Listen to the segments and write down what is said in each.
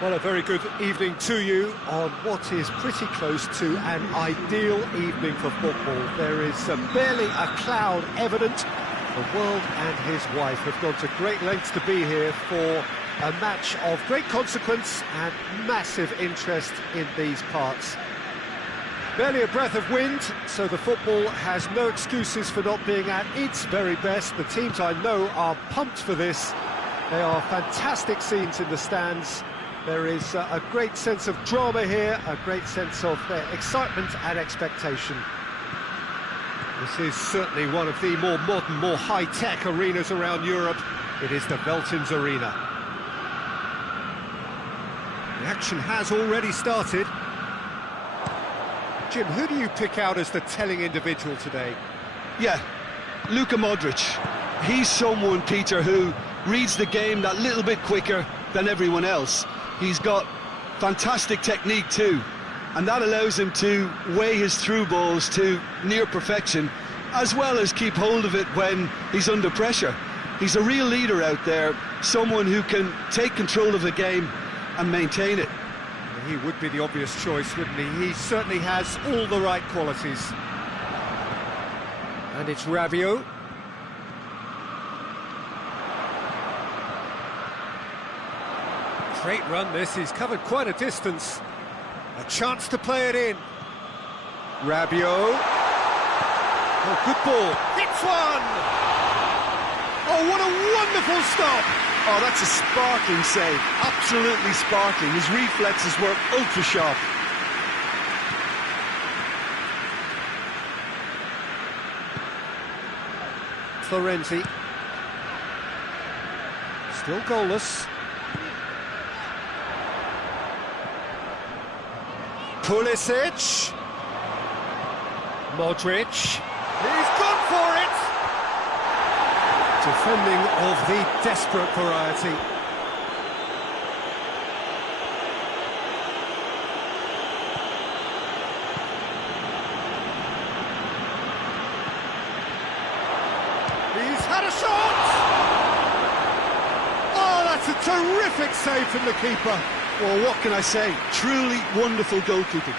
Well, a very good evening to you on what is pretty close to an ideal evening for football. There is barely a cloud evident. The world and his wife have gone to great lengths to be here for a match of great consequence and massive interest in these parts. Barely a breath of wind, so the football has no excuses for not being at its very best. The teams I know are pumped for this. They are fantastic scenes in the stands. There is a great sense of drama here, a great sense of excitement and expectation. This is certainly one of the more modern, more high-tech arenas around Europe. It is the Veltins Arena. The action has already started. Jim, who do you pick out as the telling individual today? Yeah, Luka Modric. He's someone, Peter, who reads the game that little bit quicker than everyone else. He's got fantastic technique too, and that allows him to weigh his through balls to near perfection, as well as keep hold of it when he's under pressure. He's a real leader out there, someone who can take control of the game and maintain it. He would be the obvious choice, wouldn't he? He certainly has all the right qualities. And it's Rabiot. Great run this, he's covered quite a distance. A chance to play it in. Rabiot. Oh, good ball. Hits one! Oh, what a wonderful stop! Oh, that's a sparkling save. Absolutely sparkling. His reflexes were ultra sharp. Florenzi. Still goalless. Pulisic. Modric. He's gone for it! Defending of the desperate variety. He's had a shot! Oh, that's a terrific save from the keeper. Well, what can I say? Truly wonderful goalkeeping.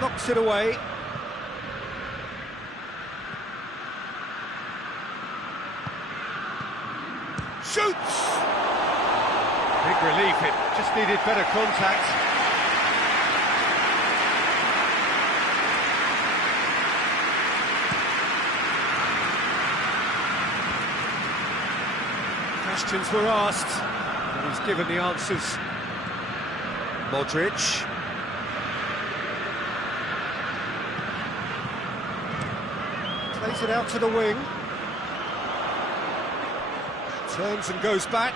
Knocks it away. Shoots! Big relief, it just needed better contact. Questions were asked, and he's given the answers. Modric. Plays it out to the wing. Turns and goes back.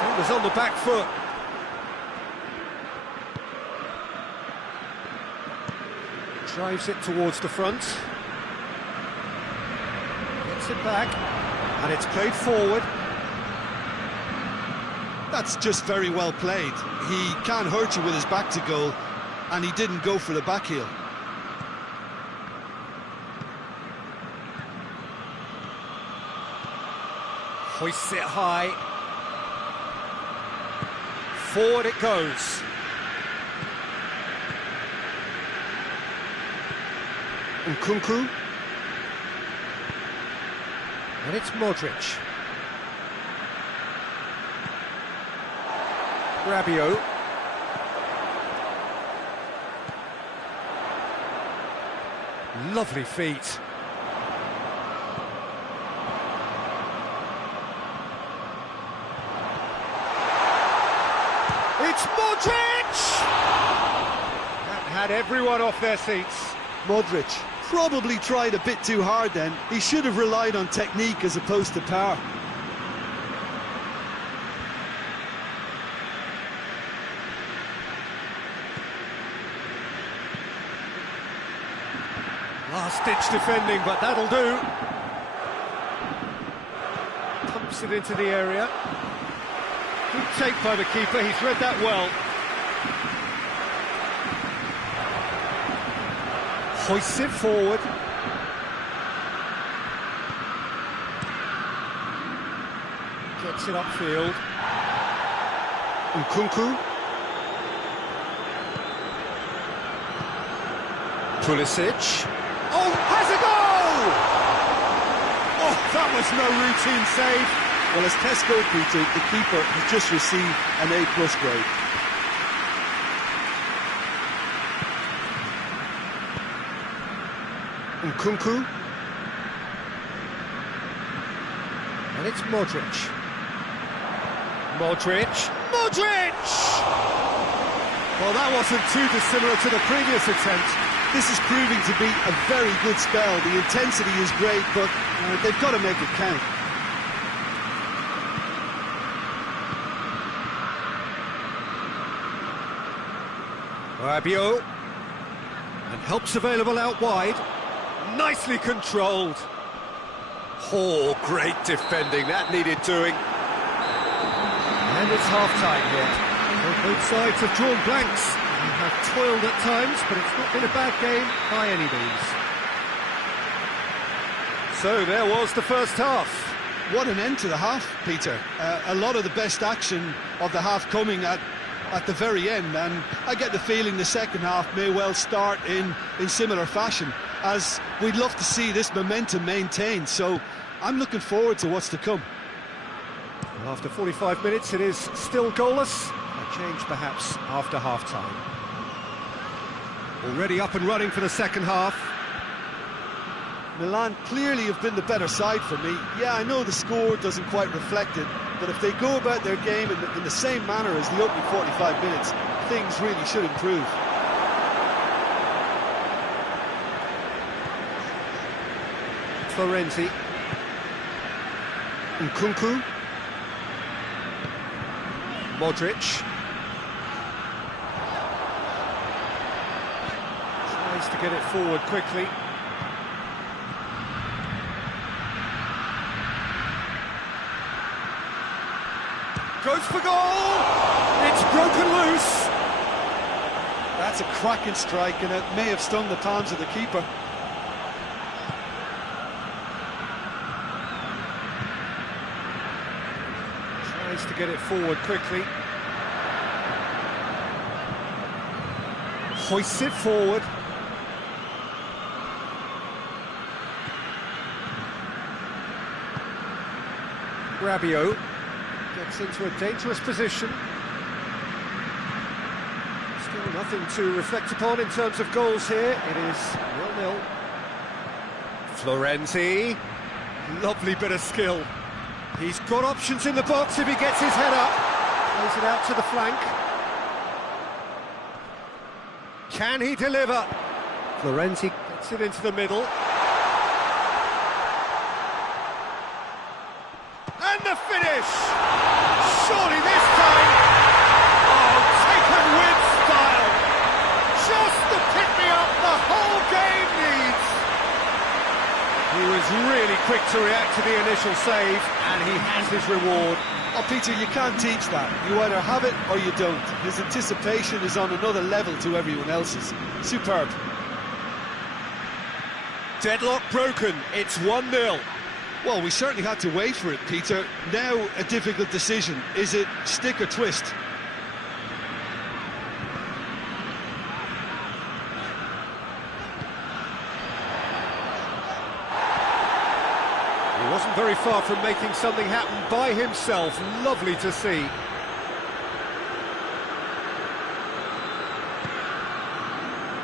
Defender's on the back foot. Drives it towards the front. Gets it back. And it's played forward. That's just very well played. He can't hurt you with his back to goal, and he didn't go for the back heel. Hoists it high. Forward it goes. Nkunku. And it's Modric. Rabiot. Lovely feet. It's Modric! That had everyone off their seats. Modric probably tried a bit too hard then. He should have relied on technique as opposed to power. Last-ditch defending, but that'll do. Pumps it into the area. Good take by the keeper, he's read that well. Hoists it forward. Gets it upfield. Nkunku. Pulisic. Oh, has a goal! Oh, that was no routine save. Well, as tests go, Peter, the keeper has just received an A+ grade. Nkunku. And it's Modric. Modric! Well, that wasn't too dissimilar to the previous attempt. This is proving to be a very good spell. The intensity is great, but they've got to make it count. Rabiot. And help's available out wide. Nicely controlled. Oh, great defending. That needed doing. And it's half-time here. Well, both sides have drawn blanks. They have toiled at times, but it's not been a bad game by any means. So there was the first half. What an end to the half, Peter. A lot of the best action of the half coming at the very end, and I get the feeling the second half may well start in similar fashion, as we'd love to see this momentum maintained, so I'm looking forward to what's to come. Well, after 45 minutes it is still goalless. A change perhaps after half-time. Already up and running for the second half. Milan clearly have been the better side for me. Yeah, I know the score doesn't quite reflect it, but if they go about their game in the same manner as the opening 45 minutes, things really should improve. Florenzi. Nkunku. Modric. Tries to get it forward quickly. Goes for goal! It's broken loose! That's a cracking strike, and it may have stung the palms of the keeper. Tries to get it forward quickly. Hoists it forward. Rabiot gets into a dangerous position. Still nothing to reflect upon in terms of goals here. It is 0-0. Florenzi. Lovely bit of skill. He's got options in the box if he gets his head up. Plays it out to the flank. Can he deliver? Florenzi gets it into the middle. And the finish! Surely this time! Oh, taken with style! Just the pick-me-up the whole game needs! He was really quick to react to the initial save, and he has his reward. Oh, Peter, you can't teach that. You either have it or you don't. His anticipation is on another level to everyone else's. Superb. Deadlock broken, it's 1-0. Well, we certainly had to wait for it, Peter. Now a difficult decision. Is it stick or twist? He wasn't very far from making something happen by himself. Lovely to see.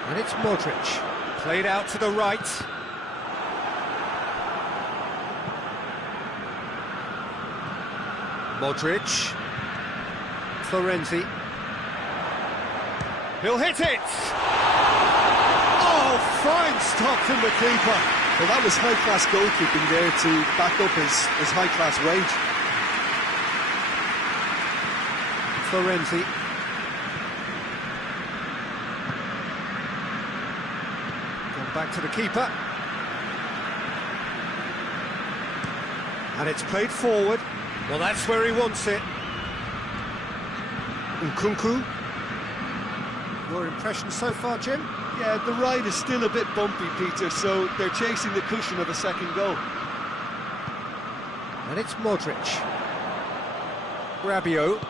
And it's Modric. Played out to the right. Modric. Florenzi. He'll hit it! Oh, fine stop from the keeper. Well, that was high-class goalkeeping there to back up his high-class wage. Florenzi. Gone back to the keeper. And it's played forward. Well, that's where he wants it. Nkunku. Your impression so far, Jim? Yeah, the ride is still a bit bumpy, Peter, so they're chasing the cushion of a second goal. And it's Modric. Rabiot.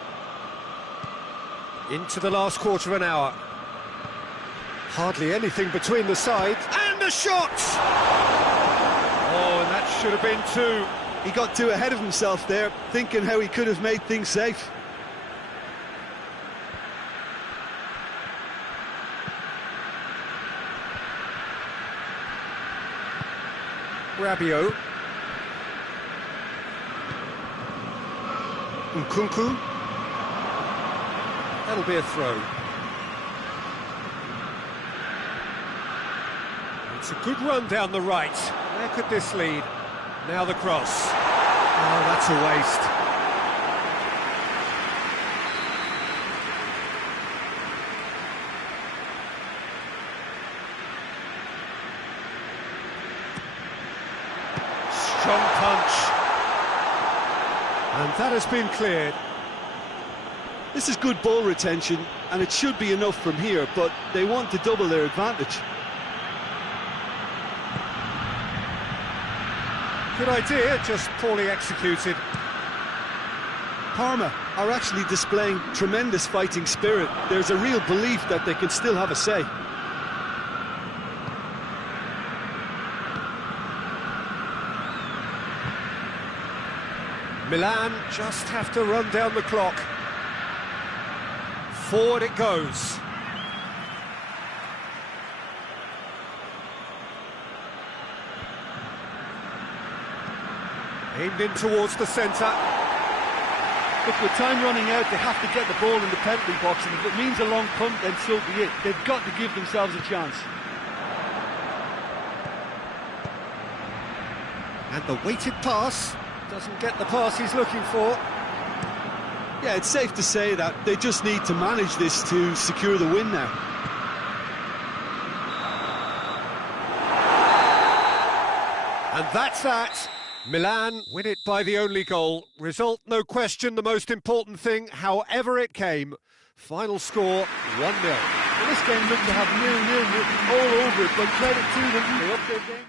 Into the last quarter of an hour. Hardly anything between the sides. And the shot! Oh, and that should have been two. He got too ahead of himself there, thinking how he could have made things safe. Rabiot. Nkunku. That'll be a throw. It's a good run down the right. Where could this lead? Now the cross. Oh, that's a waste. Strong punch. And that has been cleared. This is good ball retention, and it should be enough from here, but they want to double their advantage. Good idea, just poorly executed. Parma are actually displaying tremendous fighting spirit. There's a real belief that they can still have a say. Milan just have to run down the clock. Forward it goes. Aimed in towards the centre. Look, with time running out, they have to get the ball in the penalty box, and if it means a long punt, then so be it. They've got to give themselves a chance. And the weighted pass doesn't get the pass he's looking for. Yeah, it's safe to say that they just need to manage this to secure the win now. And that's that. Milan win it by the only goal. Result, no question, the most important thing, however it came. Final score, 1-0. Well, this game looked to have 0-0 written all over it, but credit to them, they upped their game.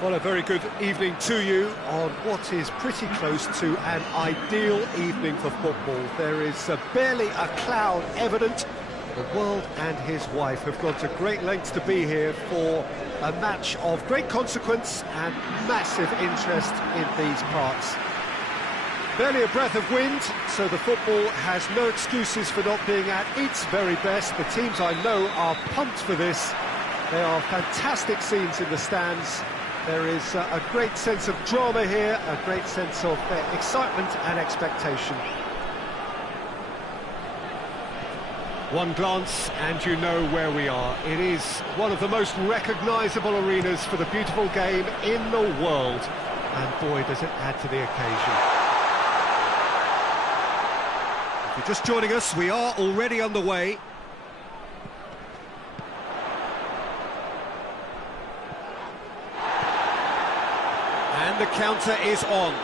Well, a very good evening to you on what is pretty close to an ideal evening for football. There is barely a cloud evident. The world and his wife have gone to great lengths to be here for a match of great consequence and massive interest in these parts. Barely a breath of wind, so the football has no excuses for not being at its very best. The teams I know are pumped for this. There are fantastic scenes in the stands. There is a great sense of drama here, a great sense of excitement and expectation. One glance and you know where we are. It is one of the most recognisable arenas for the beautiful game in the world. And boy, does it add to the occasion. If you're just joining us, we are already underway. And the counter is on.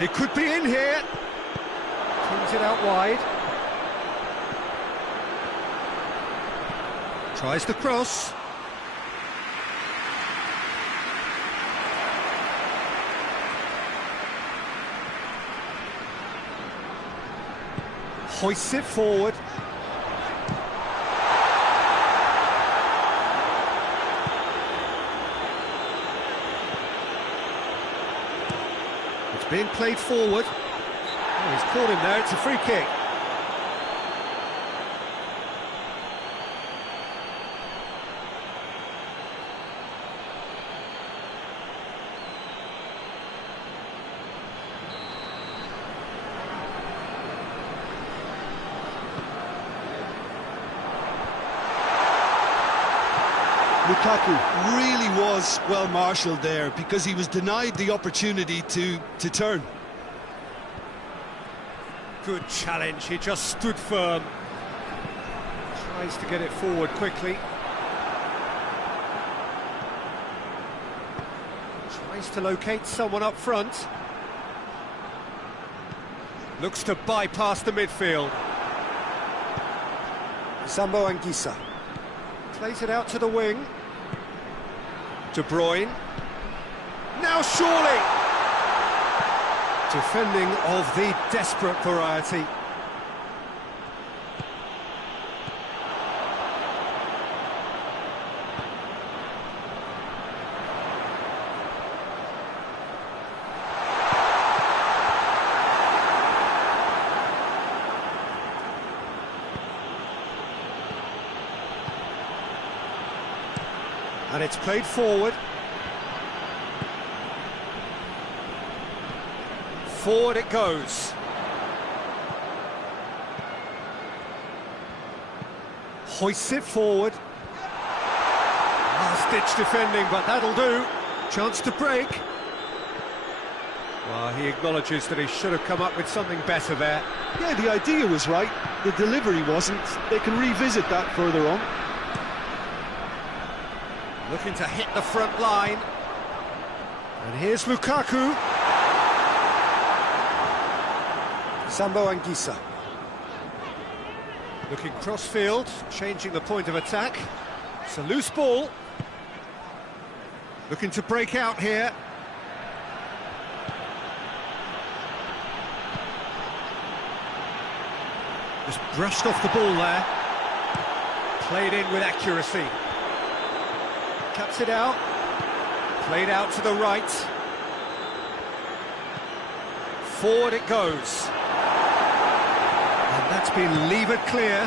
It could be in here. Turns it out wide. Tries the cross. Hoists it forward. It's being played forward. Oh, he's caught him there, it's a free kick. Lukaku really was well marshalled there because he was denied the opportunity to turn. Good challenge, he just stood firm. Tries to get it forward quickly. Tries to locate someone up front. Looks to bypass the midfield. Saba and Gisa. Plays it out to the wing. De Bruyne. Now surely! Defending of the desperate variety. And it's played forward. Forward it goes. Hoists it forward. Last-ditch defending, but that'll do. Chance to break. Well, he acknowledges that he should have come up with something better there. Yeah, the idea was right, the delivery wasn't. They can revisit that further on. Looking to hit the front line. And here's Lukaku. Saba and Gisa. Looking cross-field, changing the point of attack. It's a loose ball. Looking to break out here. Just brushed off the ball there. Played in with accuracy. Cuts it out. Played out to the right. Forward it goes. And that's been levered clear.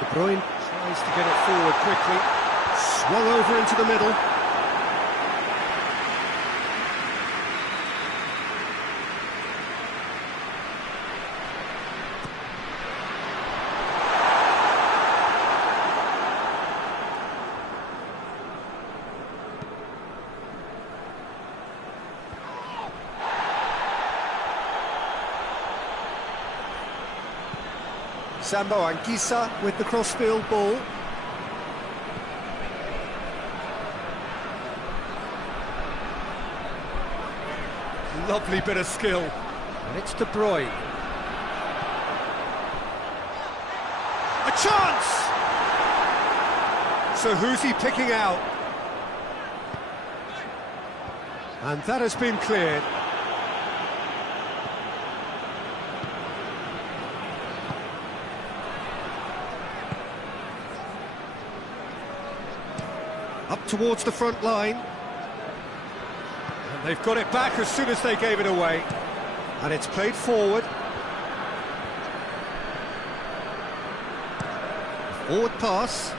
De Bruyne tries to get it forward quickly. Swung over into the middle. Saba and Gisa With the cross-field ball. Lovely bit of skill. And it's De Bruyne. A chance! So who's he picking out? And that has been cleared. Up towards the front line. And they've got it back as soon as they gave it away. And it's played forward. Forward pass.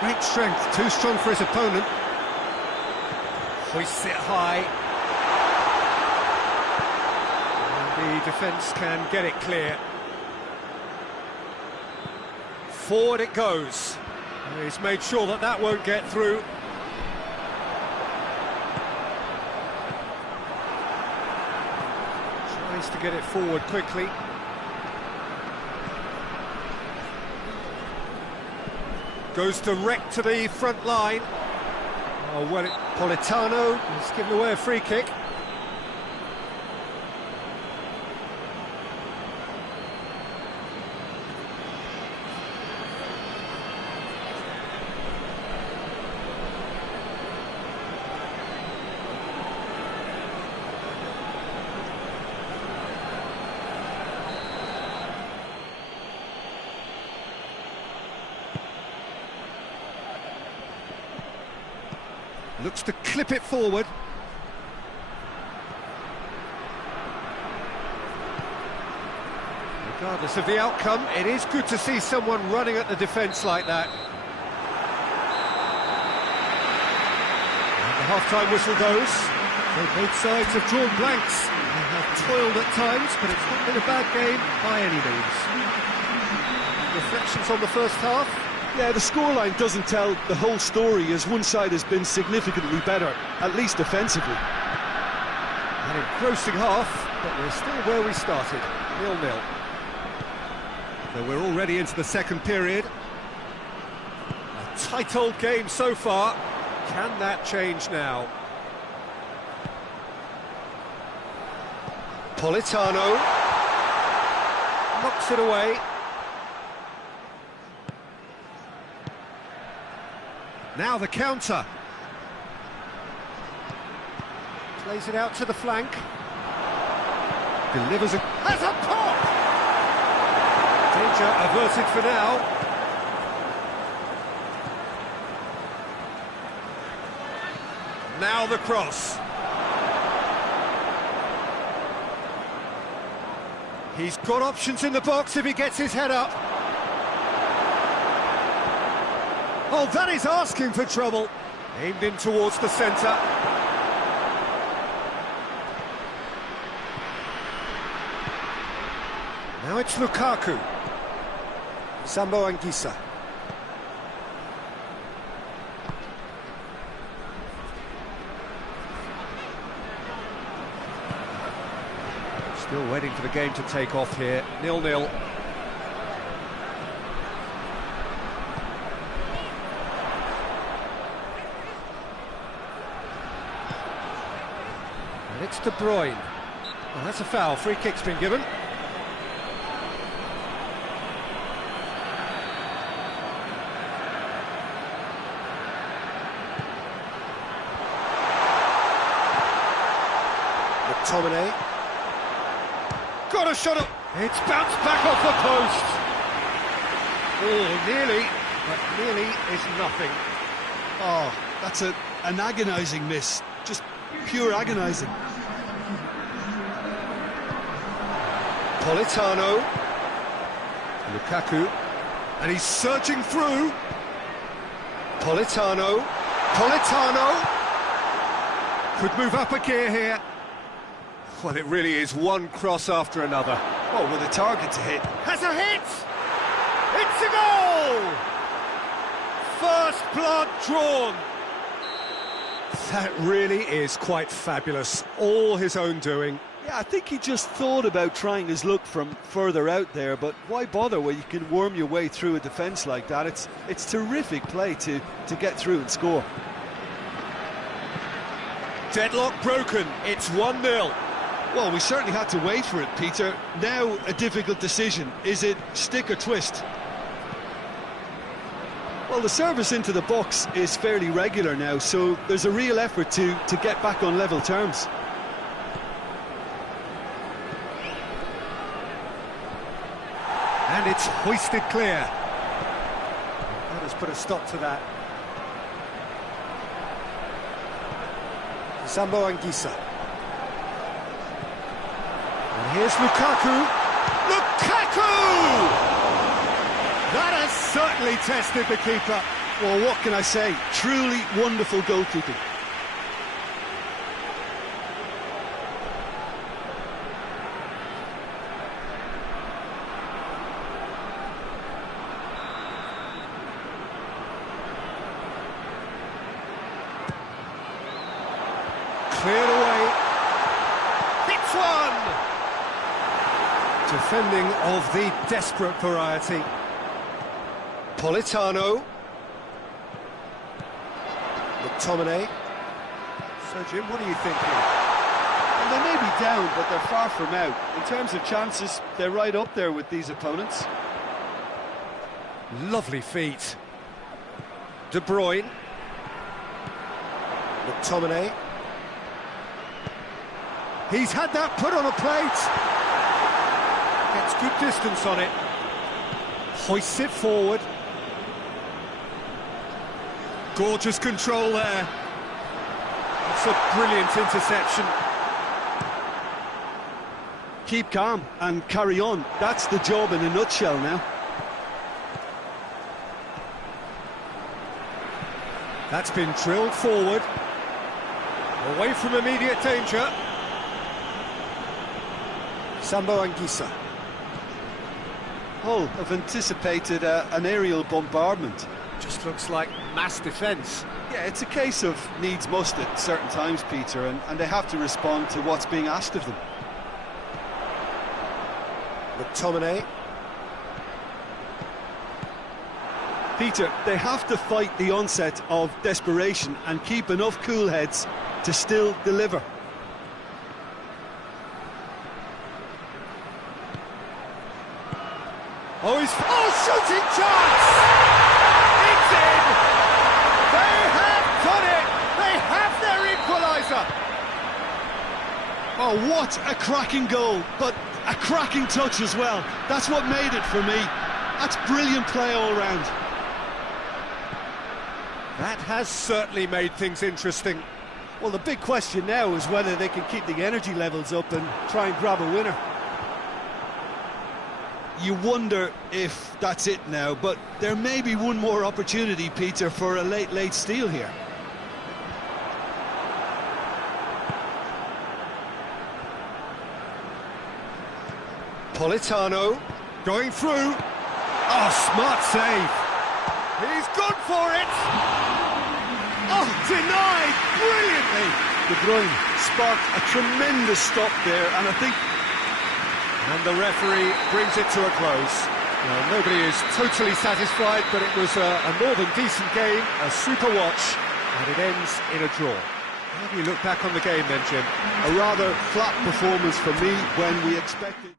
Great strength, too strong for his opponent. Hoists it high. And the defence can get it clear. Forward it goes. He's made sure that that won't get through. Tries to get it forward quickly. Goes direct to the front line. Oh, well, Politano has given away a free kick. Looks to clip it forward. Regardless of the outcome, it is good to see someone running at the defence like that. And the half-time whistle goes. So both sides have drawn blanks. They have toiled at times, but it's not been a bad game by any means. Reflections on the first half? Yeah, the scoreline doesn't tell the whole story, as one side has been significantly better, at least defensively. An engrossing half, but we're still where we started, 0-0. So we're already into the second period. A tight old game so far. Can that change now? Politano knocks it away. Now the counter. Plays it out to the flank. Delivers a... Has a pop! Danger averted for now. Now the cross. He's got options in the box if he gets his head up. Oh, that is asking for trouble. Aimed in towards the centre. Now it's Lukaku. Saba Anguissa. Still waiting for the game to take off here. 0-0. And it's De Bruyne. Well, that's a foul. Free kick's been given. McTominay. Got a shot up. It's bounced back off the post. Oh, nearly, but nearly is nothing. Oh, that's an agonising miss. Just pure agonising. Politano. Lukaku. And he's searching through. Politano. Politano. Could move up a gear here. Well, it really is one cross after another. Oh, with a target to hit. Has a hit! It's a goal! First blood drawn. That really is quite fabulous. All his own doing. Yeah, I think he just thought about trying his luck from further out there, but why bother where you can worm your way through a defence like that? It's terrific play to get through and score. Deadlock broken. It's 1-0. Well, we certainly had to wait for it, Peter. Now a difficult decision. Is it stick or twist? Well, the service into the box is fairly regular now, so there's a real effort to get back on level terms. And it's hoisted clear. That has put a stop to that. Saba Anguissa. And here's Lukaku. Lukaku! That has certainly tested the keeper. Well, what can I say? Truly wonderful goalkeeping. Cleared away. Hits one! Defending of the desperate variety. Politano. McTominay. So, Jim, what are you thinking? Well, they may be down, but they're far from out. In terms of chances, they're right up there with these opponents. Lovely feet. De Bruyne. McTominay. He's had that put on a plate. Gets good distance on it. Hoists it forward. Gorgeous control there. It's a brilliant interception. Keep calm and carry on. That's the job in a nutshell now. That's been drilled forward. Away from immediate danger. Saba Anguissa. Hull have anticipated an aerial bombardment. Just looks like mass defence. Yeah, it's a case of needs must at certain times, Peter, and they have to respond to what's being asked of them. McTominay. Peter, they have to fight the onset of desperation and keep enough cool heads to still deliver. Shooting chance! It's in! They have done it! They have their equaliser! Oh, what a cracking goal, but a cracking touch as well. That's what made it for me. That's brilliant play all round. That has certainly made things interesting. Well, the big question now is whether they can keep the energy levels up and try and grab a winner. You wonder if that's it now, but there may be one more opportunity, Peter, for a late steal here. Politano going through. Oh, smart save. He's gone for it. Oh, denied brilliantly. De Bruyne sparked a tremendous stop there, and I think... And the referee brings it to a close. Well, nobody is totally satisfied, but it was a more than decent game, a super watch, and it ends in a draw. How do you look back on the game then, Jim? A rather flat performance for me when we expected...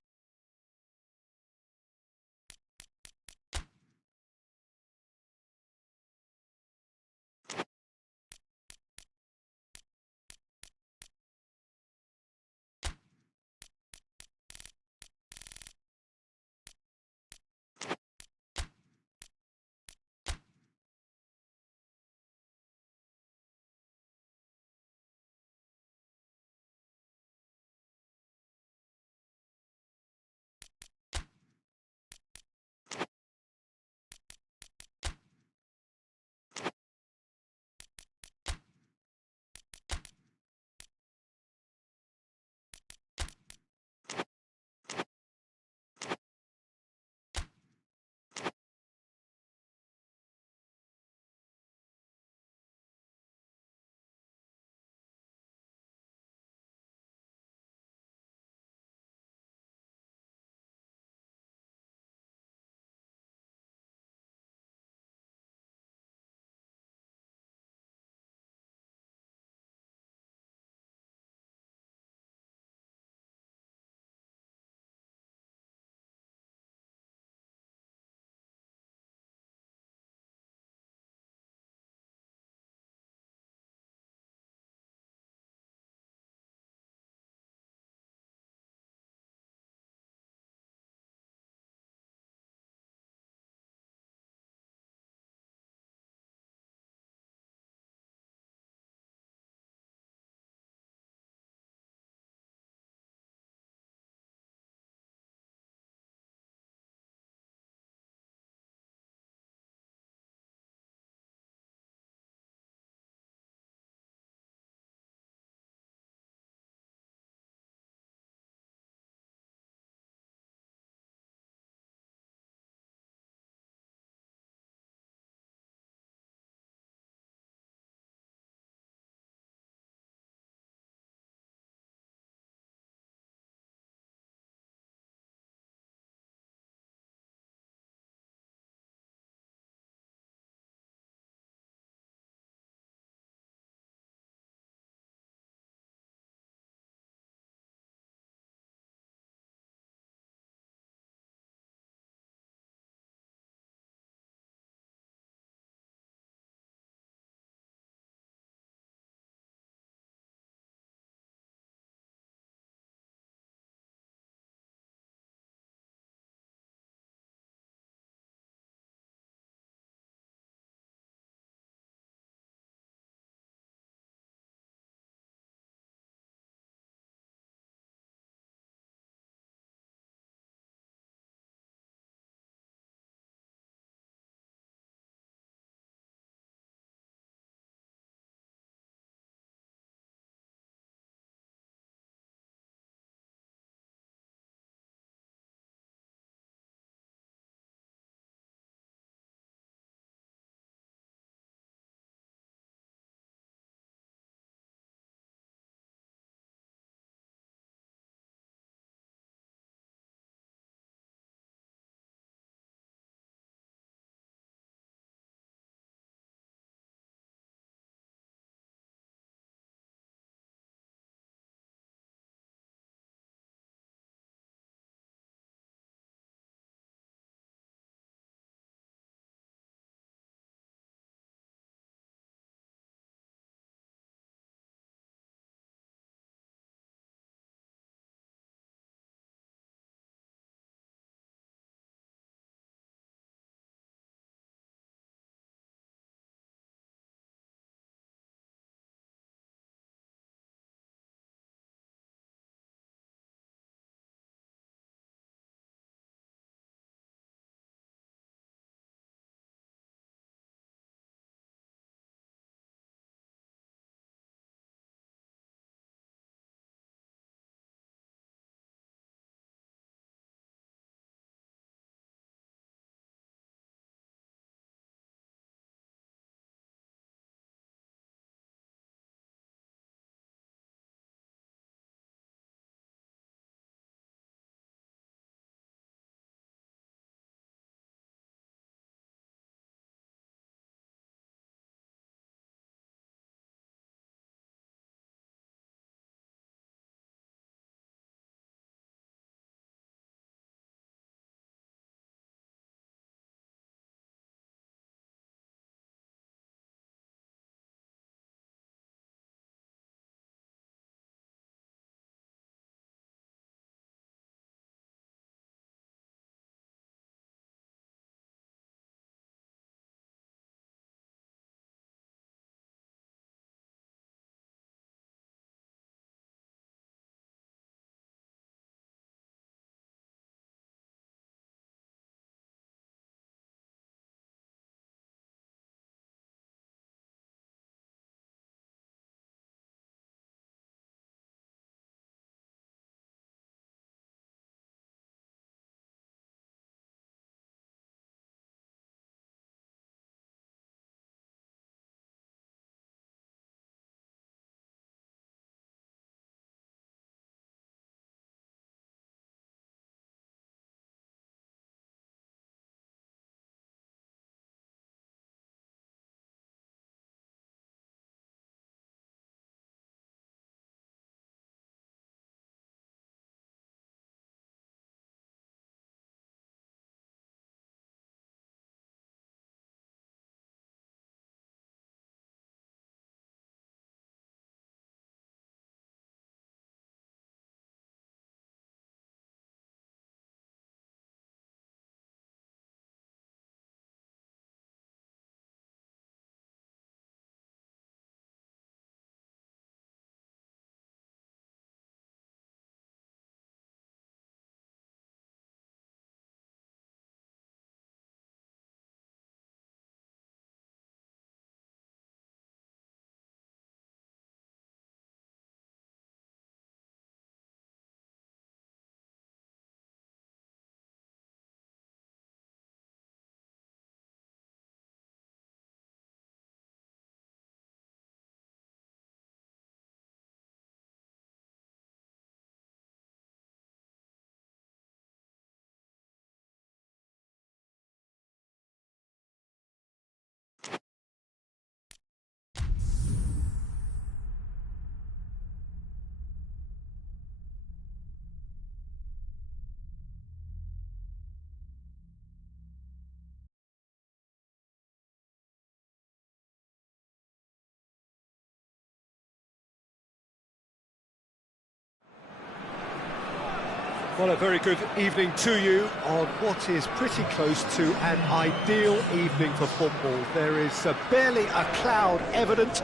Well, a very good evening to you on what is pretty close to an ideal evening for football. There is barely a cloud evident.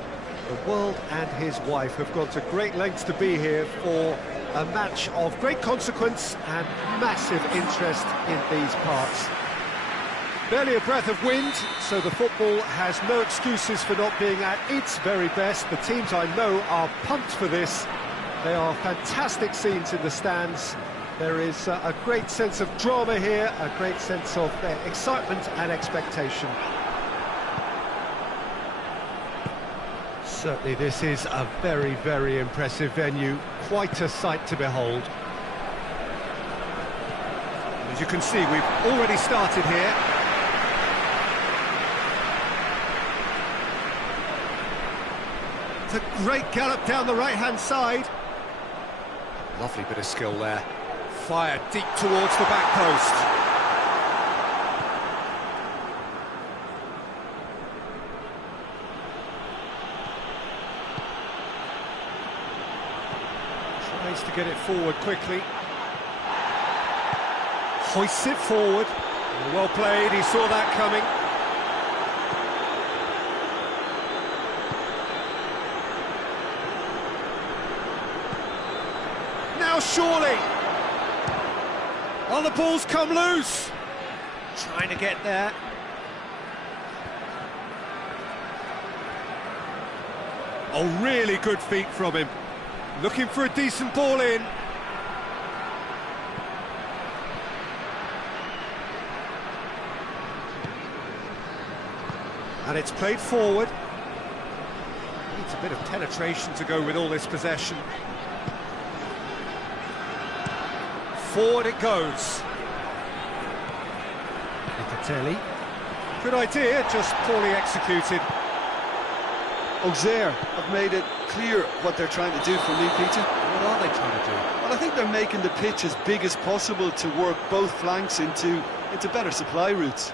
The world and his wife have gone to great lengths to be here for a match of great consequence and massive interest in these parts. Barely a breath of wind, so the football has no excuses for not being at its very best. The teams I know are pumped for this. They are fantastic scenes in the stands. There is a great sense of drama here, a great sense of excitement and expectation. Certainly this is a very, very impressive venue, quite a sight to behold. As you can see, we've already started here. It's a great gallop down the right-hand side. Lovely bit of skill there. Fired deep towards the back post. Tries to get it forward quickly. Hoists it forward. Well played, he saw that coming. Now surely! Oh, the ball's come loose! Trying to get there. Oh, really good feet from him. Looking for a decent ball in. And it's played forward. Needs a bit of penetration to go with all this possession. Forward it goes. Locatelli. Good idea, just poorly executed. Auxerre have made it clear what they're trying to do for me, Peter. What are they trying to do? Well, I think they're making the pitch as big as possible to work both flanks into better supply routes.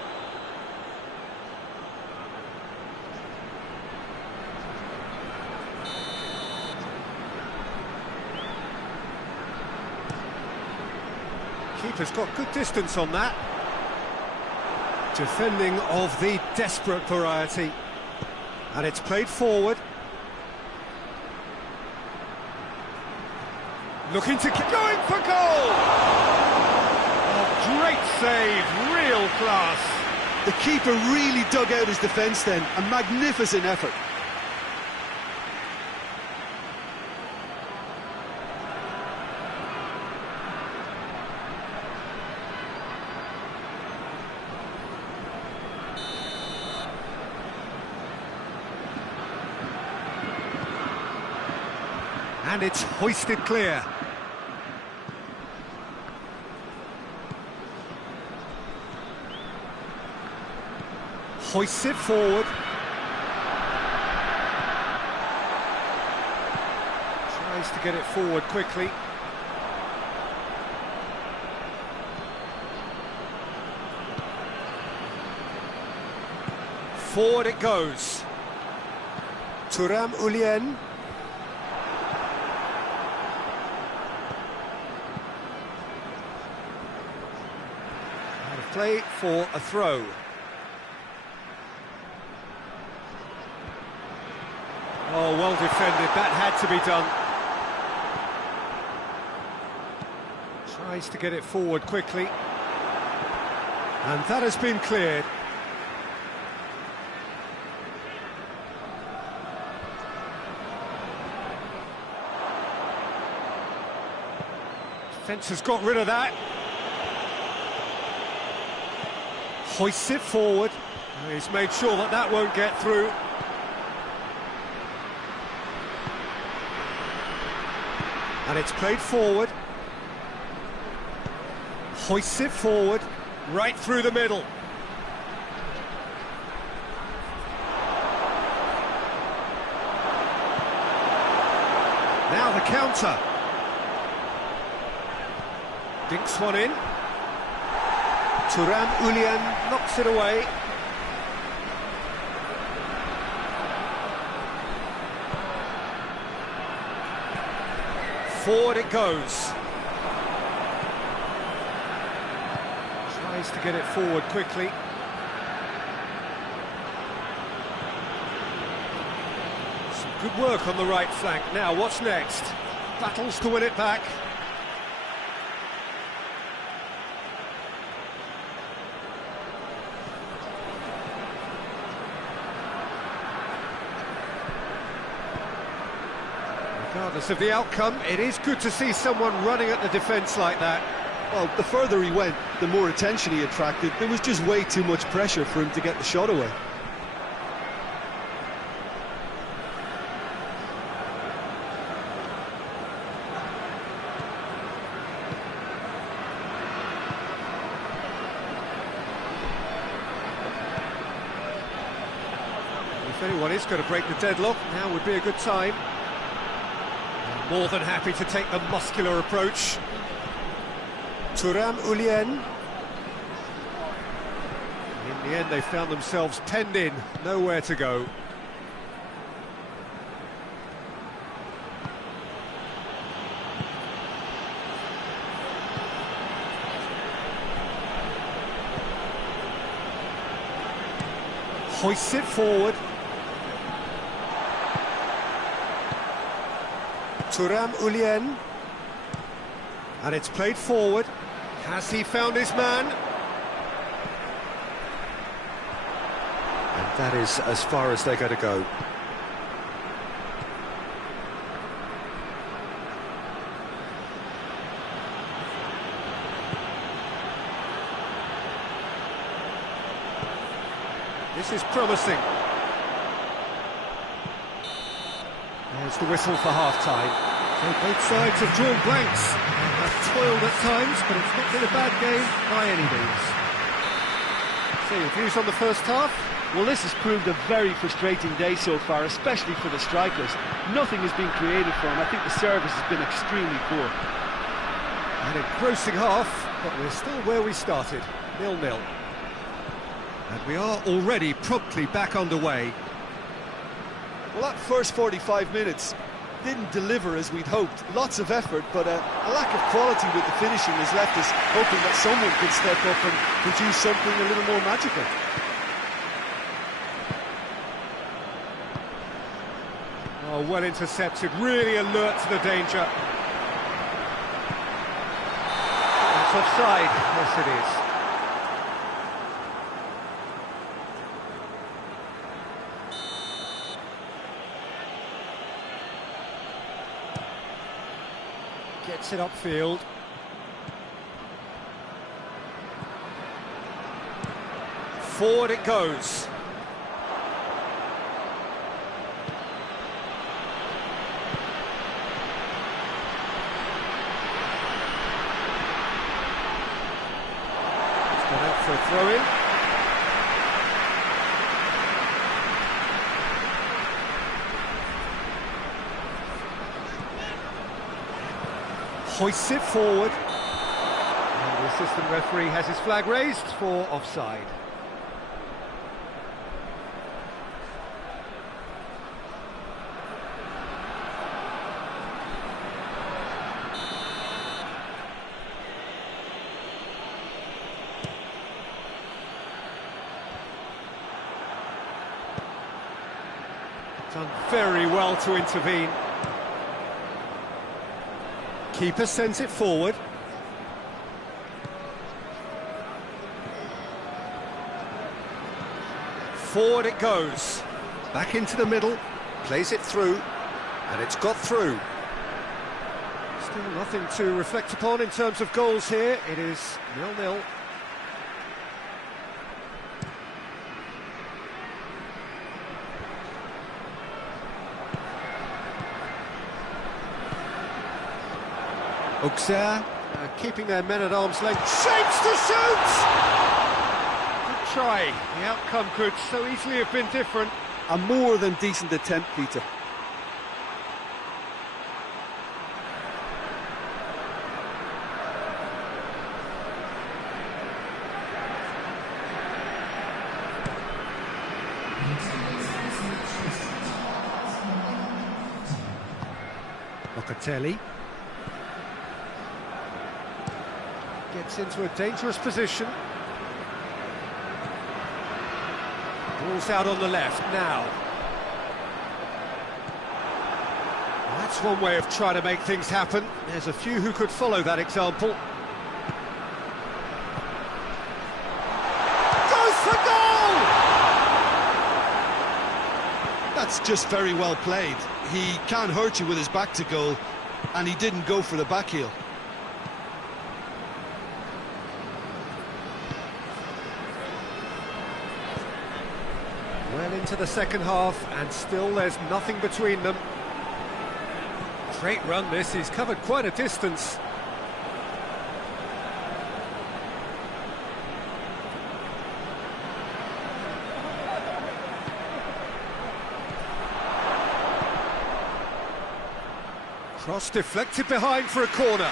Keeper's got good distance on that. Defending of the desperate variety. And it's played forward. Looking to keep going for goal! Oh, great save, real class. The keeper really dug out his defence then, a magnificent effort. And it's hoisted clear. Hoists it forward. Tries to get it forward quickly. Forward it goes. Thuram Ulien. Play for a throw. Oh, well defended, that had to be done. Tries to get it forward quickly. And that has been cleared. Defence has got rid of that. Hoists it forward. He's made sure that that won't get through. And it's played forward. Hoists it forward, right through the middle. Now the counter. Dinks one in. Thuram Ulien knocks it away. Forward it goes. Tries to get it forward quickly. Some good work on the right flank. Now, what's next? Battles to win it back. Regardless of the outcome, it is good to see someone running at the defence like that. Well, the further he went, the more attention he attracted. There was just way too much pressure for him to get the shot away. If anyone is going to break the deadlock, now would be a good time. More than happy to take the muscular approach. Thuram Ulien. In the end, they found themselves penned in, nowhere to go. Hoists it forward. Thuram Ulien. And it's played forward. Has he found his man? And that is as far as they're going to go. This is promising. There's the whistle for half-time. So both sides have drawn blanks and have toiled at times, but it's not been a bad game by any means. So your views on the first half? Well, this has proved a very frustrating day so far, especially for the strikers. Nothing has been created for them. I think the service has been extremely poor. An engrossing half, but we're still where we started, 0-0. And we are already promptly back underway. Well, that first 45 minutes didn't deliver as we'd hoped. Lots of effort, but a lack of quality with the finishing has left us hoping that someone could step up and produce something a little more magical. Oh, well intercepted, really alert to the danger. That's offside, yes it is. Gets it upfield. Forward it goes. It's gone out for a throw-in. Hoists it forward. And the assistant referee has his flag raised for offside. Done very well to intervene. Keeper sends it forward. Forward it goes. Back into the middle. Plays it through. And it's got through. Still nothing to reflect upon in terms of goals here. It is 0-0. Auxerre keeping their men at arm's length. Shapes to shoot! Good try. The outcome could so easily have been different. A more than decent attempt, Peter. Locatelli gets into a dangerous position. Ball's out on the left now. That's one way of trying to make things happen. There's a few who could follow that example. Goes for goal! That's just very well played. He can't hurt you with his back to goal, and he didn't go for the back heel. Well into the second half, and still there's nothing between them. Great run this, he's covered quite a distance. Cross deflected behind for a corner.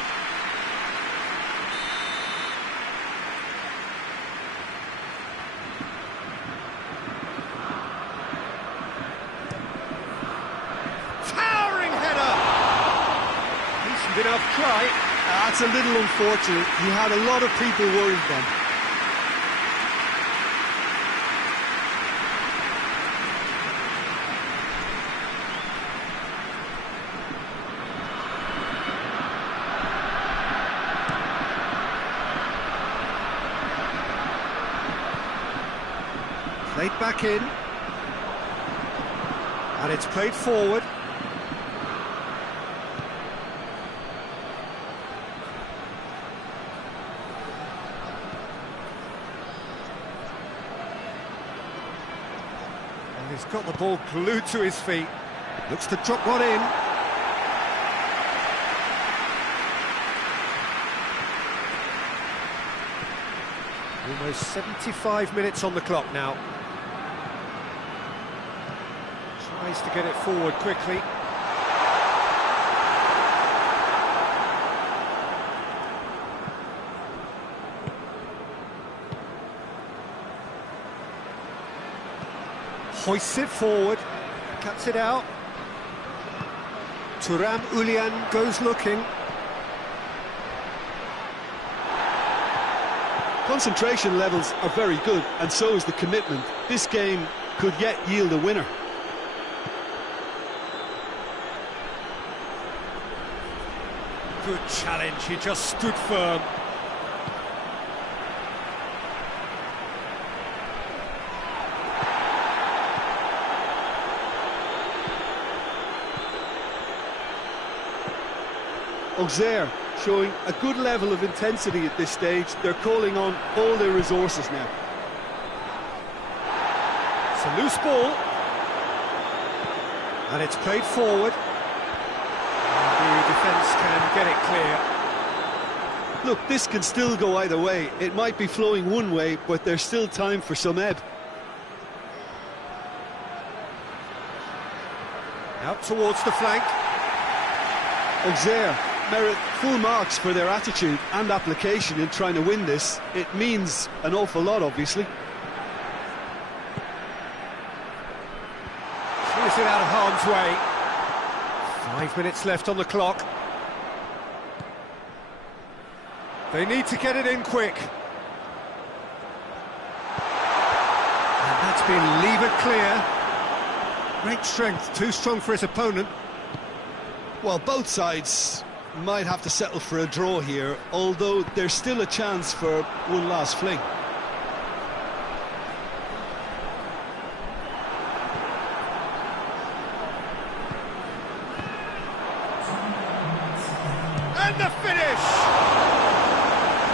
Towering header! Decent enough try. That's a little unfortunate. He had a lot of people worried then. Played back in. And it's played forward. And he's got the ball glued to his feet. Looks to drop one in. Almost 75 minutes on the clock now. Tries to get it forward quickly. Hoists it forward, cuts it out. Thuram Ulian goes looking. Concentration levels are very good, and so is the commitment. This game could yet yield a winner. Good challenge, he just stood firm. Auxerre showing a good level of intensity at this stage. They're calling on all their resources now. It's a loose ball. And it's played forward. And the defence can get it clear. Look, this can still go either way. It might be flowing one way, but there's still time for some ebb. Out towards the flank. Auxerre merit full marks for their attitude and application in trying to win this. It means an awful lot, obviously. Clears it out of harm's way. 5 minutes left on the clock. They need to get it in quick. And that's been levered clear. Great strength, too strong for his opponent. Well, both sides might have to settle for a draw here, although there's still a chance for one last fling. And the finish!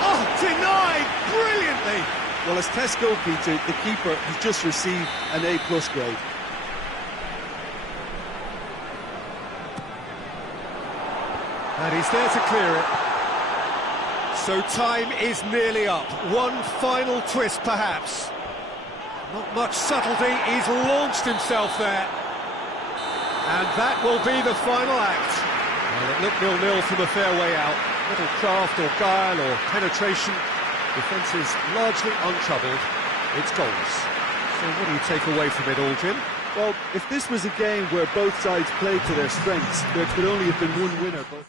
Oh, denied brilliantly! Well, as test goalkeeper, the keeper has just received an A+ grade. And he's there to clear it. So time is nearly up. One final twist, perhaps. Not much subtlety, he's launched himself there. And that will be the final act. Well, it looked 0-0 from a fair way out. Little craft or guile or penetration. Defence is largely untroubled. It's goals. So what do you take away from it all, Jim? Well, if this was a game where both sides played to their strengths, there could only have been one winner. But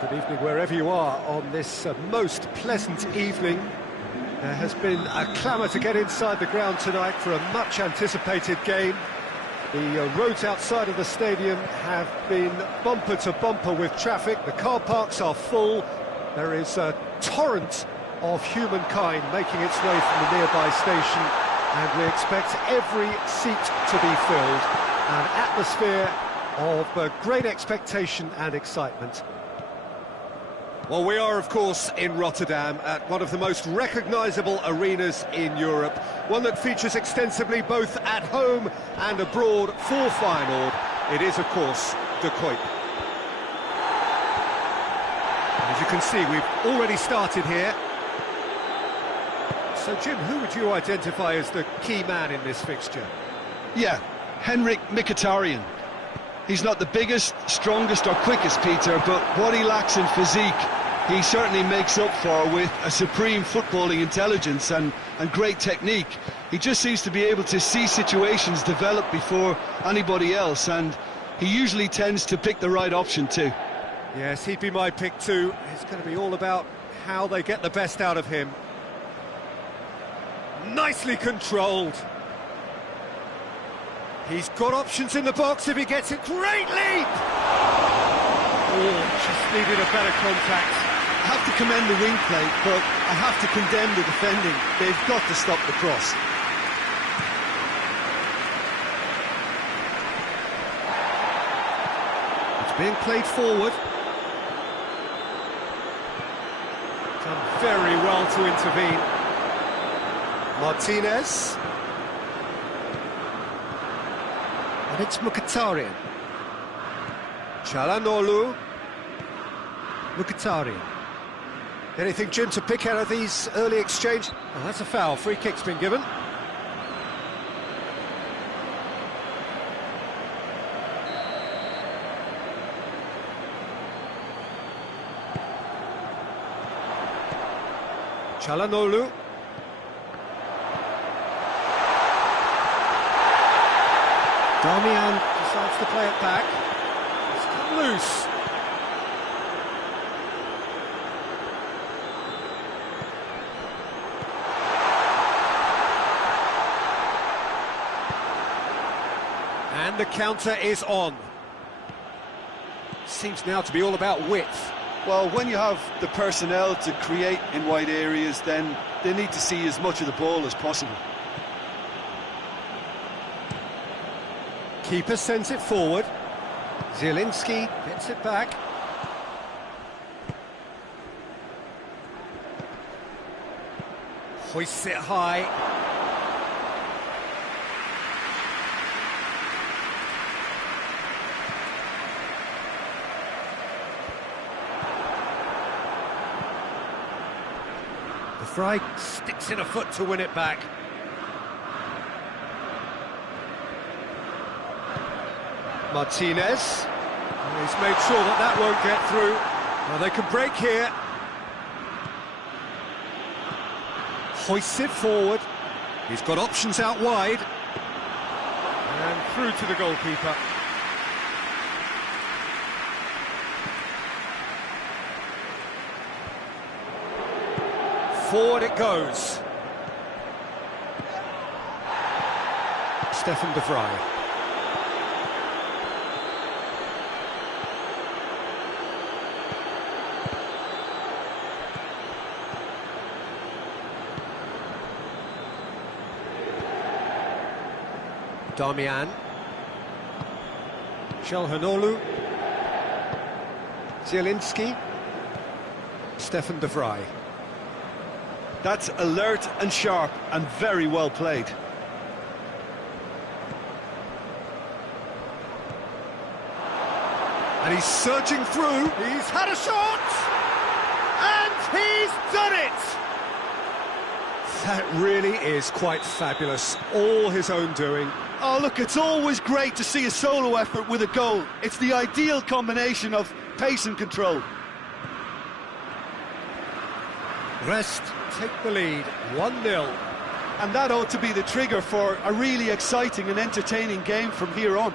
Good evening wherever you are on this most pleasant evening. There has been a clamour to get inside the ground tonight for a much-anticipated game. The roads outside of the stadium have been bumper to bumper with traffic. The car parks are full. There is a torrent of humankind making its way from the nearby station, and we expect every seat to be filled. An atmosphere of great expectation and excitement. Well, we are, of course, in Rotterdam, at one of the most recognisable arenas in Europe, one that features extensively both at home and abroad for Feyenoord. It is, of course, De Kuip. As you can see, we've already started here. So, Jim, who would you identify as the key man in this fixture? Yeah, Henrik Mkhitaryan. He's not the biggest, strongest or quickest, Peter, but what he lacks in physique, he certainly makes up for with a supreme footballing intelligence and great technique. He just seems to be able to see situations develop before anybody else, and he usually tends to pick the right option too. Yes, he'd be my pick too. It's going to be all about how they get the best out of him. Nicely controlled. He's got options in the box if he gets it. Great leap! Oh, just needed a better contact. I have to commend the wing play, but I have to condemn the defending. They've got to stop the cross. It's being played forward. Done very well to intervene. Martinez. And it's Mkhitaryan. Çalhanoğlu. Mkhitaryan. Anything, Jim, to pick out of these early exchange? Oh, that's a foul. Free kick's been given. Çalhanoğlu. Damian decides to play it back. It's come loose. And the counter is on. Seems now to be all about width. Well, when you have the personnel to create in wide areas, then they need to see as much of the ball as possible. Keeper sends it forward. Zielinski gets it back. Hoists it high. The Fry sticks in a foot to win it back. Martinez. He's made sure that that won't get through. Well, they can break here. Hoists it forward. He's got options out wide. And through to the goalkeeper. Forward it goes. Stefan de Vrij. Damian. Çalhanoğlu. Zielinski. Stefan de Vrij. That's alert and sharp and very well played. And he's surging through. He's had a shot! And he's done it! That really is quite fabulous. All his own doing. Oh, look, it's always great to see a solo effort with a goal. It's the ideal combination of pace and control. Brest take the lead, 1-0. And that ought to be the trigger for a really exciting and entertaining game from here on.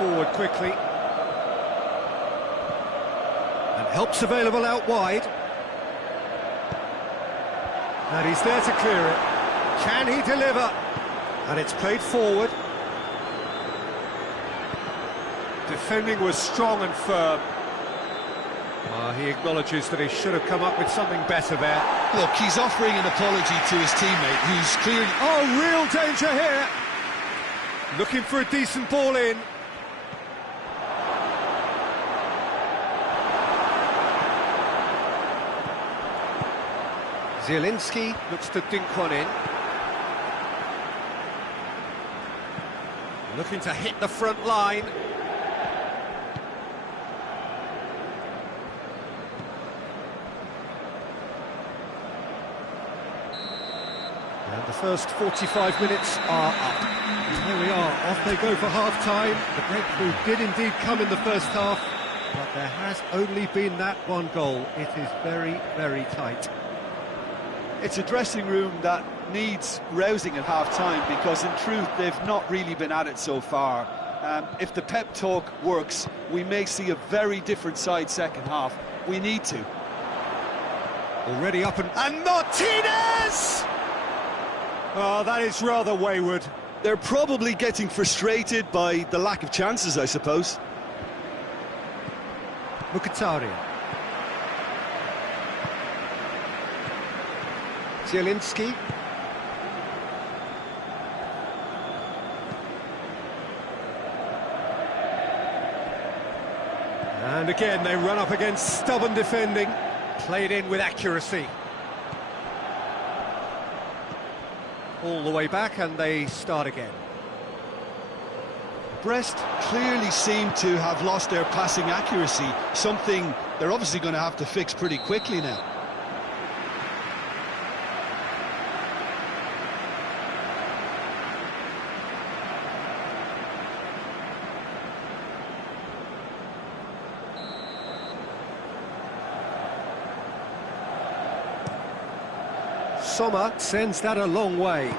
forward quickly. And help's available out wide. And he's there to clear it. Can he deliver? And it's played forward. Defending was strong and firm. He acknowledges that he should have come up with something better there. Look, he's offering an apology to his teammate, who's clearly... Oh, real danger here! Looking for a decent ball in. Zielinski looks to dink one in. Looking to hit the front line. And the first 45 minutes are up. And here we are, off they go for half-time. The breakthrough did indeed come in the first half, but there has only been that one goal. It is very, very tight. It's a dressing room that needs rousing at half-time, because in truth they've not really been at it so far. If the pep talk works, we may see a very different side second half. We need to. Already up and Martinez! Oh, that is rather wayward. They're probably getting frustrated by the lack of chances, I suppose. Mkhitaryan. Zielinski. And again, they run up against stubborn defending. Played in with accuracy. All the way back, and they start again. Brest clearly seem to have lost their passing accuracy, something they're obviously going to have to fix pretty quickly now. Saba sends that a long way.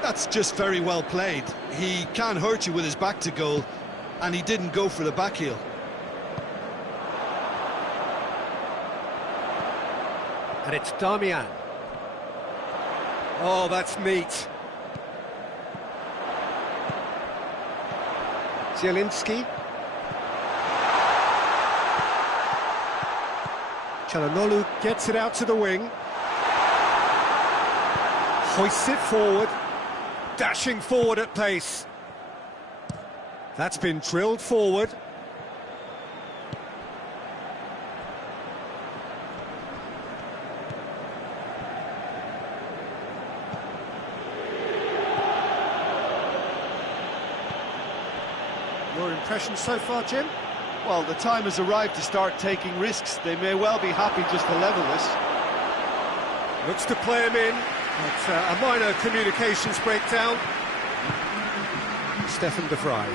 That's just very well played. He can hurt you with his back to goal, and he didn't go for the back heel. And it's Damian. Oh, that's neat. Zielinski. Çalhanoğlu gets it out to the wing. Hoists it forward, dashing forward at pace. That's been drilled forward. Your impressions so far, Jim? Well, the time has arrived to start taking risks. They may well be happy just to level this. Looks to play him in. But a minor communications breakdown. Stefan de Vrij.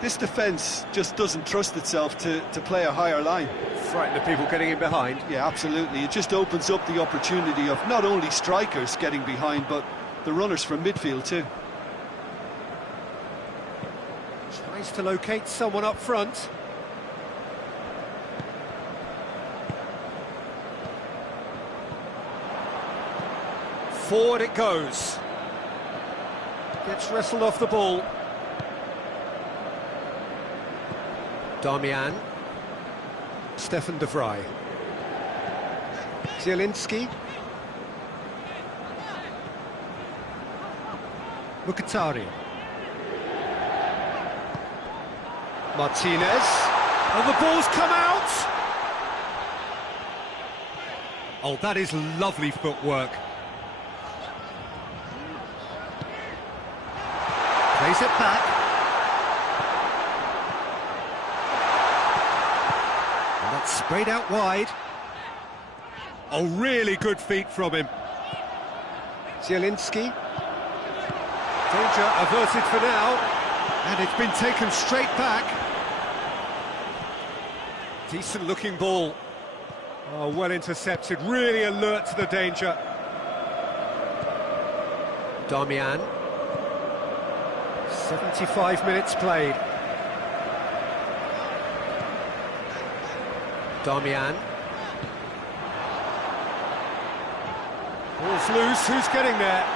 This defence just doesn't trust itself to play a higher line. Frightened of people getting in behind. Yeah, absolutely. It just opens up the opportunity of not only strikers getting behind, but the runners from midfield too. Tries to locate someone up front. Forward it goes. Gets wrestled off the ball. Damian. Stefan de Vrij. Zielinski. Mkhitaryan. Martinez. And the ball's come out! Oh, that is lovely footwork. Plays it back. And that's sprayed out wide. Oh, really good feet from him. Zielinski. Danger averted for now. And it's been taken straight back. Decent looking ball. Oh, well intercepted. Really alert to the danger. Damian. 75 minutes played. Damian. Ball's loose, who's getting there?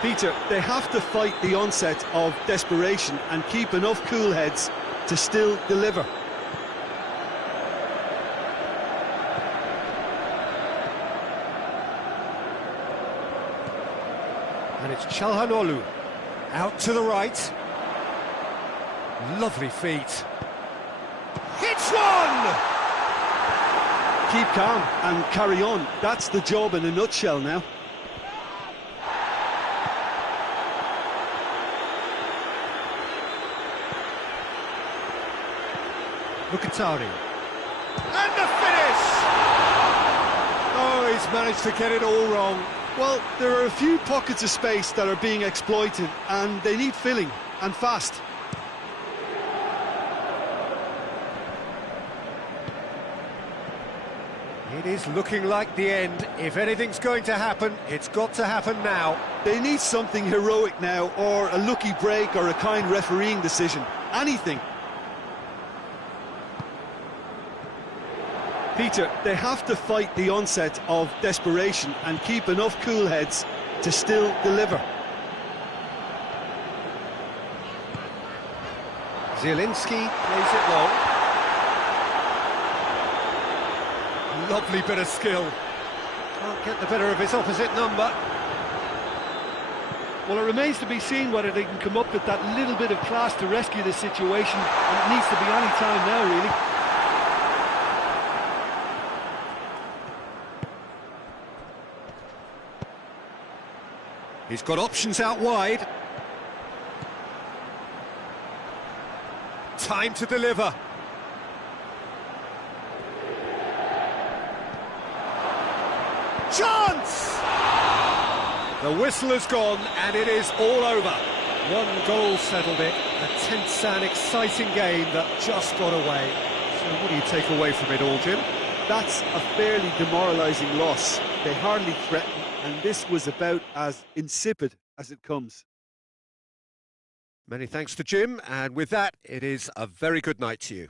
Peter, they have to fight the onset of desperation and keep enough cool heads to still deliver. And it's Çalhanoğlu. Out to the right. Lovely feet. Hits one! Keep calm and carry on. That's the job in a nutshell now. Mkhitaryan. And the finish! Oh, he's managed to get it all wrong. Well, there are a few pockets of space that are being exploited, and they need filling, and fast. It is looking like the end. If anything's going to happen, it's got to happen now. They need something heroic now, or a lucky break, or a kind refereeing decision. Anything. Peter, they have to fight the onset of desperation and keep enough cool heads to still deliver. Zielinski plays it long. Lovely bit of skill. Can't get the better of his opposite number. Well, it remains to be seen whether they can come up with that little bit of class to rescue this situation, and it needs to be any time now, really. He's got options out wide. Time to deliver. Chance! The whistle has gone and it is all over. One goal settled it. A tense and exciting game that just got away. So what do you take away from it all, Jim? That's a fairly demoralising loss. They hardly threatened, and this was about as insipid as it comes. Many thanks to Jim, and with that, it is a very good night to you.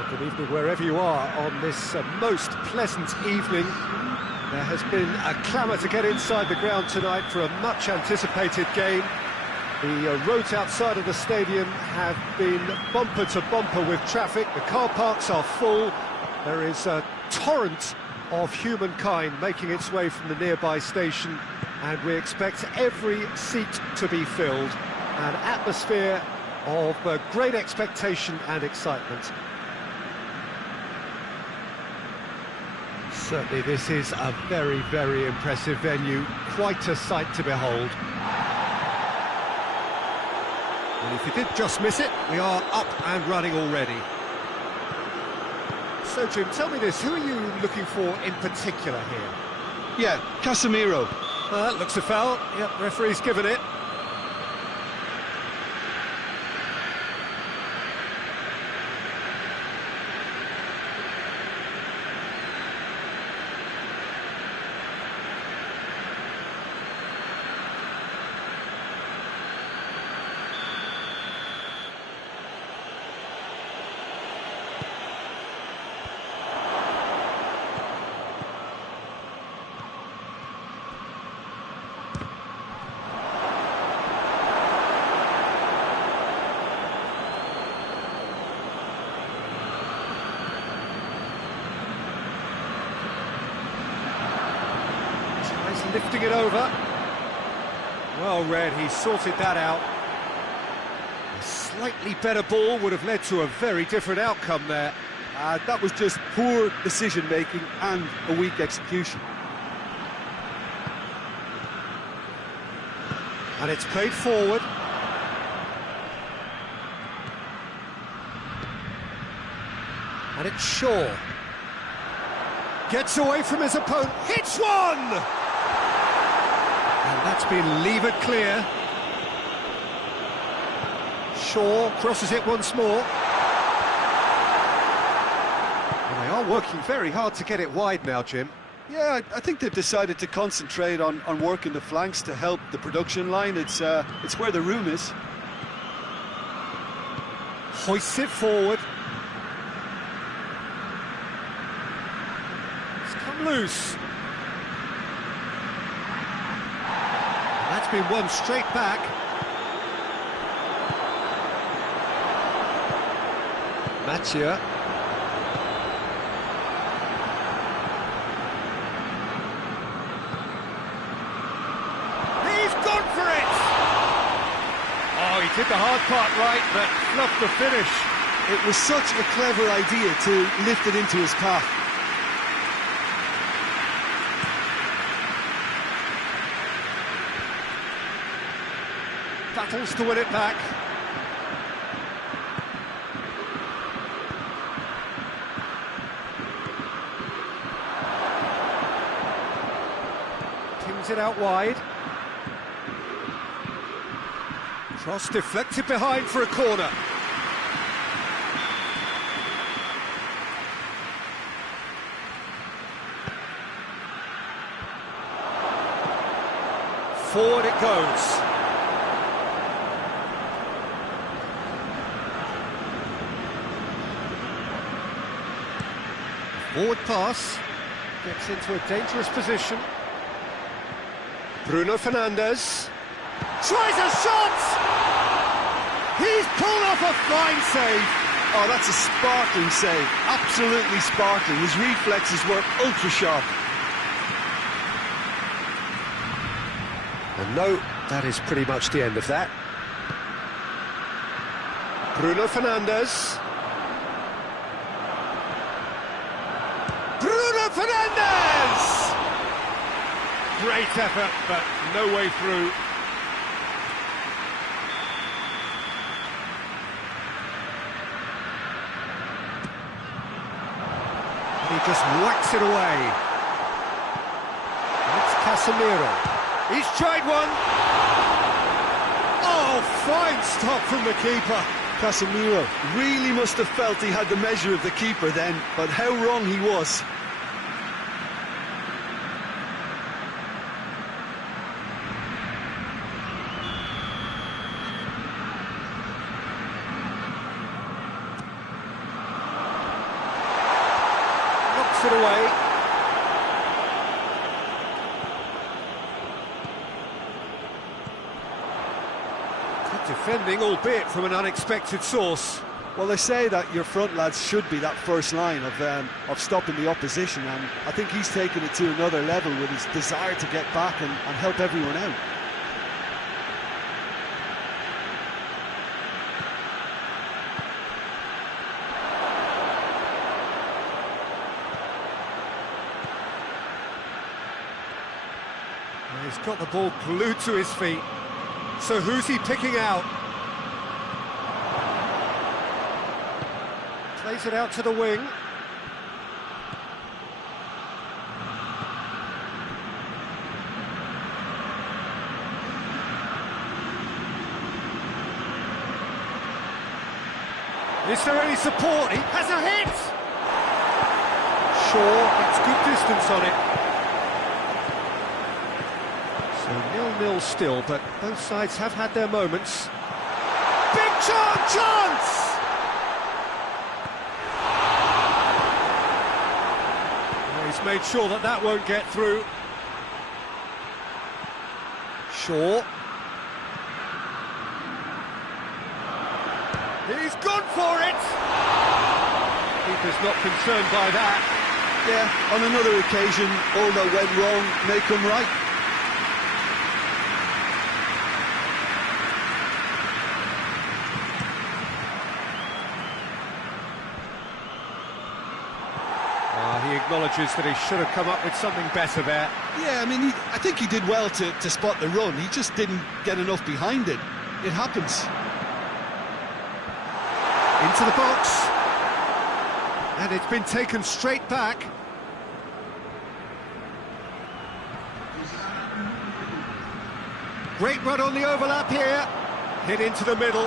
Well, good evening wherever you are on this most pleasant evening. There has been a clamour to get inside the ground tonight for a much-anticipated game. The roads outside of the stadium have been bumper to bumper with traffic. The car parks are full. There is a torrent of humankind making its way from the nearby station, and we expect every seat to be filled. An atmosphere of great expectation and excitement. Certainly this is a very, very impressive venue. Quite a sight to behold. And if you did just miss it, we are up and running already. So, Jim, tell me this, who are you looking for in particular here? Yeah, Casemiro. Looks a foul. Yep, referee's given it. Lifting it over. Well read, he sorted that out. A slightly better ball would have led to a very different outcome there. That was just poor decision-making and a weak execution. And it's played forward. And it's Shaw. Gets away from his opponent, hits one! And that's been levered clear. Shaw crosses it once more. And they are working very hard to get it wide now, Jim. Yeah, I think they've decided to concentrate on working the flanks to help the production line. It's where the room is. Hoists it forward. It's come loose. That's been won straight back. Mathieu. He's gone for it! Oh, he did the hard part right, but fluffed the finish. It was such a clever idea to lift it into his path. Battles to win it back. Pings it out wide. Cross deflected behind for a corner. Forward it goes. Forward pass, gets into a dangerous position. Bruno Fernandes tries a shot! He's pulled off a fine save. Oh, that's a sparkling save, absolutely sparkling. His reflexes were ultra sharp. And no, that is pretty much the end of that. Bruno Fernandes. Fernandes! Great effort, but no way through. He just whacks it away. It's Casemiro. He's tried one. Oh, fine stop from the keeper. Casemiro really must have felt he had the measure of the keeper then, but how wrong he was. knocks it away. Good defending, albeit from an unexpected source. Well, they say that your front lads should be that first line of stopping the opposition, and I think he's taken it to another level with his desire to get back and help everyone out. He's got the ball glued to his feet. So who's he picking out? Plays it out to the wing. Is there any support? He has a hit! Shaw gets good distance on it. So 0-0 still, but both sides have had their moments. Big chance! He's made sure that that won't get through. Shaw. He's gone for it! Keeper's not concerned by that. Yeah, on another occasion, all that went wrong may come right. He acknowledges that he should have come up with something better there. Yeah, I mean, I think he did well to spot the run. He just didn't get enough behind it. It happens. Into the box. And it's been taken straight back. Great run on the overlap here. Hit into the middle.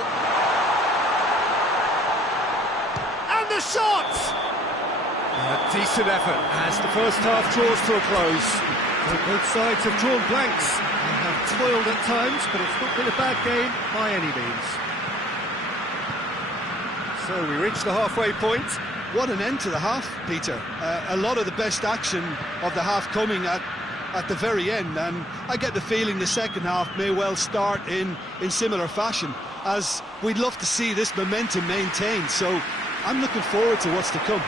And the shot! A decent effort as the first half draws to a close. Both sides have drawn blanks and have toiled at times, but it's not been a bad game by any means. So we reach the halfway point. What an end to the half, Peter. A lot of the best action of the half coming at the very end, and I get the feeling the second half may well start in similar fashion, as we'd love to see this momentum maintained, so I'm looking forward to what's to come.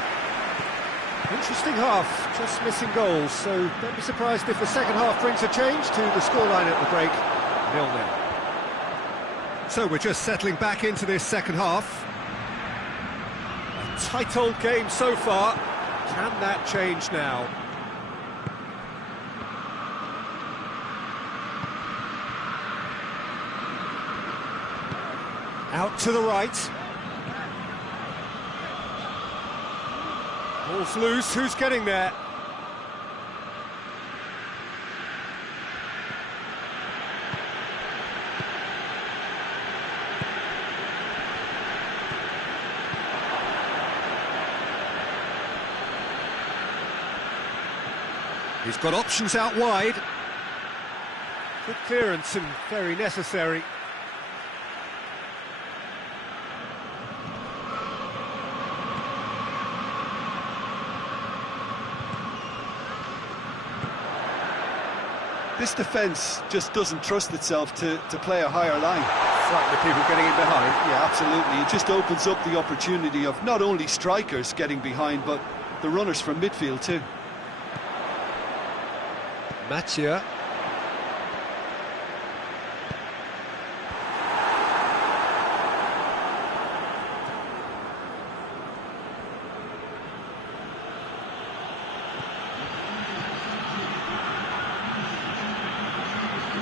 Interesting half, just missing goals, so don't be surprised if the second half brings a change to the scoreline at the break, 0-0. So we're just settling back into this second half. A tight old game so far. Can that change now? Out to the right. Ball's loose, who's getting there? He's got options out wide. Good clearance and very necessary. This defence just doesn't trust itself to play a higher line. Frightened of people getting in behind. Yeah, absolutely. It just opens up the opportunity of not only strikers getting behind, but the runners from midfield too. Mathieu.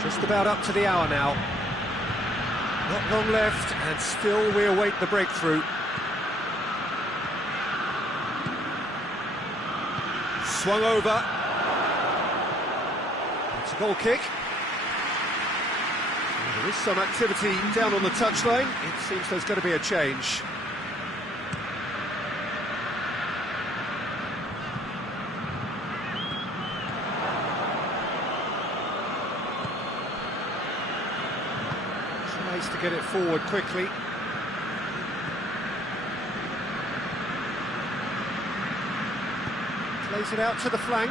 Just about up to the hour now. Not long left, and still we await the breakthrough. Swung over. It's a goal kick. There is some activity down on the touchline. It seems there's going to be a change. Tries to get it forward quickly. Plays it out to the flank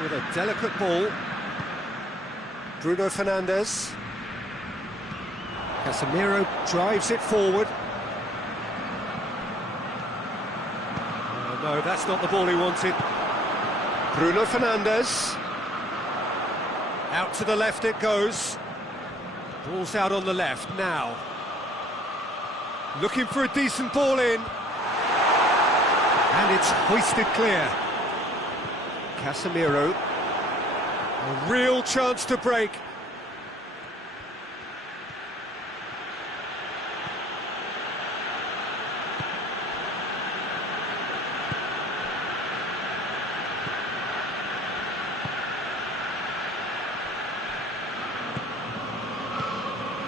with a delicate ball. Bruno Fernandes. Casemiro drives it forward. Oh, no, that's not the ball he wanted. Bruno Fernandes. Out to the left it goes. Ball's out on the left now. Looking for a decent ball in. And it's hoisted clear. Casemiro. A real chance to break.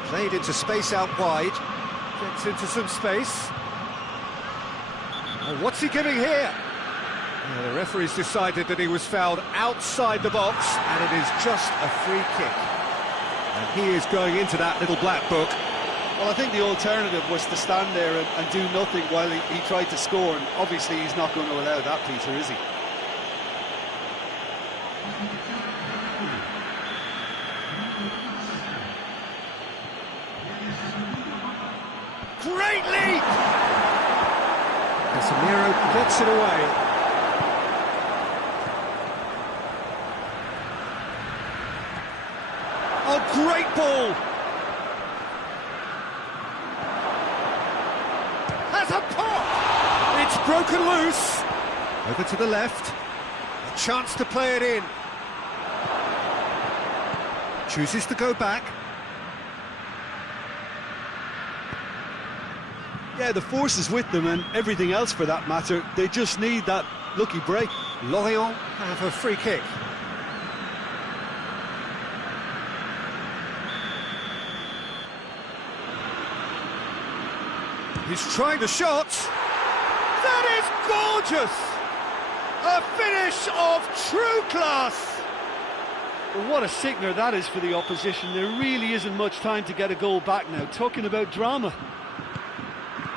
Played into space out wide. Gets into some space. Oh, what's he giving here? The referee's decided that he was fouled outside the box, and it is just a free kick. And he is going into that little black book. Well, I think the alternative was to stand there and do nothing while he tried to score, and obviously he's not going to allow that, Peter, is he? Great leap! Casemiro gets it away. Oh, great ball! Has a pop! It's broken loose. Over to the left. A chance to play it in. Chooses to go back. Yeah, the force is with them and everything else for that matter. They just need that lucky break. Lorient have a free kick. He's trying the shot. That is gorgeous! A finish of true class! Well, what a sickener that is for the opposition. There really isn't much time to get a goal back now. Talking about drama.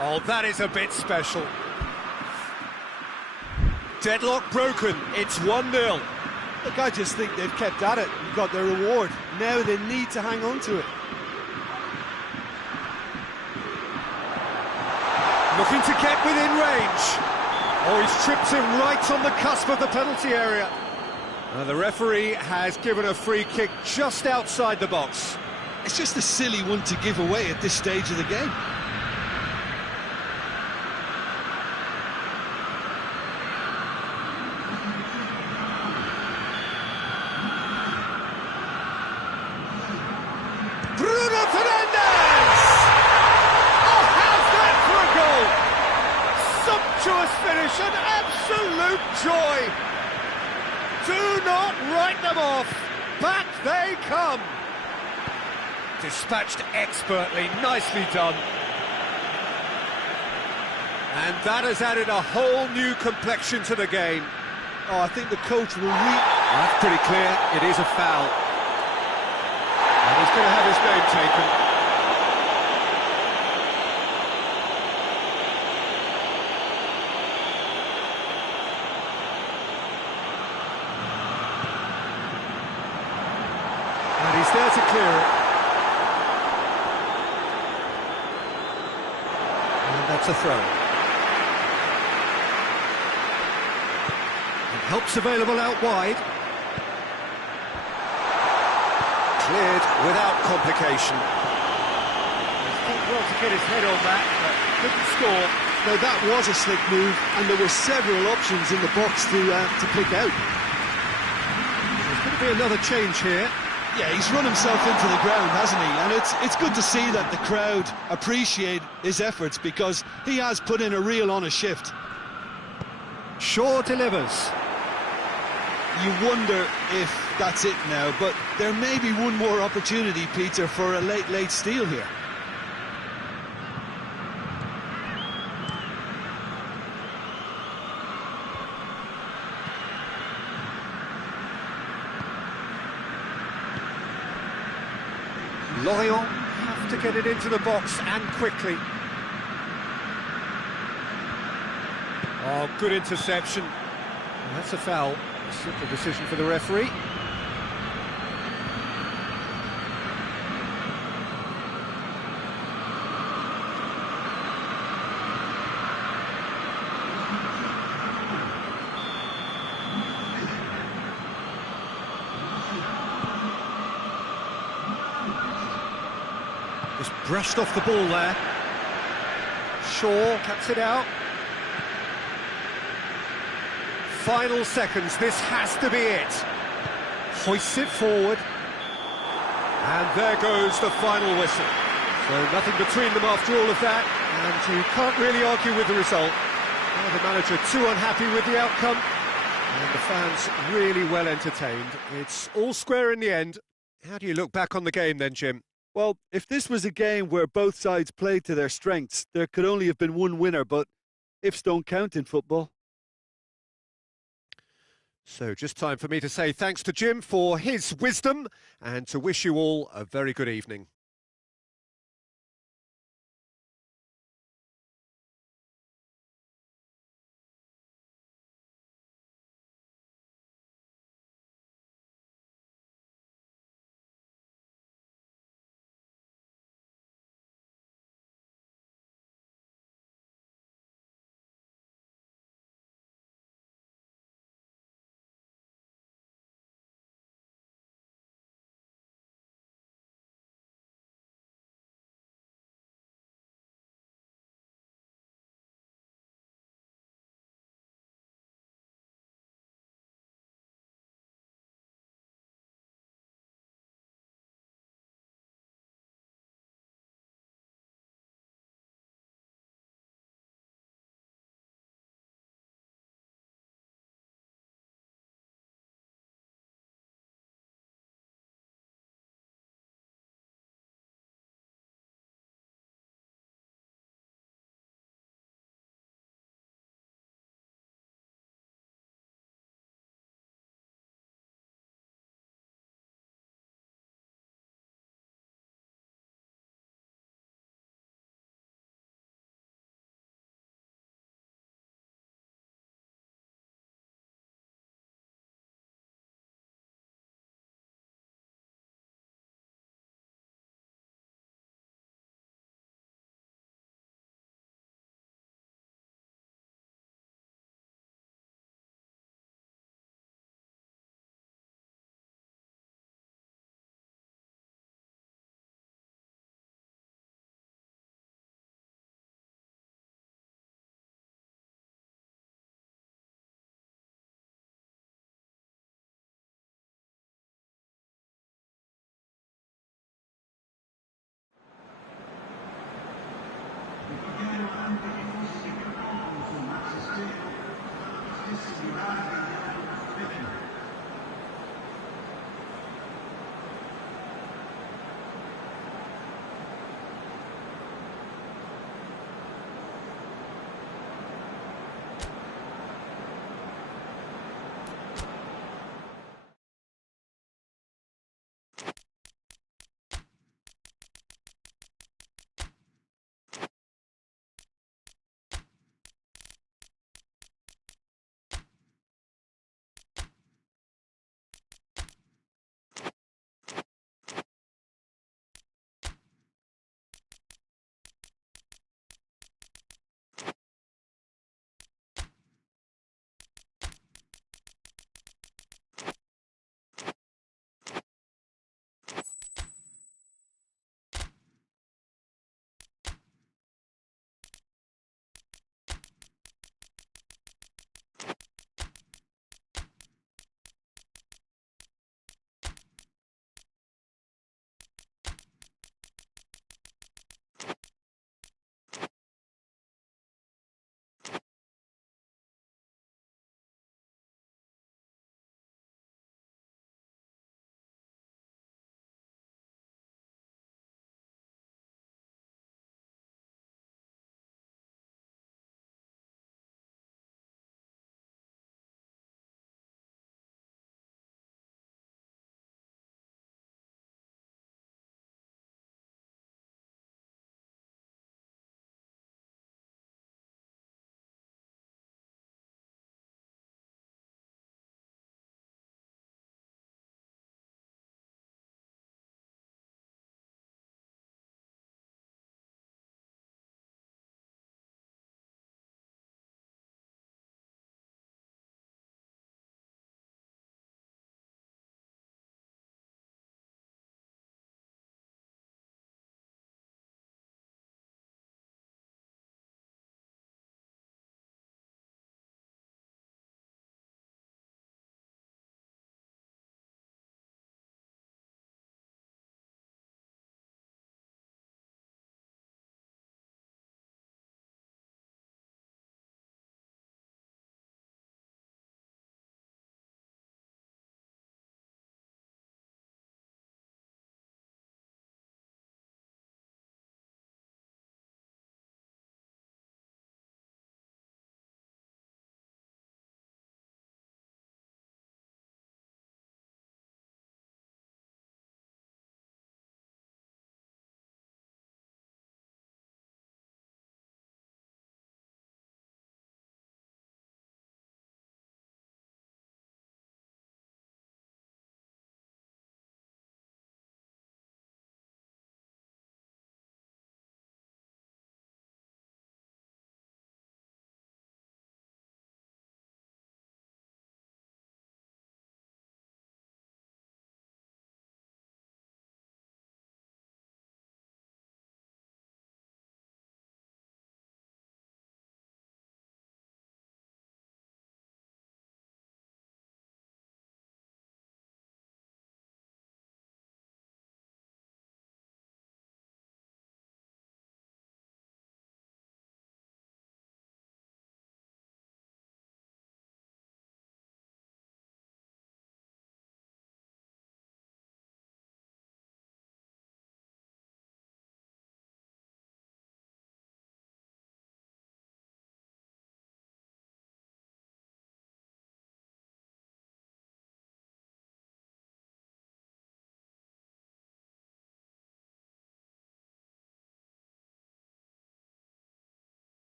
Oh, that is a bit special. Deadlock broken. It's 1-0. Look, I just think they've kept at it and got their reward. Now they need to hang on to it. Looking to get within range. Oh, he's tripped him right on the cusp of the penalty area. The referee has given a free kick just outside the box. It's just a silly one to give away at this stage of the game. Bruno Fernandes! Oh, how's that for a goal? Sumptuous finish, an absolute joy. Do not write them off. Back they come. Dispatched expertly, nicely done. And that has added a whole new complexion to the game. Oh, I think the coach will That's pretty clear, it is a foul. And he's going to have his name taken. And he's there to clear it. And that's a throw. And help's available out wide. Cleared without complication. He's done well to get his head on that, but couldn't score. Now that was a slick move, and there were several options in the box to pick out. There's going to be another change here. Yeah, he's run himself into the ground, hasn't he? And it's good to see that the crowd appreciate his efforts, because he has put in a real honest shift. Shaw delivers. You wonder if that's it now, but there may be one more opportunity, Peter, for a late steal here. Lorient have to get it into the box, and quickly. Oh, good interception. That's a foul. Simple decision for the referee. Just brushed off the ball there. Shaw cuts it out. Final seconds, this has to be it. Hoists it forward. And there goes the final whistle. So nothing between them after all of that, and you can't really argue with the result. Well, the manager too unhappy with the outcome, and the fans really well entertained. It's all square in the end. How do you look back on the game then, Jim? Well, if this was a game where both sides played to their strengths, there could only have been one winner, but ifs don't count in football. So just time for me to say thanks to Jim for his wisdom and to wish you all a very good evening.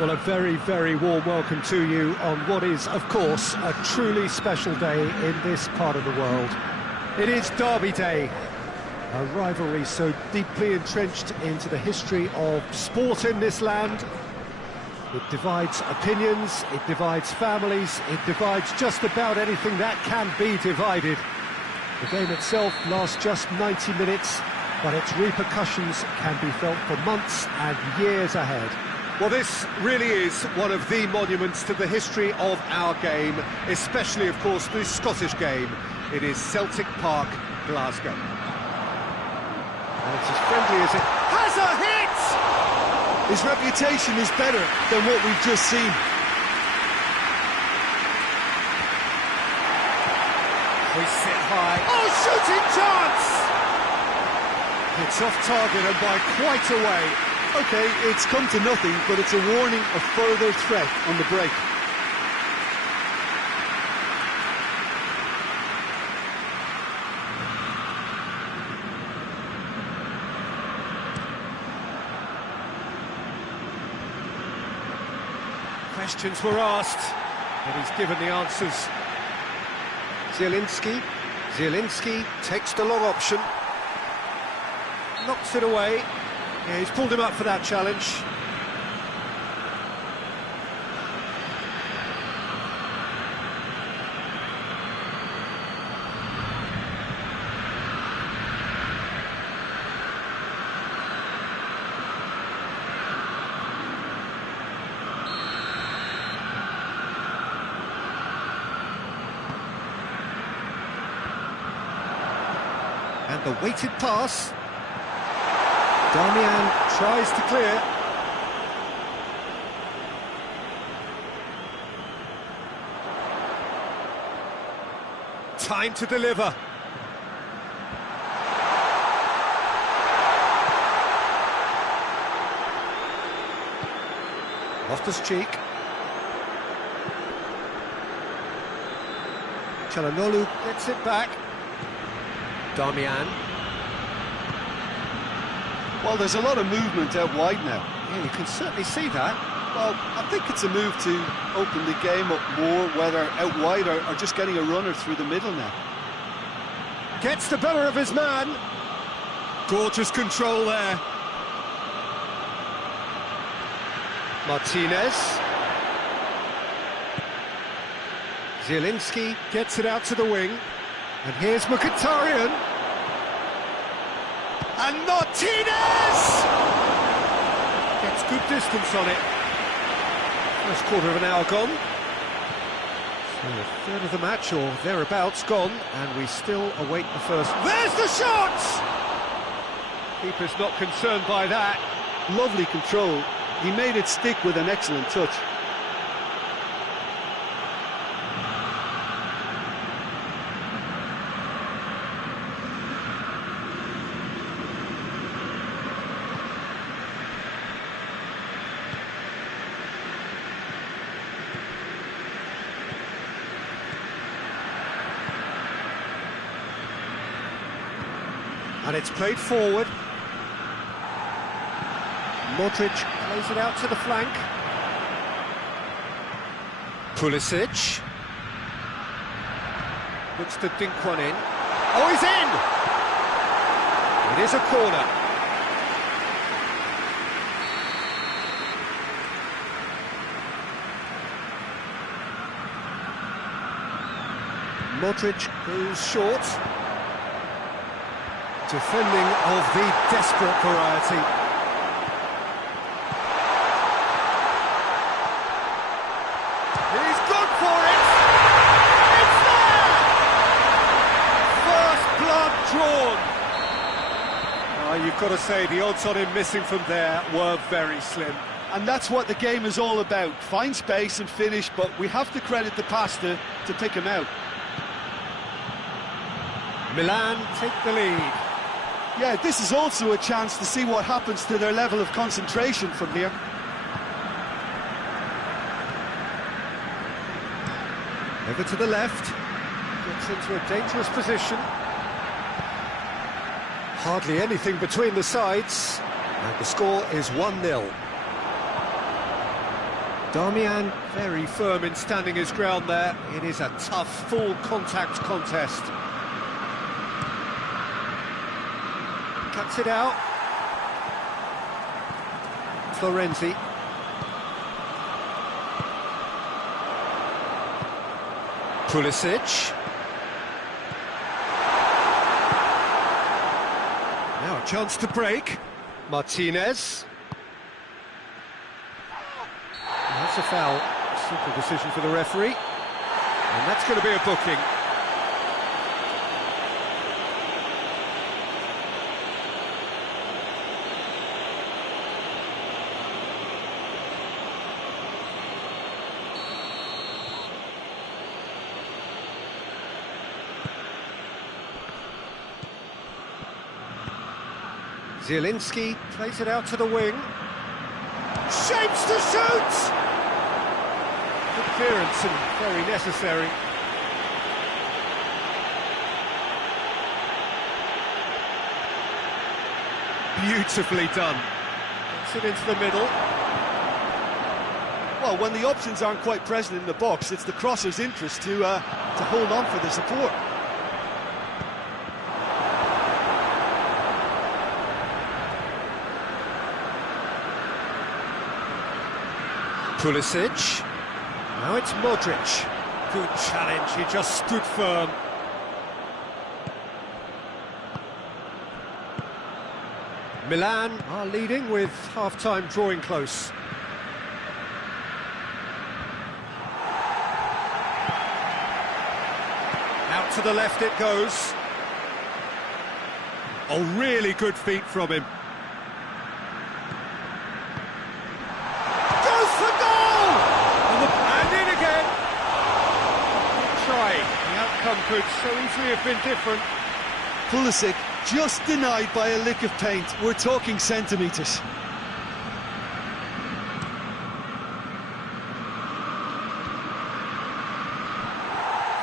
Well, a very, very warm welcome to you on what is, of course, a truly special day in this part of the world. It is Derby Day, a rivalry so deeply entrenched into the history of sport in this land. It divides opinions, it divides families, it divides just about anything that can be divided. The game itself lasts just 90 minutes, but its repercussions can be felt for months and years ahead. Well, this really is one of the monuments to the history of our game, especially, of course, the Scottish game. It is Celtic Park, Glasgow. And it's as friendly as it has a hit! His reputation is better than what we've just seen. We sit high. Oh, shooting chance! It's off target and by quite a way. OK, it's come to nothing, but it's a warning of further threat on the break. Questions were asked, but he's given the answers. Zielinski takes the long option. Knocks it away. Yeah, he's pulled him up for that challenge. And the weighted pass. Damian tries to clear. Time to deliver. Loftus-Cheek. Çalhanoğlu gets it back. Damian. Well, there's a lot of movement out wide now. Yeah, you can certainly see that. Well, I think it's a move to open the game up more, whether out wide or just getting a runner through the middle now. Gets the better of his man. Gorgeous control there. Martinez. Zielinski gets it out to the wing. And here's Mkhitaryan. And Martinez! Gets good distance on it. First quarter of an hour gone. So a third of the match, or thereabouts, gone. And we still await the first. There's the shot! Keeper's not concerned by that. Lovely control. He made it stick with an excellent touch. And it's played forward. Modric plays it out to the flank. Pulisic. Looks to dink one in. Oh, he's in! It is a corner. Modric goes short. Defending of the desperate variety. He's gone for it! It's there! First blood drawn. You've got to say, the odds on him missing from there were very slim. And that's what the game is all about. Find space and finish, but we have to credit the passer to pick him out. Milan take the lead. Yeah, this is also a chance to see what happens to their level of concentration from here. Over to the left. Gets into a dangerous position. Hardly anything between the sides. And the score is 1-0. Darmian very firm in standing his ground there. It is a tough, full contact contest. Cuts it out. Florenzi. Pulisic. Now a chance to break. Martinez. That's a foul. Simple decision for the referee. And that's going to be a booking. Zielinski plays it out to the wing. Shapes to shoot! Good clearance and very necessary. Beautifully done. Gets it into the middle. Well, when the options aren't quite present in the box, it's the crosser's interest to hold on for the support. Pulisic. Now it's Modric. Good challenge, he just stood firm. Milan are leading with half-time drawing close. Out to the left it goes. Oh, really good feet from him. Goes for goal! And in again. Try. The outcome could so easily have been different. Pulisic just denied by a lick of paint. We're talking centimetres.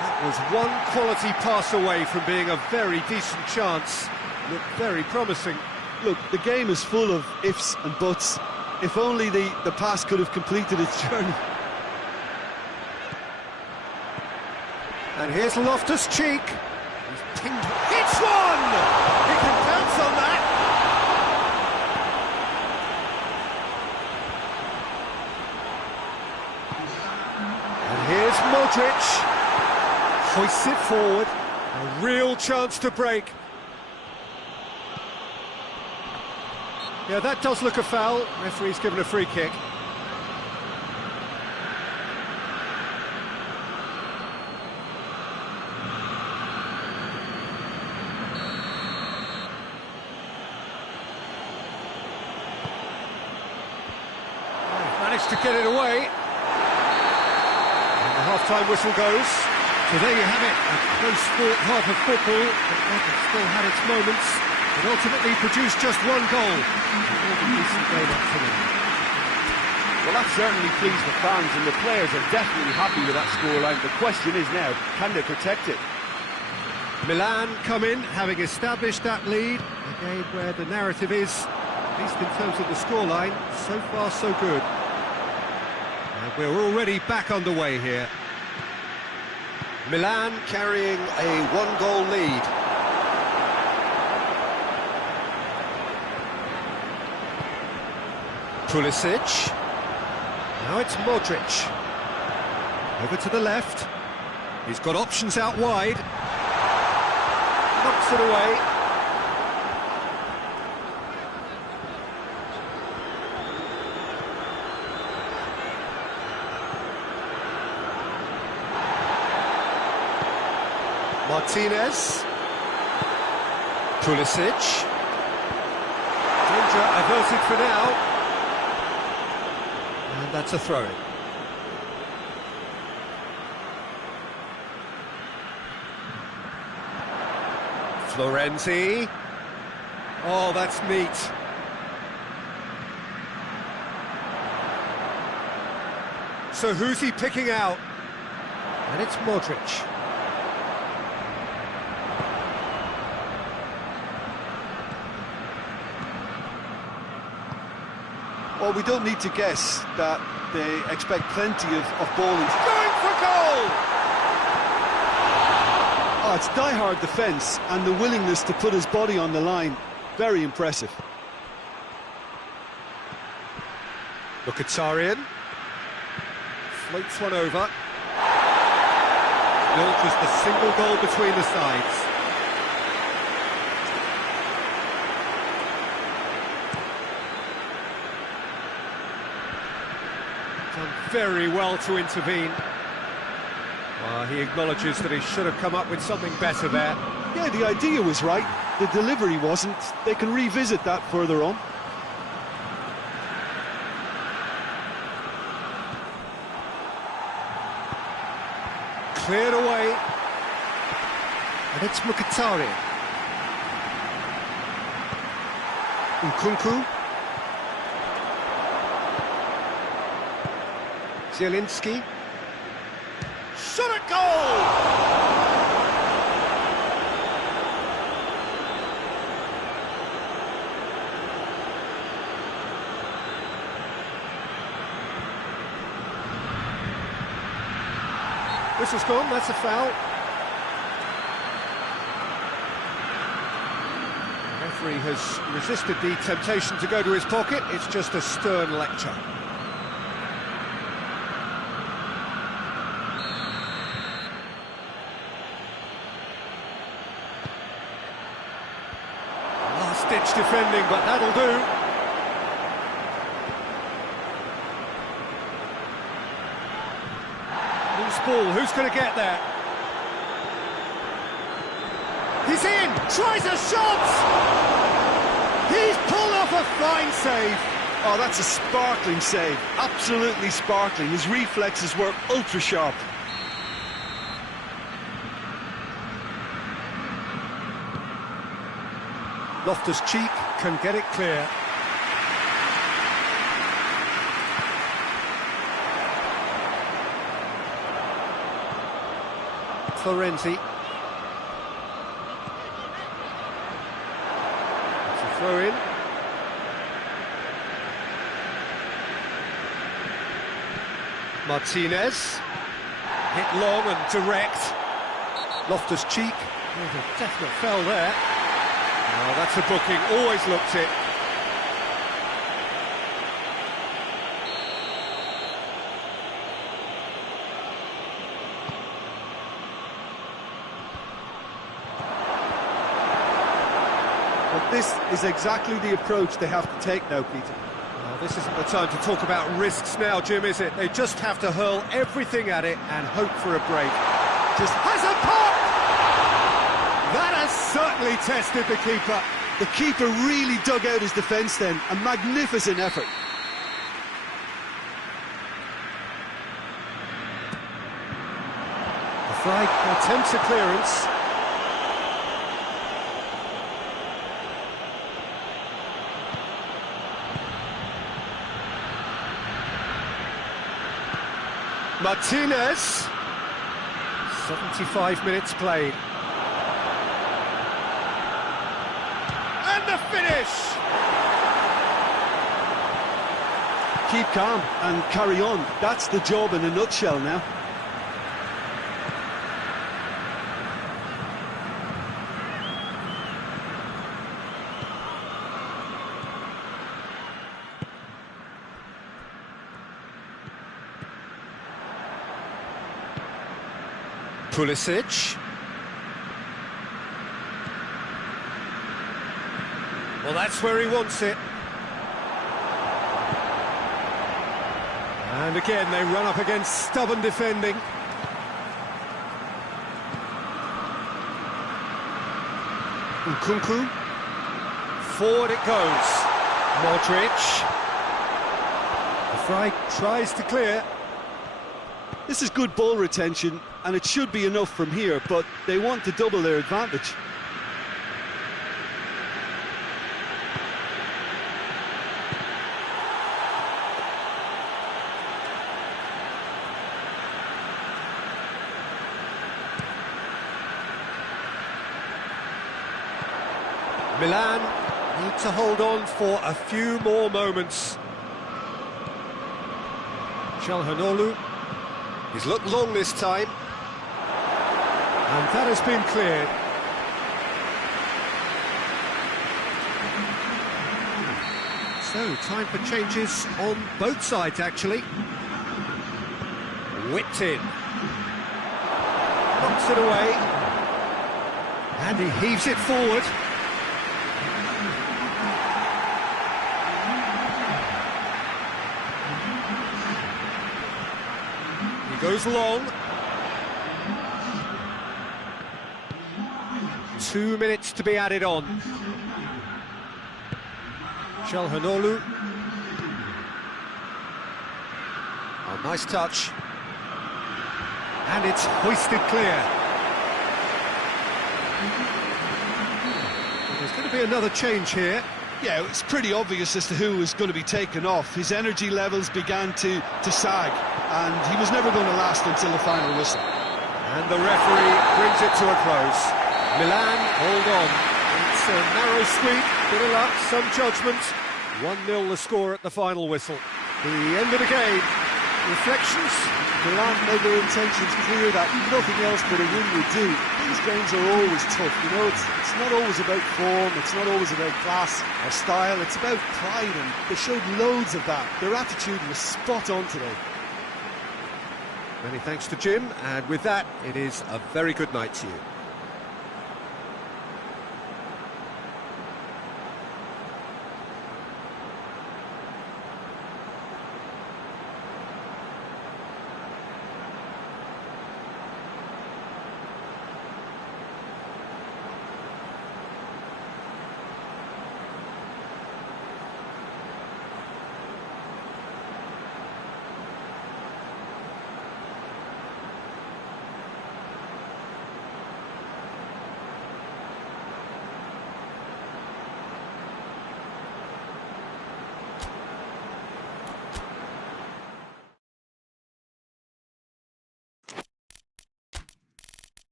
That was one quality pass away from being a very decent chance. Looked very promising. Look, the game is full of ifs and buts. If only the pass could have completed its journey. And here's Loftus-Cheek. He's pinged. Hits one! He can pounce on that. And here's Modric. Hoists it forward. A real chance to break. Yeah, that does look a foul. Referee's given a free kick. Managed to get it away. And the half-time whistle goes. So there you have it, a close-fought half of football, but it still had its moments. It ultimately produced just one goal. A more decent game up to them. Well, that certainly pleased the fans, and the players are definitely happy with that scoreline. The question is now, can they protect it? Milan come in, having established that lead. A game where the narrative is, at least in terms of the scoreline, so far so good. And we're already back underway here. Milan carrying a one-goal lead. Pulisic. Now it's Modric. Over to the left. He's got options out wide. Knocks it away. Martinez. Pulisic. Danger averted for now. And that's a throw-in. Florenzi. Oh, that's neat. So who's he picking out? And it's Modric. Well, we don't need to guess that they expect plenty of bowling. Going for goal! Oh, it's die-hard defence and the willingness to put his body on the line. Very impressive. Mkhitaryan floats one over. Built just a single goal between the sides. Done very well to intervene. Well, he acknowledges that he should have come up with something better there. Yeah, the idea was right. The delivery wasn't. They can revisit that further on. Cleared away. And it's Mkhitaryan. Nkunku. Zielinski. Shot at goal! Whistle's gone, that's a foul. The referee has resisted the temptation to go to his pocket. It's just a stern lecture. Last-ditch defending, but that'll do. Ball, who's going to get there? He's in, tries a shot! He's pulled off a fine save. Oh, that's a sparkling save, absolutely sparkling. His reflexes were ultra sharp. Loftus-Cheek can get it clear. Florenzi. It's a throw in. Martinez. Hit long and direct. Loftus-Cheek. There's a definite foul there. Oh, that's a booking. Always looked it. But this is exactly the approach they have to take now, Peter. Well, this isn't the time to talk about risks now, Jim, is it? They just have to hurl everything at it and hope for a break. Just has a pop! That has certainly tested the keeper. The keeper really dug out his defence then. A magnificent effort. The flag attempts a clearance. Martinez. 75 minutes played. And the finish! Keep calm and carry on. That's the job in a nutshell now. Pulisic. Well, that's where he wants it. And again, they run up against stubborn defending. Nkunku. Forward it goes. Modric. The fry tries to clear. This is good ball retention, and it should be enough from here, but they want to double their advantage. Milan need to hold on for a few more moments. Çalhanoğlu. He's looked long this time. And that has been cleared. So, time for changes on both sides, actually. Whipped in. Knocks it away. And he heaves it forward. He goes long. 2 minutes to be added on. Çalhanoğlu. Oh, nice touch. And it's hoisted clear. Well, there's going to be another change here. Yeah, it's pretty obvious as to who was going to be taken off. His energy levels began to sag, and he was never going to last until the final whistle. And the referee brings it to a close. Milan hold on. It's a narrow squeak, bit of luck, some judgment. 1-0 the score at the final whistle. The end of the game. Reflections? Milan made their intentions clear that nothing else but a win would do. These games are always tough, you know, it's not always about form, it's not always about class or style, it's about pride, and they showed loads of that. Their attitude was spot on today. Many thanks to Jim, and with that, it is a very good night to you.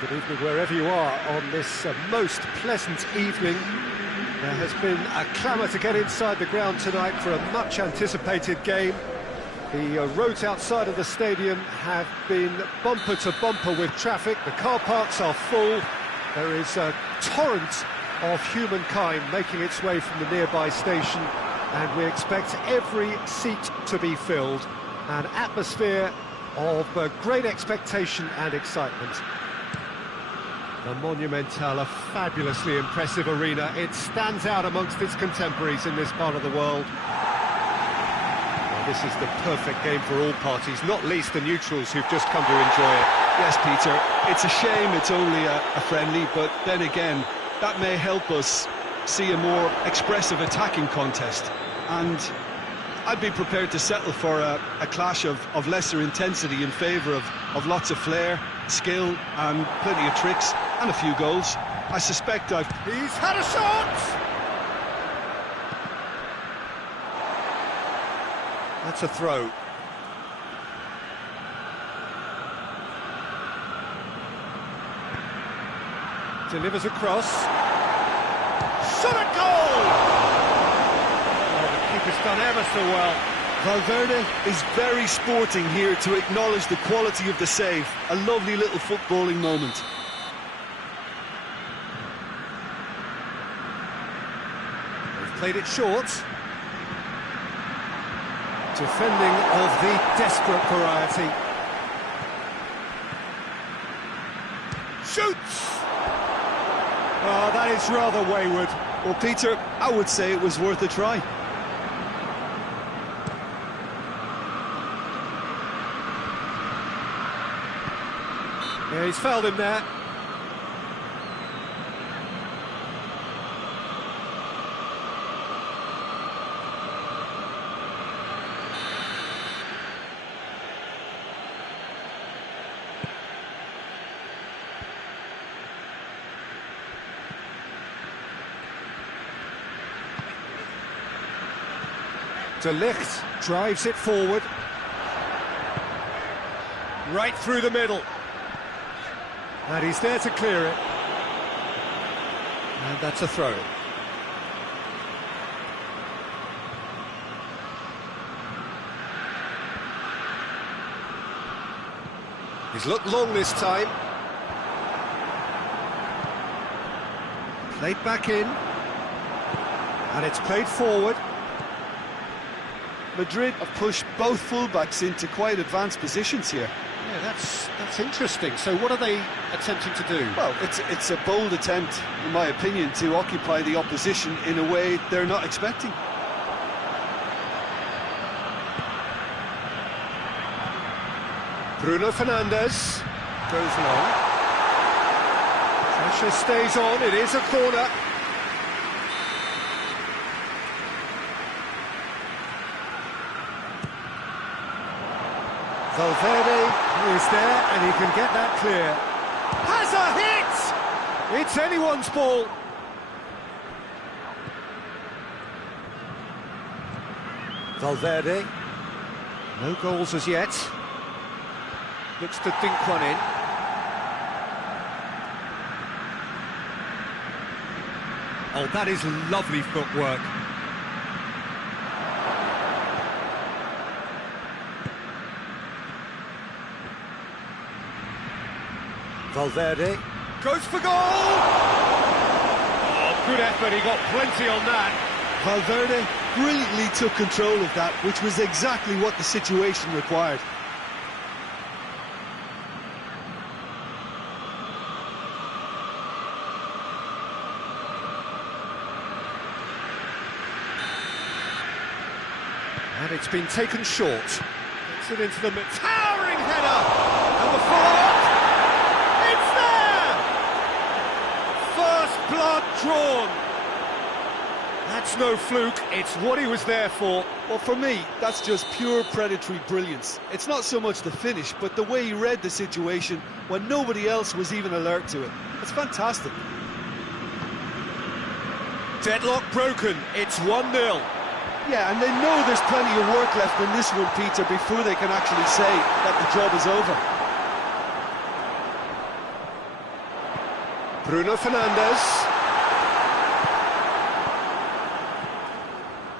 Good evening wherever you are on this most pleasant evening. There has been a clamour to get inside the ground tonight for a much anticipated game. The roads outside of the stadium have been bumper to bumper with traffic. The car parks are full. There is a torrent of humankind making its way from the nearby station, and we expect every seat to be filled. An atmosphere of great expectation and excitement. The Monumental, a fabulously impressive arena. It stands out amongst its contemporaries in this part of the world. Well, this is the perfect game for all parties, not least the neutrals who've just come to enjoy it. Yes, Peter, it's a shame it's only a friendly, but then again, that may help us see a more expressive attacking contest. And I'd be prepared to settle for a clash of lesser intensity in favour of lots of flair, skill and plenty of tricks and a few goals. I suspect He's had a shot! That's a throw. Delivers across. Shot at goal! Oh, the keeper's done ever so well. Valverde is very sporting here to acknowledge the quality of the save. A lovely little footballing moment. They've played it short. Defending of the desperate variety. Shoots! Oh, that is rather wayward. Well, Peter, I would say it was worth a try. Yeah, he's fouled him there. De Ligt drives it forward. Right through the middle. And he's there to clear it. And that's a throw. He's looked long this time. Played back in. And it's played forward. Madrid have pushed both fullbacks into quite advanced positions here. Yeah, that's interesting. So what are they attempting to do? Well, it's a bold attempt, in my opinion, to occupy the opposition in a way they're not expecting. Bruno Fernandes goes long. Pressure stays on. It is a corner. Valverde is there, and he can get that clear. Has a hit! It's anyone's ball. Valverde. No goals as yet. Looks to dink one in. Oh, that is lovely footwork. Valverde goes for goal! Oh, good effort, he got plenty on that. Valverde brilliantly took control of that, which was exactly what the situation required. And it's been taken short. Gets it into the towering header! And the follow-up! It's there! First blood drawn! That's no fluke, it's what he was there for. Well, for me, that's just pure predatory brilliance. It's not so much the finish, but the way he read the situation when nobody else was even alert to it. It's fantastic. Deadlock broken, it's 1-0. Yeah, and they know there's plenty of work left in this one, Peter, before they can actually say that the job is over. Bruno Fernandes.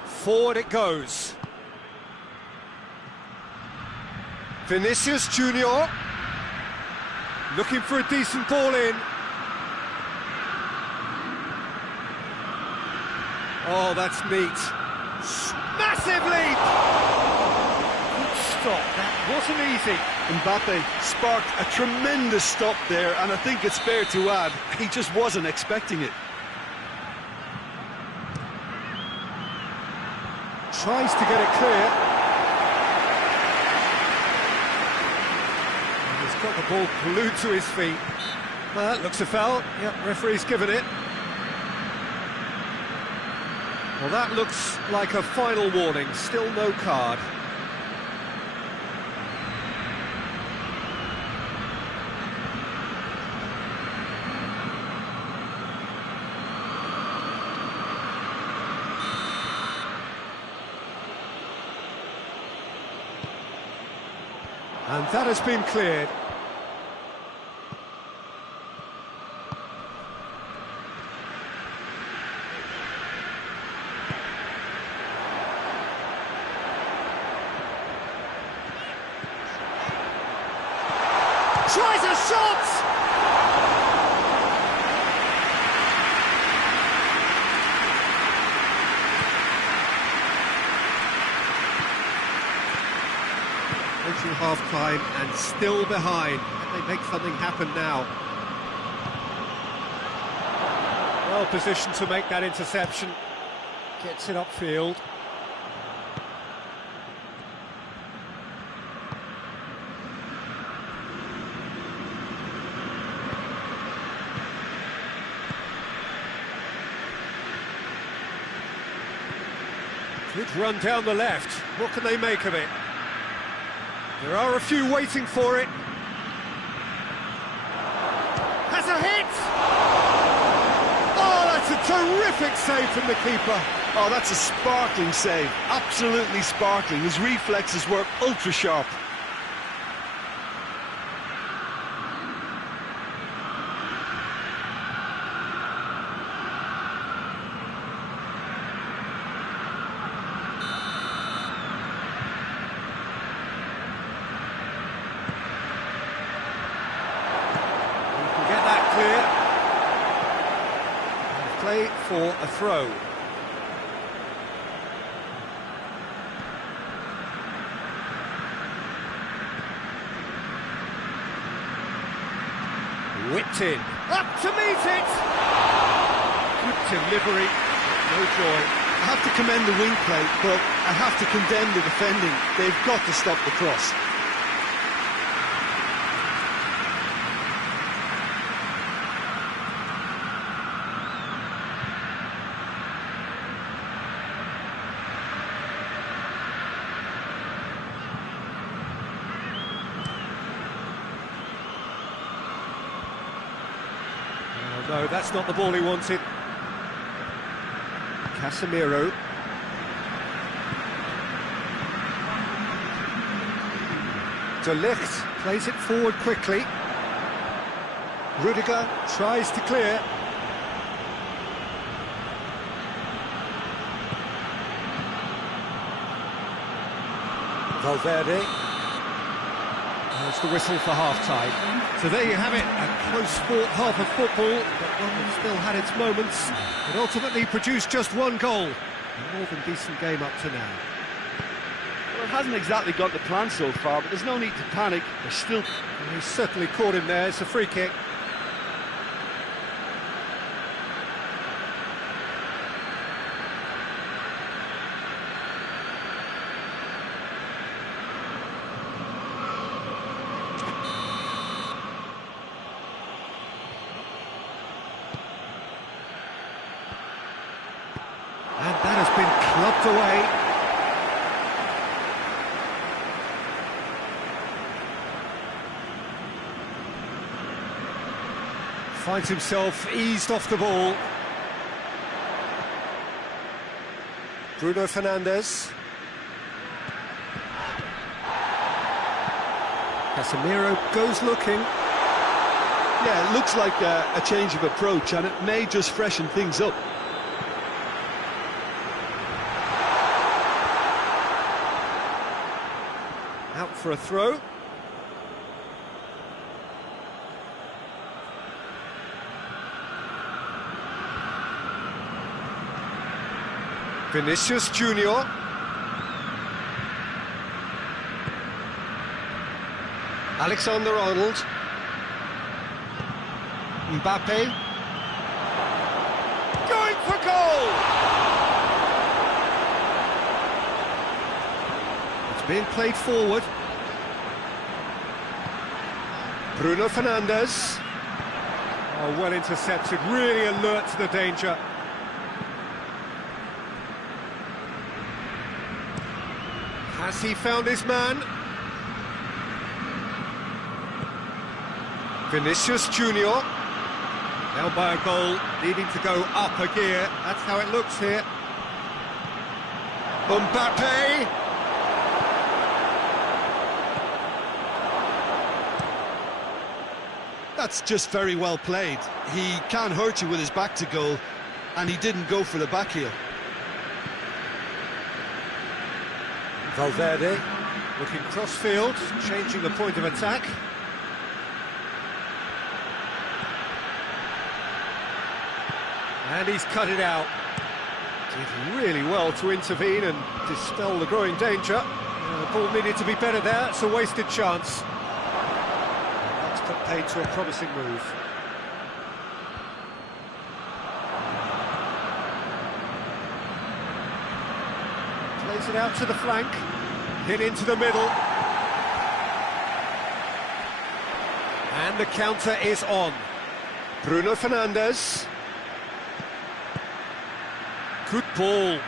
Forward it goes. Vinicius Junior. Looking for a decent ball in. Oh, that's neat. Massive leap! Good stop, that wasn't easy. Mbappe sparked a tremendous stop there, and I think it's fair to add, he just wasn't expecting it. Tries to get it clear. And he's got the ball glued to his feet. That looks a foul. Yep, referee's given it. Well, that looks like a final warning. Still no card. And that has been cleared. Tries a shot! Approaching half-time and still behind. Can they make something happen now? Well positioned to make that interception. Gets it upfield. Good run down the left. What can they make of it? There are a few waiting for it. Has a hit! Oh, that's a terrific save from the keeper. Oh, that's a sparkling save. Absolutely sparkling. His reflexes were ultra sharp. Play for a throw. Whipped in. Up to meet it! Good delivery, no joy. I have to commend the wing play, but I have to condemn the defending. They've got to stop the cross. No, that's not the ball he wanted. Casemiro. De Ligt plays it forward quickly. Rudiger tries to clear. Valverde. That's the whistle for half-time. So there you have it, a close-fought half of football, but one that still had its moments. It ultimately produced just one goal. A more than decent game up to now. Well, it hasn't exactly got the plan so far, but there's no need to panic. There's still... And he's certainly caught him there. It's a free kick. And that has been clubbed away. Finds himself eased off the ball. Bruno Fernandes. Casemiro goes looking. Yeah, it looks like a change of approach, and it may just freshen things up. Out for a throw. Vinicius Junior. Alexander-Arnold. Mbappe. Going for goal! It's being played forward. Bruno Fernandes. Oh, well intercepted, really alert to the danger. Has he found his man? Vinicius Junior. Now by a goal, needing to go up a gear. That's how it looks here. Mbappe. That's just very well played. He can't hurt you with his back to goal, and he didn't go for the back heel. Valverde looking cross-field, changing the point of attack. And he's cut it out. Did really well to intervene and dispel the growing danger. The ball needed to be better there, it's a wasted chance. That's put paid to a promising move. Plays it out to the flank, hit into the middle. And the counter is on. Bruno Fernandes. Good ball.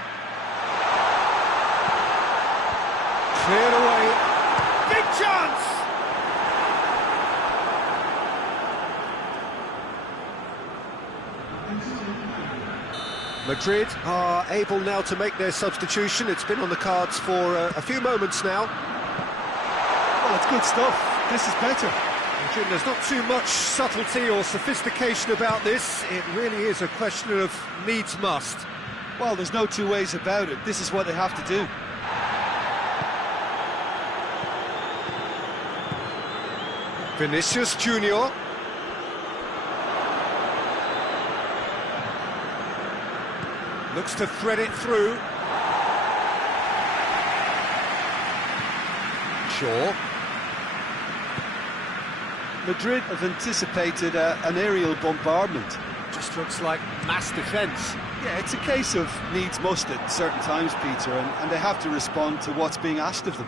Cleared away. Big chance! Madrid are able now to make their substitution. It's been on the cards for a few moments now. Well, it's good stuff. This is better. Jim, there's not too much subtlety or sophistication about this. It really is a question of needs must. Well, there's no two ways about it. This is what they have to do. Vinicius Junior. Looks to thread it through. Shaw. Madrid have anticipated an aerial bombardment. Just looks like mass defence. Yeah, it's a case of needs must at certain times, Peter, and they have to respond to what's being asked of them.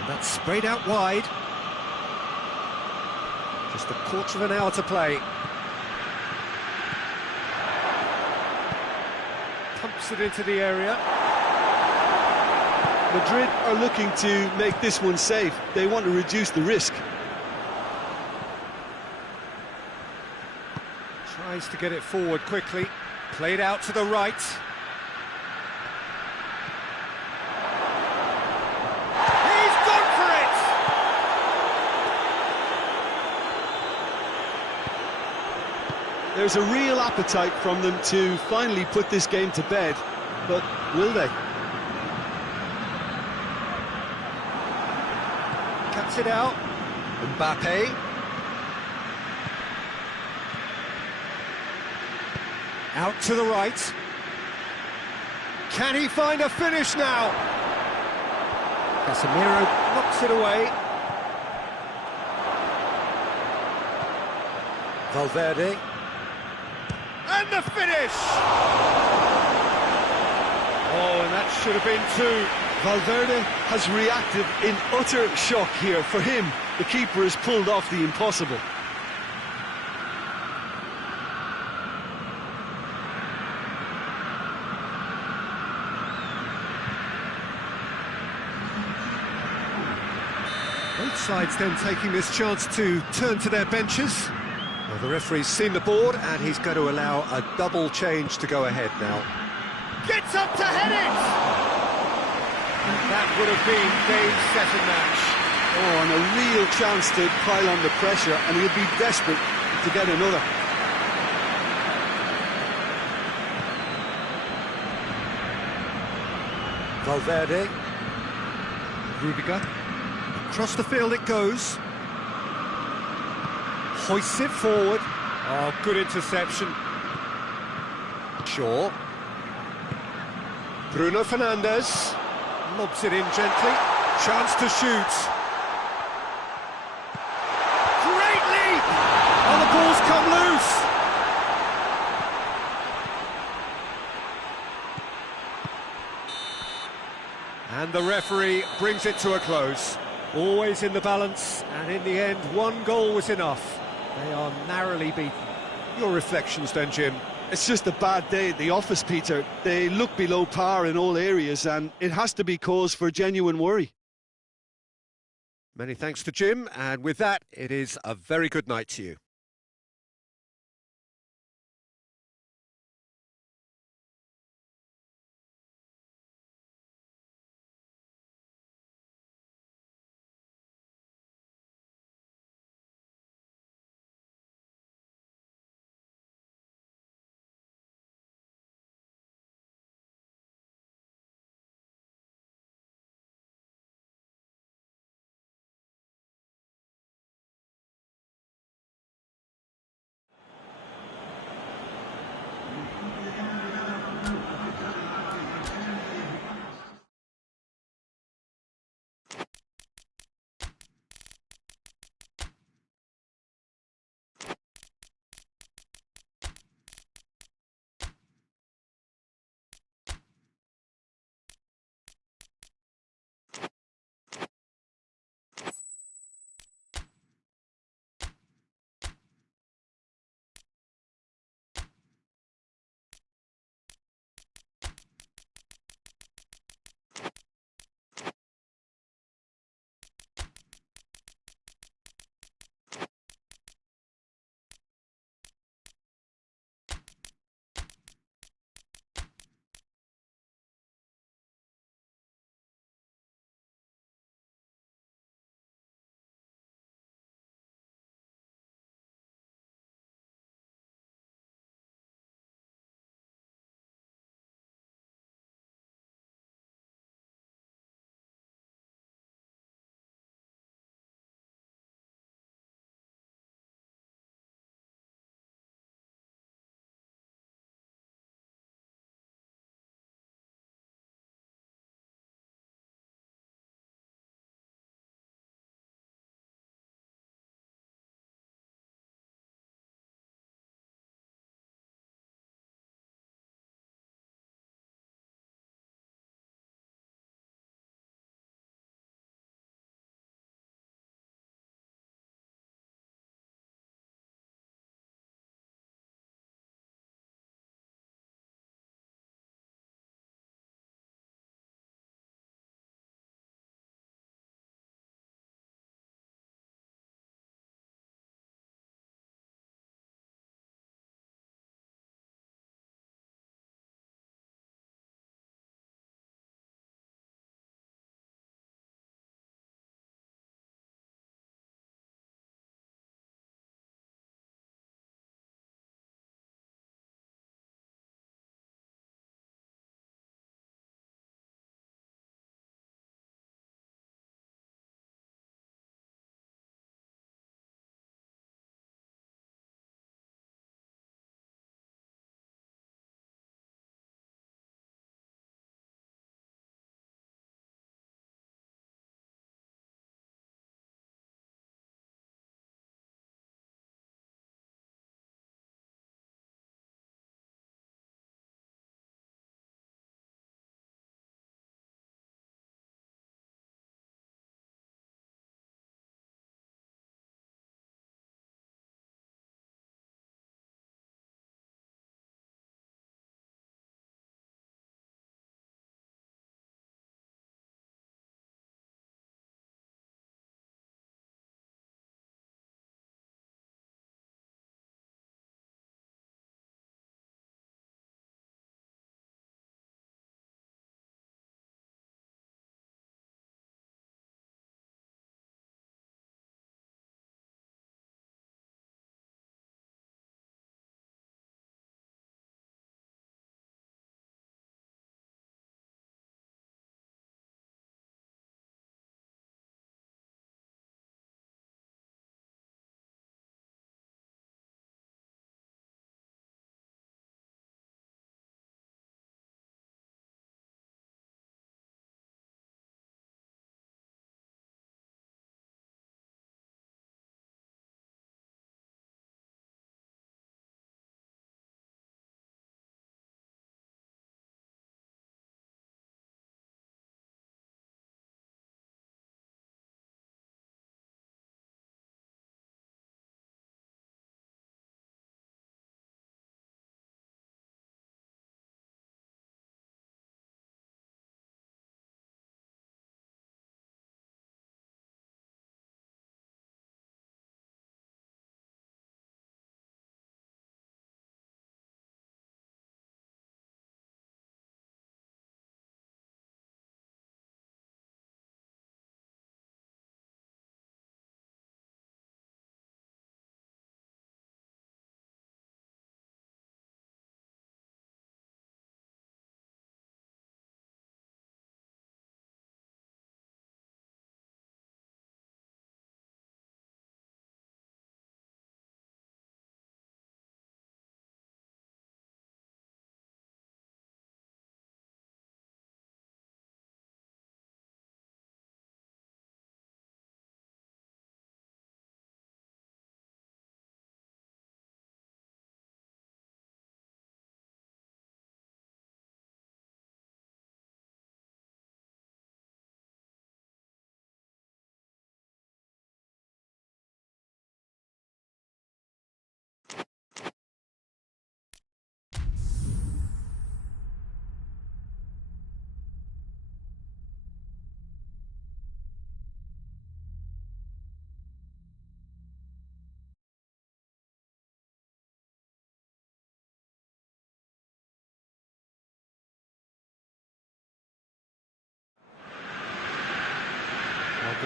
And that's sprayed out wide. Just a quarter of an hour to play. Pumps it into the area. Madrid are looking to make this one safe. They want to reduce the risk. Tries to get it forward quickly. Played out to the right. He's gone for it! There's a real appetite from them to finally put this game to bed, but will they? Cuts it out. Mbappe. Out to the right. Can he find a finish now? Casemiro knocks it away. Valverde. And the finish! Oh, and that should have been two. Valverde has reacted in utter shock here. For him, the keeper has pulled off the impossible. Both sides then taking this chance to turn to their benches. Well, the referee's seen the board and he's going to allow a double change to go ahead now. Gets up to head it! And that would have been Dave's second match. Oh, and a real chance to pile on the pressure, and he'll be desperate to get another. Valverde. Rudiger. Across the field it goes. Hoists it forward. Oh, good interception. Shaw. Bruno Fernandes. Lobs it in gently. Chance to shoot. Great leap! Oh, the ball's come loose. And the referee brings it to a close. Always in the balance, and in the end, one goal was enough. They are narrowly beaten. Your reflections then, Jim? It's just a bad day at the office, Peter. They look below par in all areas, and it has to be cause for genuine worry. Many thanks to Jim, and with that, it is a very good night to you.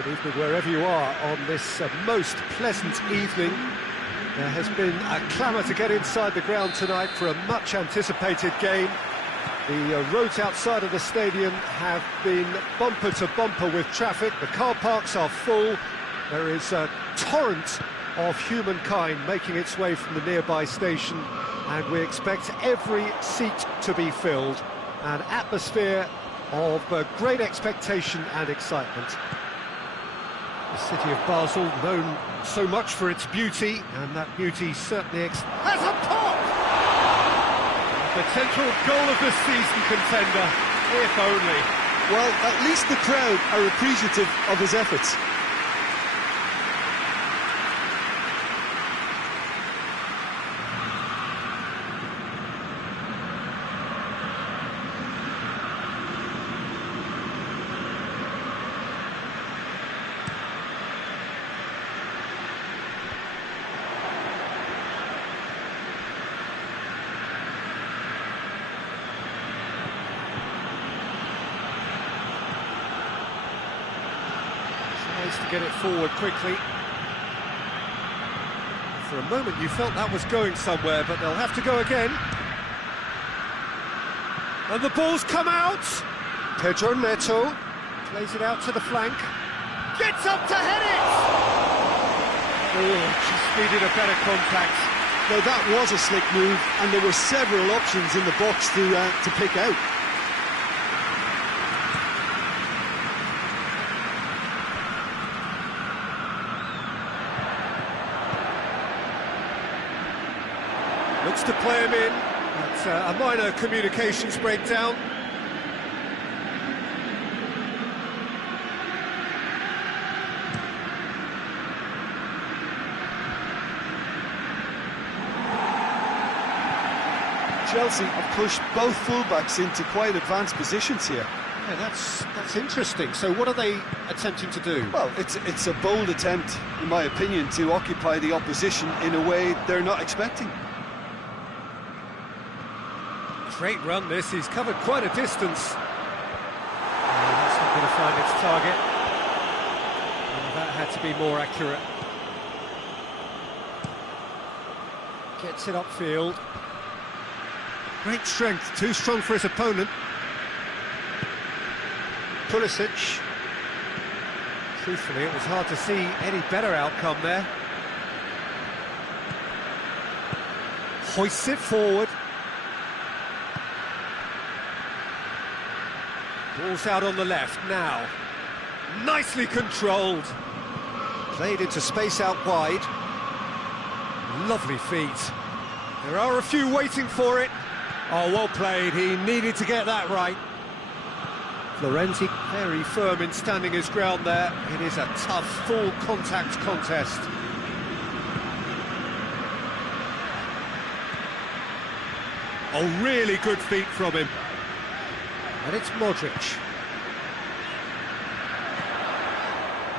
Good evening wherever you are on this most pleasant evening. There has been a clamour to get inside the ground tonight for a much anticipated game. The roads outside of the stadium have been bumper to bumper with traffic. The car parks are full. There is a torrent of humankind making its way from the nearby station, and we expect every seat to be filled. An atmosphere of great expectation and excitement. The city of Basel, known so much for its beauty, and that beauty certainly has a pop! Potential goal of the season contender, if only. Well, at least the crowd are appreciative of his efforts. To get it forward quickly. For a moment you felt that was going somewhere, but they'll have to go again. And the ball's come out. Pedro Neto plays it out to the flank. Gets up to head it! Oh, just needed a better contact. Now that was a slick move, and there were several options in the box to pick out. Looks to play him in. That's a minor communications breakdown. Chelsea have pushed both fullbacks into quite advanced positions here. Yeah, that's interesting. So what are they attempting to do? Well, it's a bold attempt, in my opinion, to occupy the opposition in a way they're not expecting. Great run this, he's covered quite a distance. That's not going to find its target. And that had to be more accurate. Gets it upfield. Great strength, too strong for his opponent. Pulisic. Truthfully, it was hard to see any better outcome there. Hoists it forward. Ball's out on the left now. Nicely controlled. Played into space out wide. Lovely feet. There are a few waiting for it. Oh, well played. He needed to get that right. Florenzi very firm in standing his ground there. It is a tough, full contact contest. Oh, really good feet from him. And it's Modric.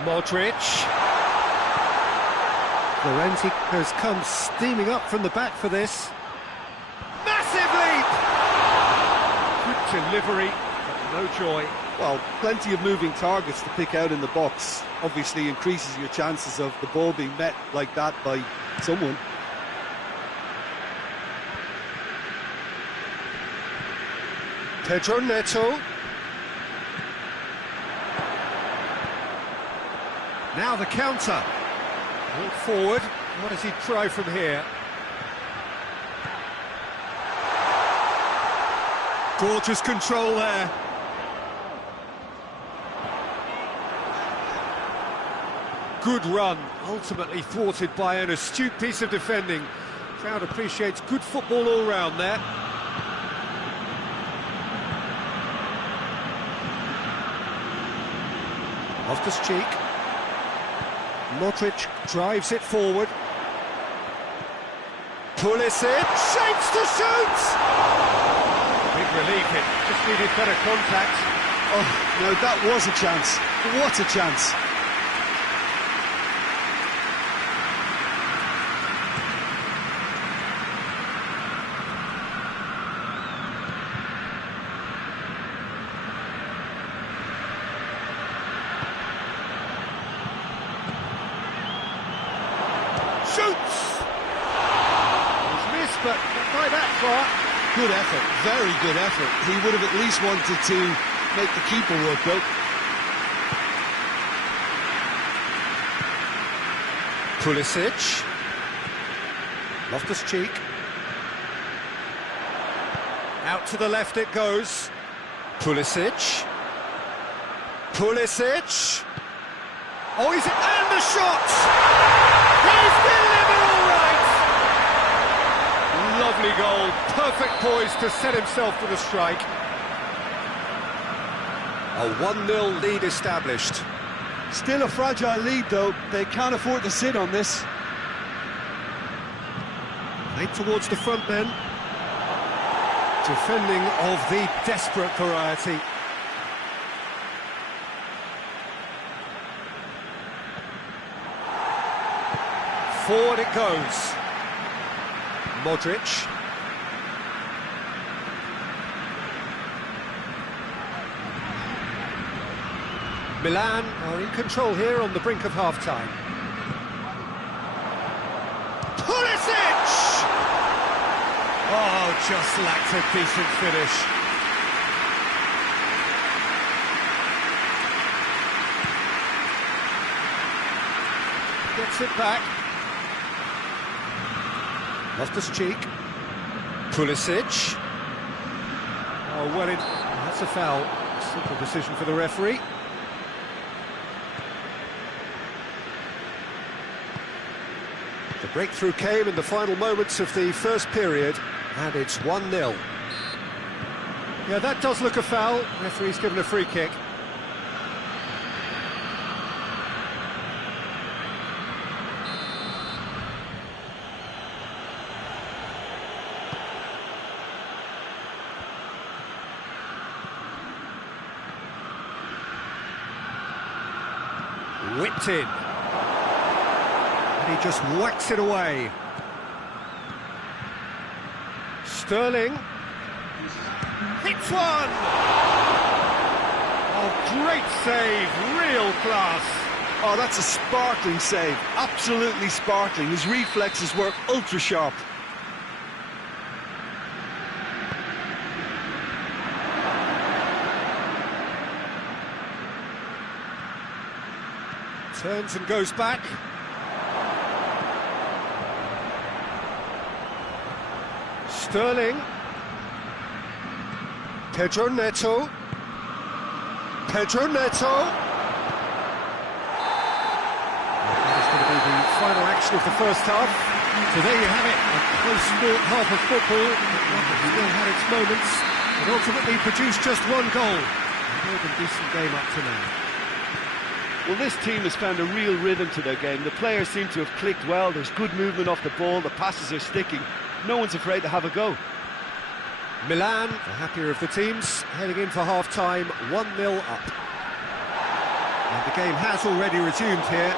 Modric. Florenzi has come steaming up from the back for this. Massive leap! Good delivery, but no joy. Well, plenty of moving targets to pick out in the box. Obviously increases your chances of the ball being met like that by someone. Pedro Neto. Now the counter. Ball forward. What does he try from here? Gorgeous control there. Good run, ultimately thwarted by an astute piece of defending. Crowd appreciates good football all round there. Loftus-Cheek. Modric drives it forward. Pulisic shapes to shoot! Big relief, it just needed better contact. Oh, no, that was a chance. What a chance. shoots! He's missed, but not by that far. Good effort, very good effort. He would have at least wanted to make the keeper work, though. Pulisic. Loftus-Cheek. Out to the left it goes. Pulisic. Pulisic. Oh, he's... and the shot! He's delivered all right! Lovely goal. Perfect poise to set himself for the strike. A 1-0 lead established. Still a fragile lead, though. They can't afford to sit on this. Played towards the front then. Defending of the desperate variety. Forward it goes. Modric. Milan are in control here on the brink of half-time. Pulisic! Oh, just lacked a decent finish. Gets it back. Loftus-Cheek. Pulisic. Oh, well, that's a foul. Simple decision for the referee. The breakthrough came in the final moments of the first period, and it's 1-0. Yeah, that does look a foul. Referee's given a free kick. Whipped in. And he just whacks it away. Sterling. Hits one! Oh, great save, real class. Oh, that's a sparkling save, absolutely sparkling. His reflexes were ultra sharp. Turns and goes back. Sterling. Pedro Neto. Pedro Neto. That is going to be the final action of the first half. So there you have it, a close-fought half of football. It still had its moments, but ultimately produced just one goal. A more than decent game up to now. Well, this team has found a real rhythm to their game. The players seem to have clicked well. There's good movement off the ball. The passes are sticking. No one's afraid to have a go. Milan, the happier of the teams, heading in for half-time, 1-0 up. And the game has already resumed here.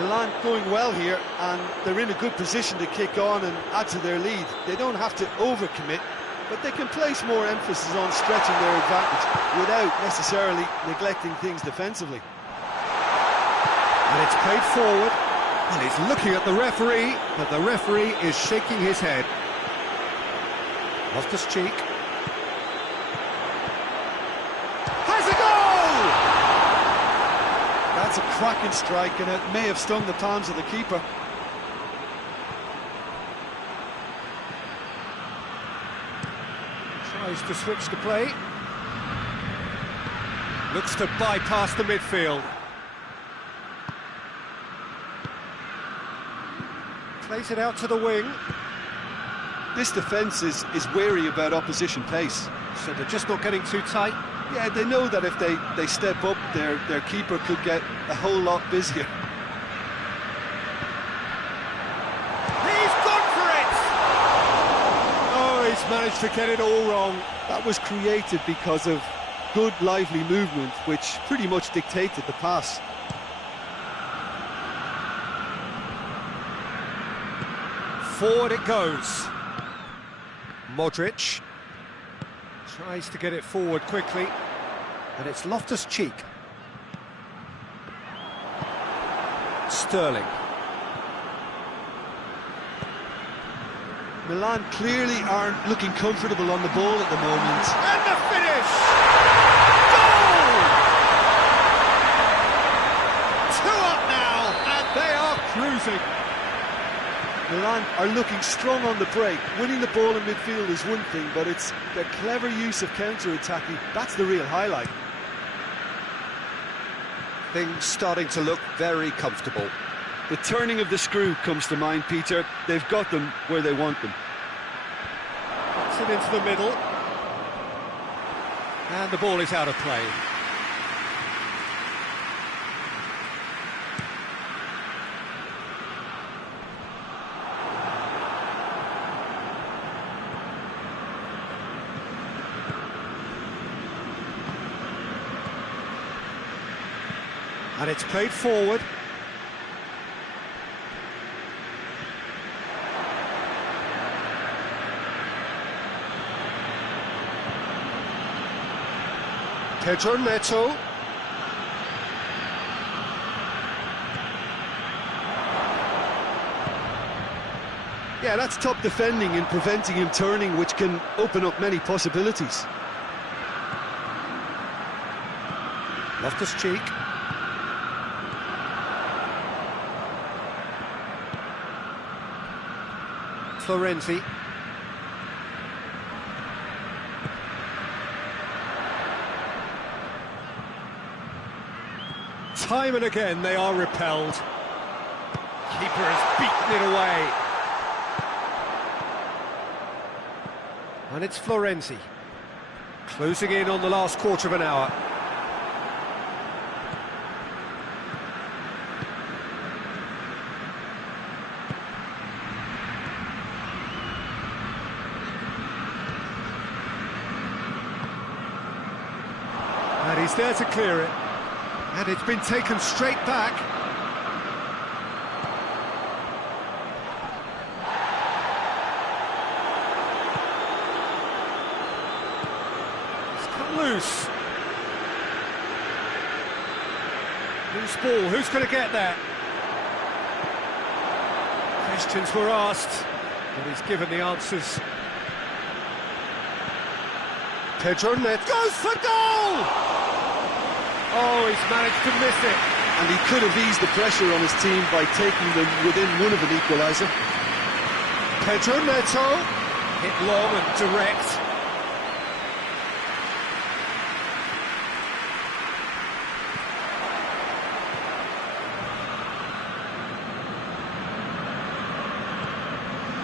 Milan going well here, and they're in a good position to kick on and add to their lead. They don't have to overcommit, but they can place more emphasis on stretching their advantage without necessarily neglecting things defensively. And it's played forward, and he's looking at the referee, but the referee is shaking his head. Loftus-Cheek. Has a goal! That's a cracking strike, and it may have stung the palms of the keeper. Tries to switch the play. Looks to bypass the midfield. Plays it out to the wing. This defence is wary about opposition pace. So they're just not getting too tight. Yeah, they know that if they step up, their keeper could get a whole lot busier. He's gone for it! Oh, he's managed to get it all wrong. That was created because of good, lively movement, which pretty much dictated the pass. Forward it goes. Modric tries to get it forward quickly, and it's Loftus-Cheek. Sterling. Milan clearly aren't looking comfortable on the ball at the moment. And the finish! Goal! 2 up now, and they are cruising. Milan are looking strong on the break. Winning the ball in midfield is one thing, but it's their clever use of counter-attacking. That's the real highlight. Things starting to look very comfortable. The turning of the screw comes to mind, Peter. They've got them where they want them. Puts it into the middle. And the ball is out of play. And it's played forward. Pedro Neto. Yeah, that's top defending and preventing him turning, which can open up many possibilities. Loftus-Cheek. Florenzi. Time and again they are repelled. Keeper has beaten it away. And it's Florenzi. Closing in on the last quarter of an hour. And he's there to clear it. And it's been taken straight back. It's come loose. Loose ball, who's going to get that? Questions were asked, but he's given the answers. Pedro Neto. Goes for goal! Oh, he's managed to miss it. And he could have eased the pressure on his team by taking them within one of an equaliser. Pedro Neto. Hit long and direct.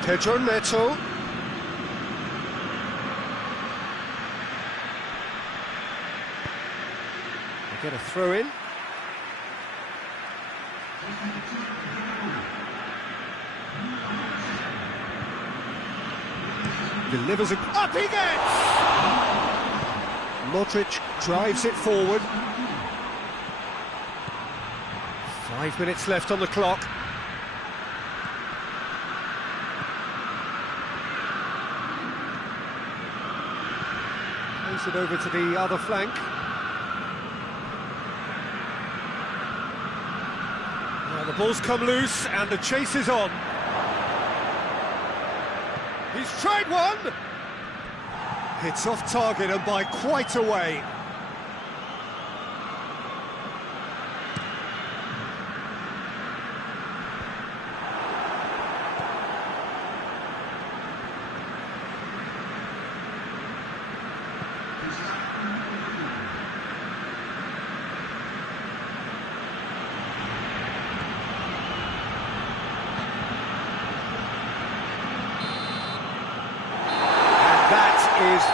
Pedro Neto. Get a throw in. Delivers it. Up he gets! Modric drives it forward. 5 minutes left on the clock. Plays it over to the other flank. The ball's come loose and the chase is on. He's tried one! It's off target and by quite a way.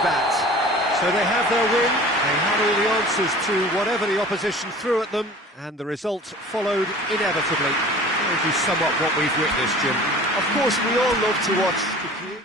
That. So they have their win, they had all the answers to whatever the opposition threw at them, and the result followed inevitably. How would you sum up what we've witnessed, Jim? Of course, we all love to watch the creative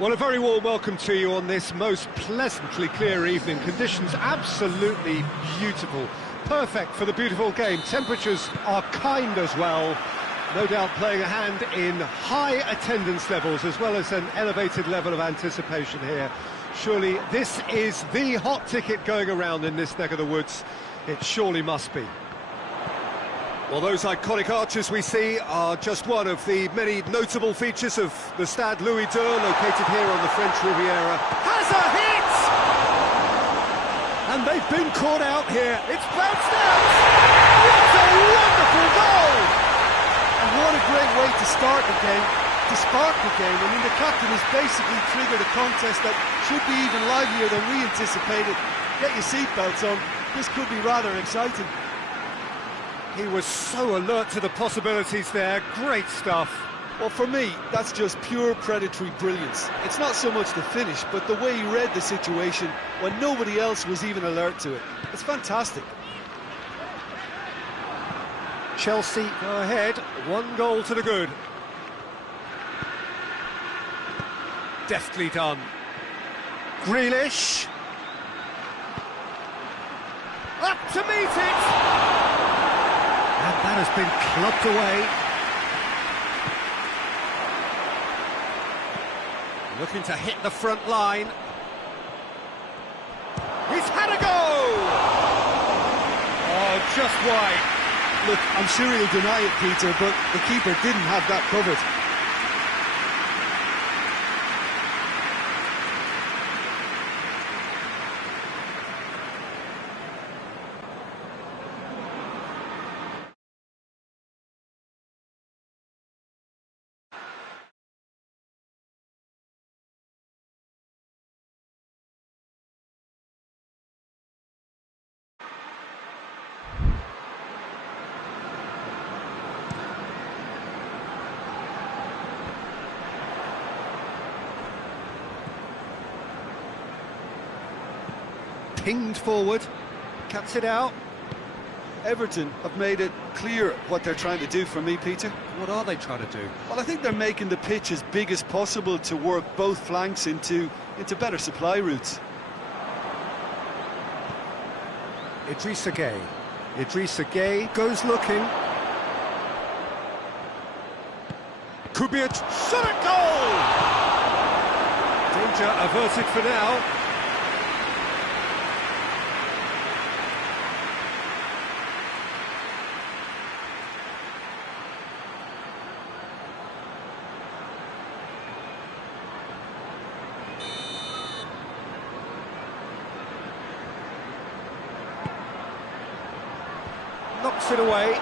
Well, a very warm welcome to you on this most pleasantly clear evening. Conditions absolutely beautiful. Perfect for the beautiful game. Temperatures are kind as well. No doubt playing a hand in high attendance levels as well as an elevated level of anticipation here. Surely this is the hot ticket going around in this neck of the woods. It surely must be. Well, those iconic arches we see are just one of the many notable features of the Stade Louis II, located here on the French Riviera. Has a hit! And they've been caught out here. It's bounced out! What a wonderful goal! And what a great way to start the game, to spark the game. I mean, the captain has basically triggered a contest that should be even livelier than we anticipated. Get your seatbelts on. This could be rather exciting. He was so alert to the possibilities there. Great stuff. Well, for me, that's just pure predatory brilliance. It's not so much the finish, but the way he read the situation when nobody else was even alert to it. It's fantastic. Chelsea go ahead, 1 goal to the good. Deftly done. Grealish. Up to meet it! And that has been clubbed away. Looking to hit the front line. He's had a go! Oh, just wide. Look, I'm sure he'll deny it, Peter, but the keeper didn't have that covered. Pinged forward, cuts it out. Everton have made it clear what they're trying to do for me, Peter. What are they trying to do? Well, I think they're making the pitch as big as possible to work both flanks into better supply routes. Idrissa Gueye. Idrissa Gueye goes looking. Kubic, shot at goal! Danger averted for now. Knocks it away.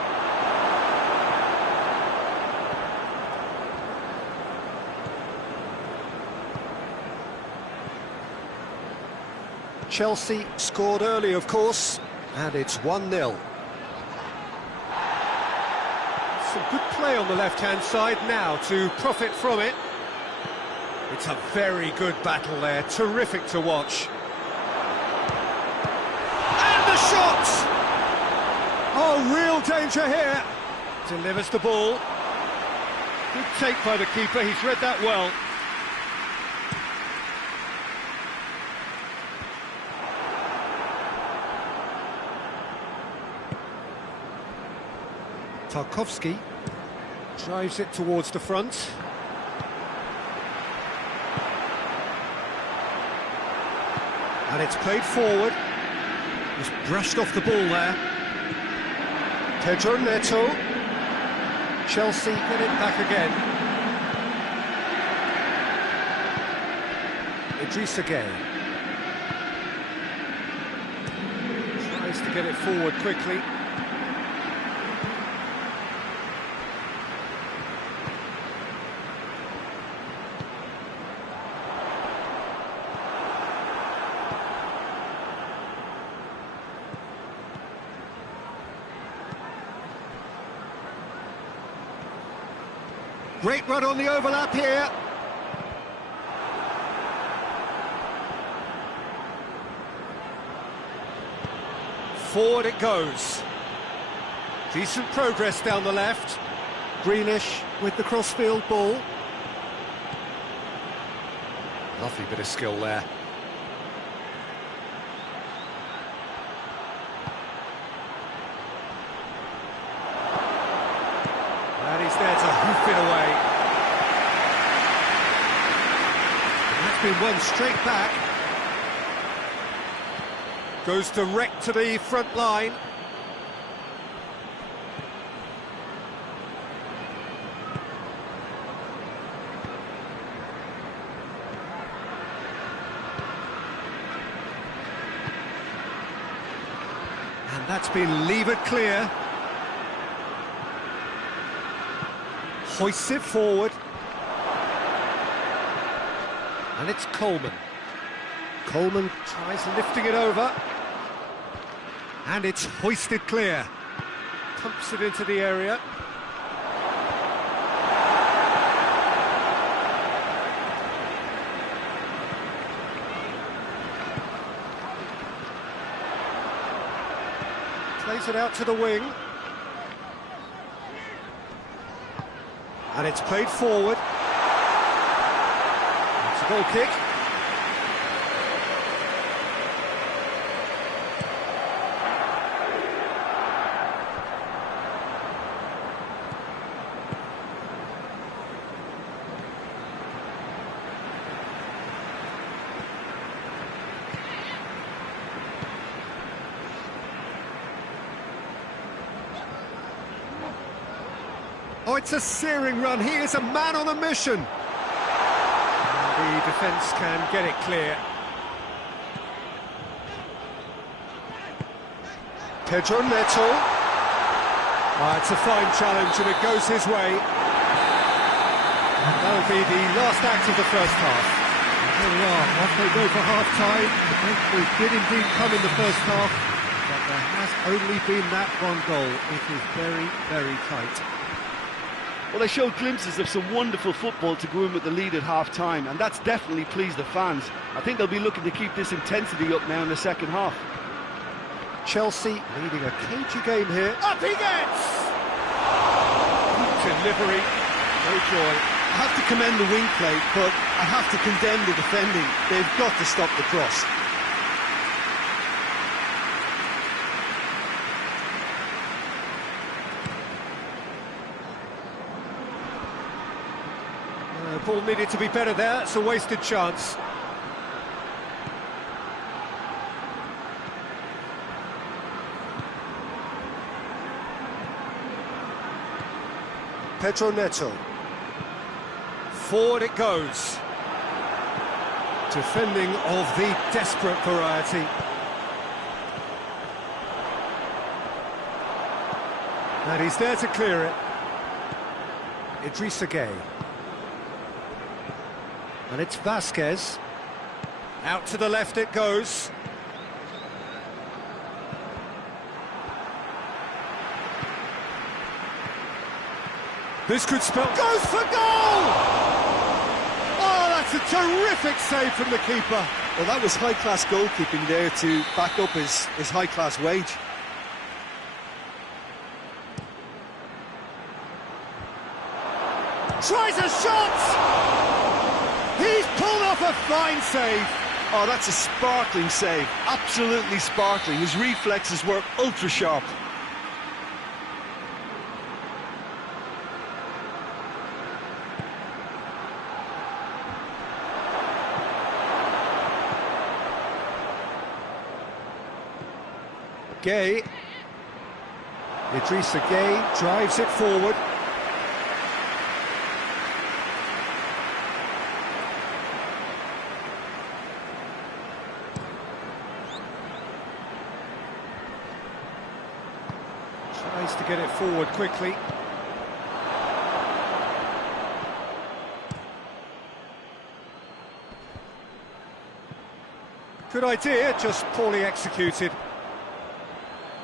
Chelsea scored early, of course, and it's 1-0. Some good play on the left-hand side now to profit from it. It's a very good battle there, terrific to watch. And the shot! Oh, real danger here. Delivers the ball. Good take by the keeper, he's read that well. Tarkowski drives it towards the front. And it's played forward. Just brushed off the ball there. Pedro Neto. Chelsea get it back again. Idrissa Gueye. Tries to get it forward quickly. Great run on the overlap here. Forward it goes. Decent progress down the left. Grealish with the crossfield ball. Lovely bit of skill there. And he's there to hoof it away. And that's been won straight back. Goes direct to the front line. And that's been levered clear. Hoists it forward. And it's Coleman. Coleman tries lifting it over. And it's hoisted clear. Pumps it into the area. Plays it out to the wing. And it's played forward. It's a goal kick. Oh, it's a searing run. He is a man on a mission. And the defence can get it clear. Pedro Neto. It's a fine challenge and it goes his way. That'll be the last act of the first half. Here we are, off they go for half-time. The breakthrough did indeed come in the first half, but there has only been that one goal. It is very, very tight. Well, they showed glimpses of some wonderful football to go in with the lead at half-time, and that's definitely pleased the fans. I think they'll be looking to keep this intensity up now in the second half. Chelsea leading a cagey game here. Up he gets! Delivery, no joy. I have to commend the wing play, but I have to condemn the defending. They've got to stop the cross. Ball needed to be better there, it's a wasted chance. Pedro Neto. Forward it goes. Defending of the desperate variety. And he's there to clear it. Idrissa Gueye. And it's Vasquez. Out to the left it goes. This could spell... Goes for goal! Oh, that's a terrific save from the keeper. Well, that was high-class goalkeeping there to back up his high-class wage. Tries a shot! He's pulled off a fine save. Oh, that's a sparkling save. Absolutely sparkling. His reflexes were ultra-sharp. Gueye. Idrissa Gueye drives it forward. Tries to get it forward quickly. Good idea, just poorly executed.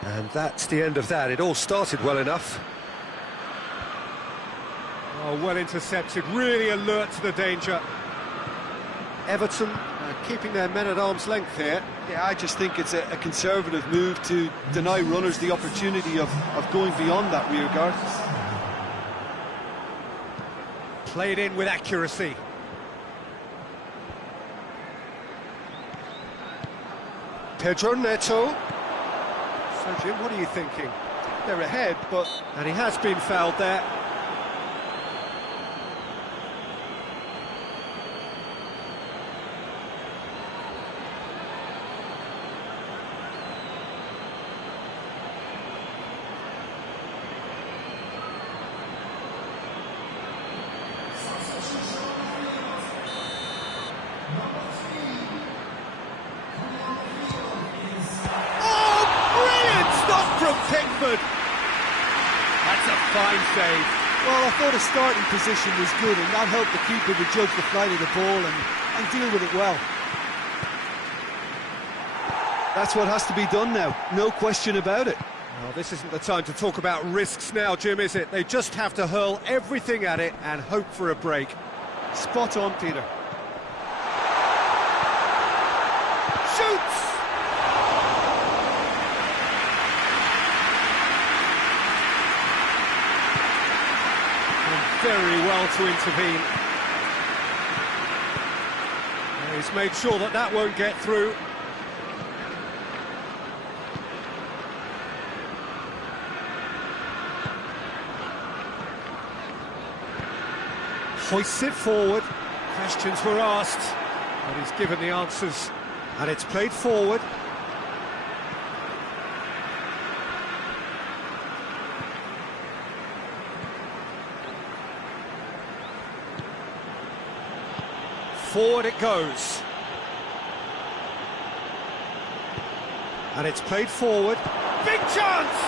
And that's the end of that. It all started well enough. Oh, well intercepted, really alert to the danger. Everton keeping their men at arm's length here. Yeah, I just think it's a conservative move to deny runners the opportunity of going beyond that rear guard. Played in with accuracy. Pedro Neto. So, Jim, what are you thinking? They're ahead, but... And he has been fouled there. Pickford. That's a fine save. Well, I thought his starting position was good, and that helped the keeper to judge the flight of the ball and deal with it well. That's what has to be done now, no question about it. Well, this isn't the time to talk about risks now, Jim, is it? They just have to hurl everything at it and hope for a break. Spot on, Peter. Shoots! Very well to intervene. He's made sure that that won't get through. Hoists it forward. Questions were asked, but he's given the answers. And it's played forward. Forward it goes. And it's played forward. Big chance!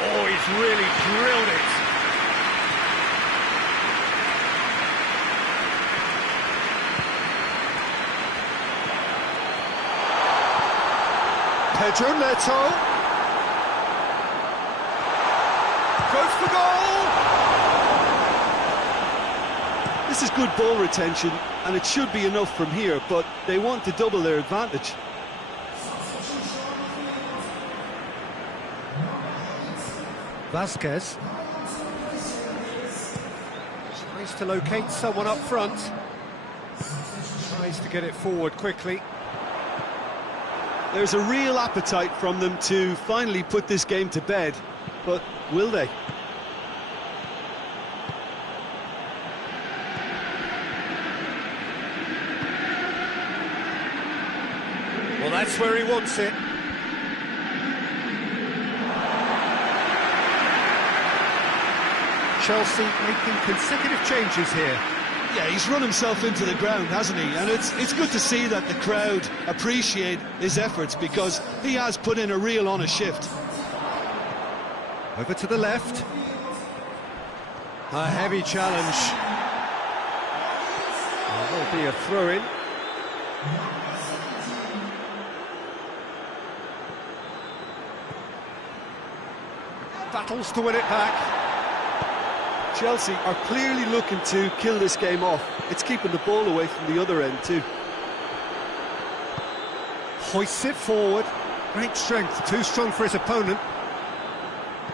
Oh, he's really drilled it. Pedro Neto. Goes for goal! This is good ball retention, and it should be enough from here, but they want to double their advantage. Vasquez tries to locate someone up front. Tries to get it forward quickly. There's a real appetite from them to finally put this game to bed, but will they? Well, that's where he wants it. Chelsea making consecutive changes here. Yeah, he's run himself into the ground, hasn't he? And it's good to see that the crowd appreciate his efforts, because he has put in a real honest shift. Over to the left. A heavy challenge. There will be a throw-in. Battles to win it back. Chelsea are clearly looking to kill this game off. It's keeping the ball away from the other end too. Hoists it forward. Great strength, too strong for his opponent.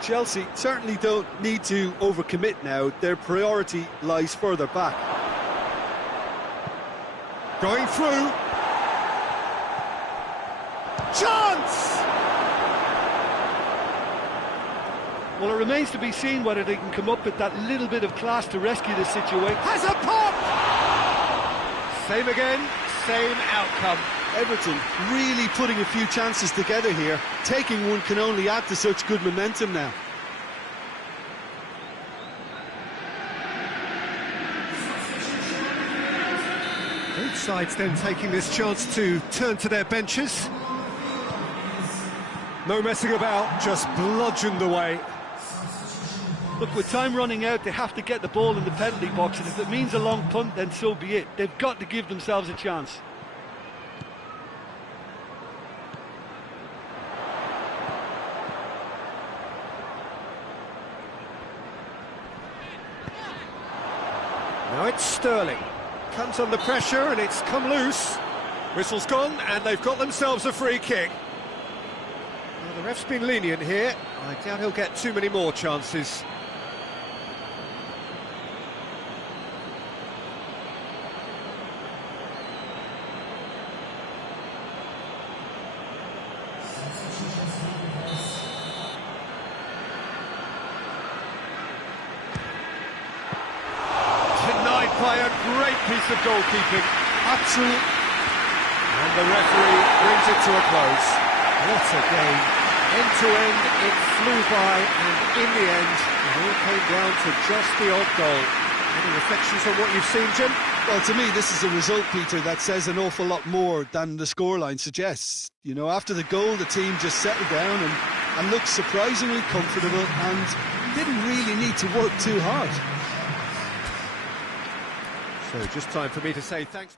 Chelsea certainly don't need to overcommit now. Their priority lies further back. Going through. Chance! Well, it remains to be seen whether they can come up with that little bit of class to rescue the situation. Has a pop! Same again, same outcome. Everton really putting a few chances together here. Taking one can only add to such good momentum now. Both sides then taking this chance to turn to their benches. No messing about, just bludgeoned away. Look, with time running out, they have to get the ball in the penalty box, and if it means a long punt, then so be it. They've got to give themselves a chance. Now it's Sterling. Comes under pressure and it's come loose. Whistle's gone and they've got themselves a free kick. Well, the ref's been lenient here. I doubt he'll get too many more chances. piece of goalkeeping. Absolute. And the referee brings it to a close. What a game. End to end, it flew by, and in the end, it all came down to just the odd goal. Any reflections on what you've seen, Jim? Well, to me, this is a result, Peter, that says an awful lot more than the scoreline suggests. You know, after the goal, the team just settled down and looked surprisingly comfortable and didn't really need to work too hard. So just time for me to say thanks.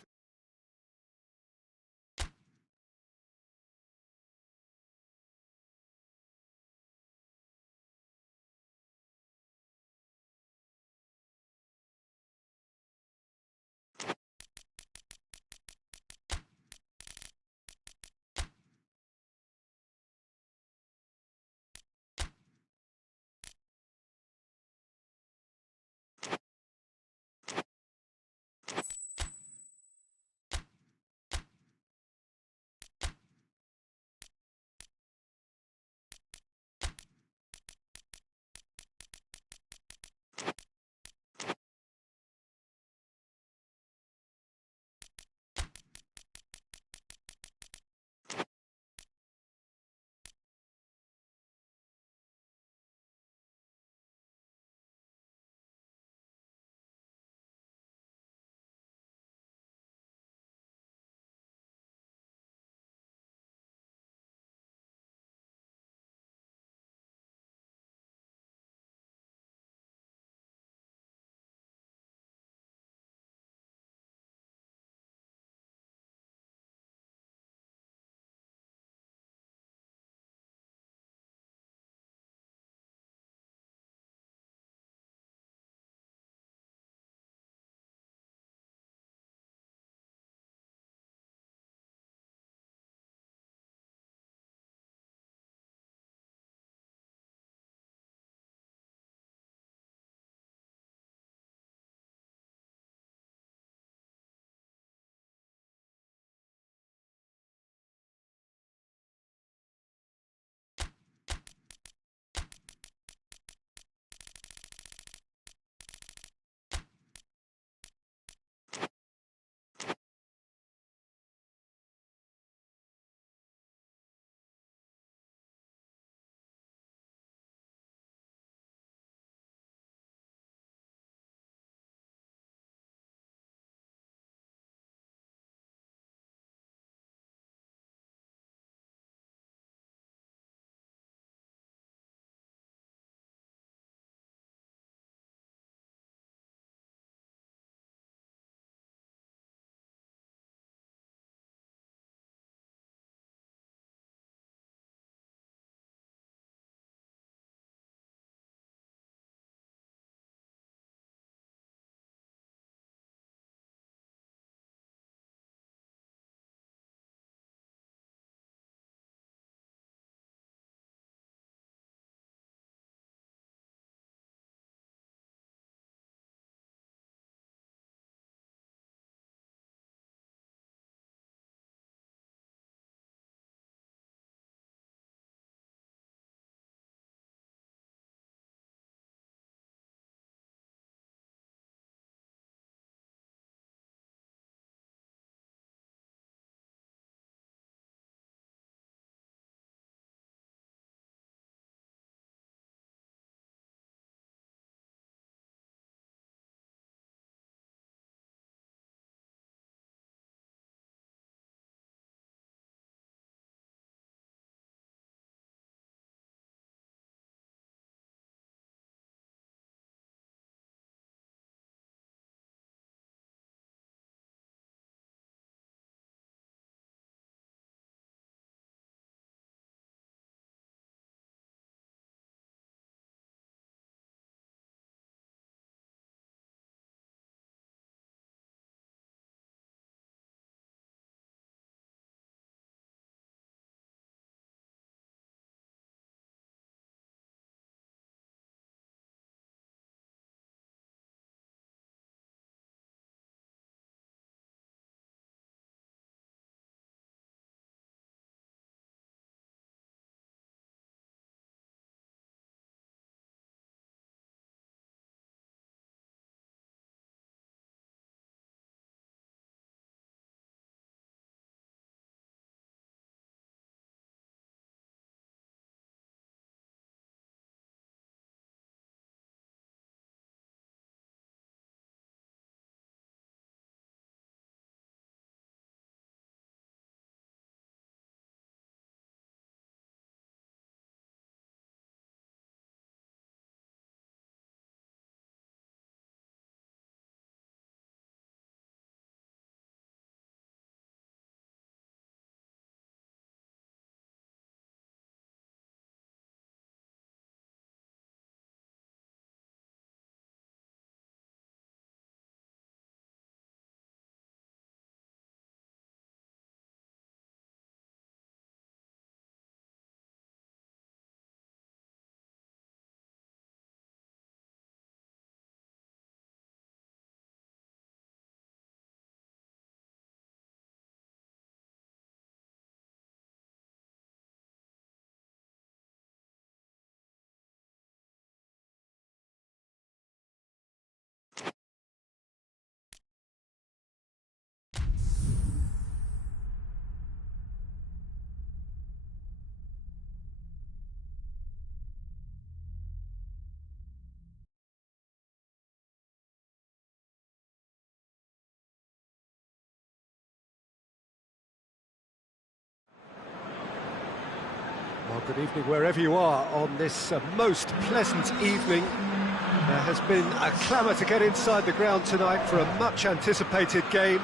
Good evening wherever you are on this most pleasant evening. There has been a clamour to get inside the ground tonight for a much-anticipated game.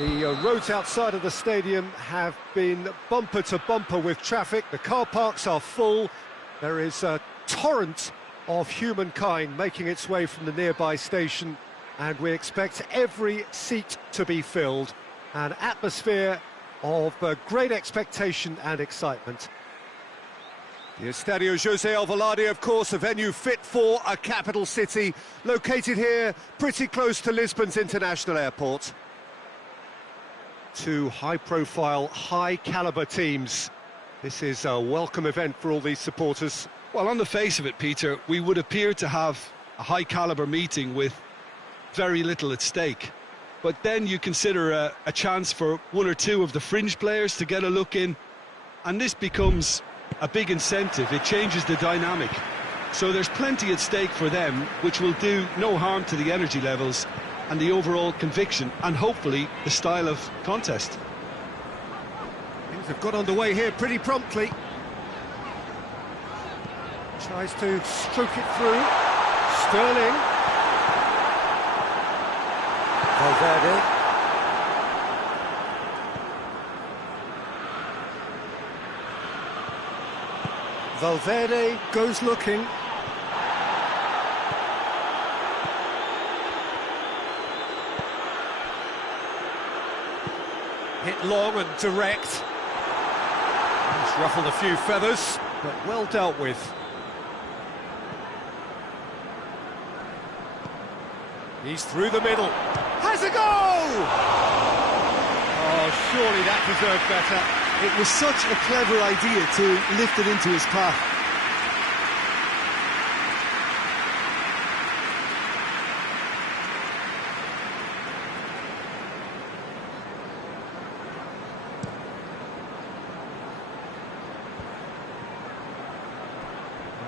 The roads outside of the stadium have been bumper to bumper with traffic. The car parks are full. There is a torrent of humankind making its way from the nearby station, and we expect every seat to be filled. An atmosphere of great expectation and excitement. The Estadio José Alvalade, of course, a venue fit for a capital city, located here pretty close to Lisbon's international airport. Two high-profile, high-caliber teams. This is a welcome event for all these supporters. Well, on the face of it, Peter, we would appear to have a high-caliber meeting with very little at stake. But then you consider a chance for one or two of the fringe players to get a look in, and this becomes a big incentive. It changes the dynamic. So there's plenty at stake for them, which will do no harm to the energy levels and the overall conviction, and hopefully the style of contest. Things have got underway here pretty promptly. Tries to stroke it through. Sterling. Valverde. Valverde goes looking. Hit long and direct. He's ruffled a few feathers, but well dealt with. He's through the middle. Has a goal! Oh, surely that deserved better. It was such a clever idea to lift it into his path.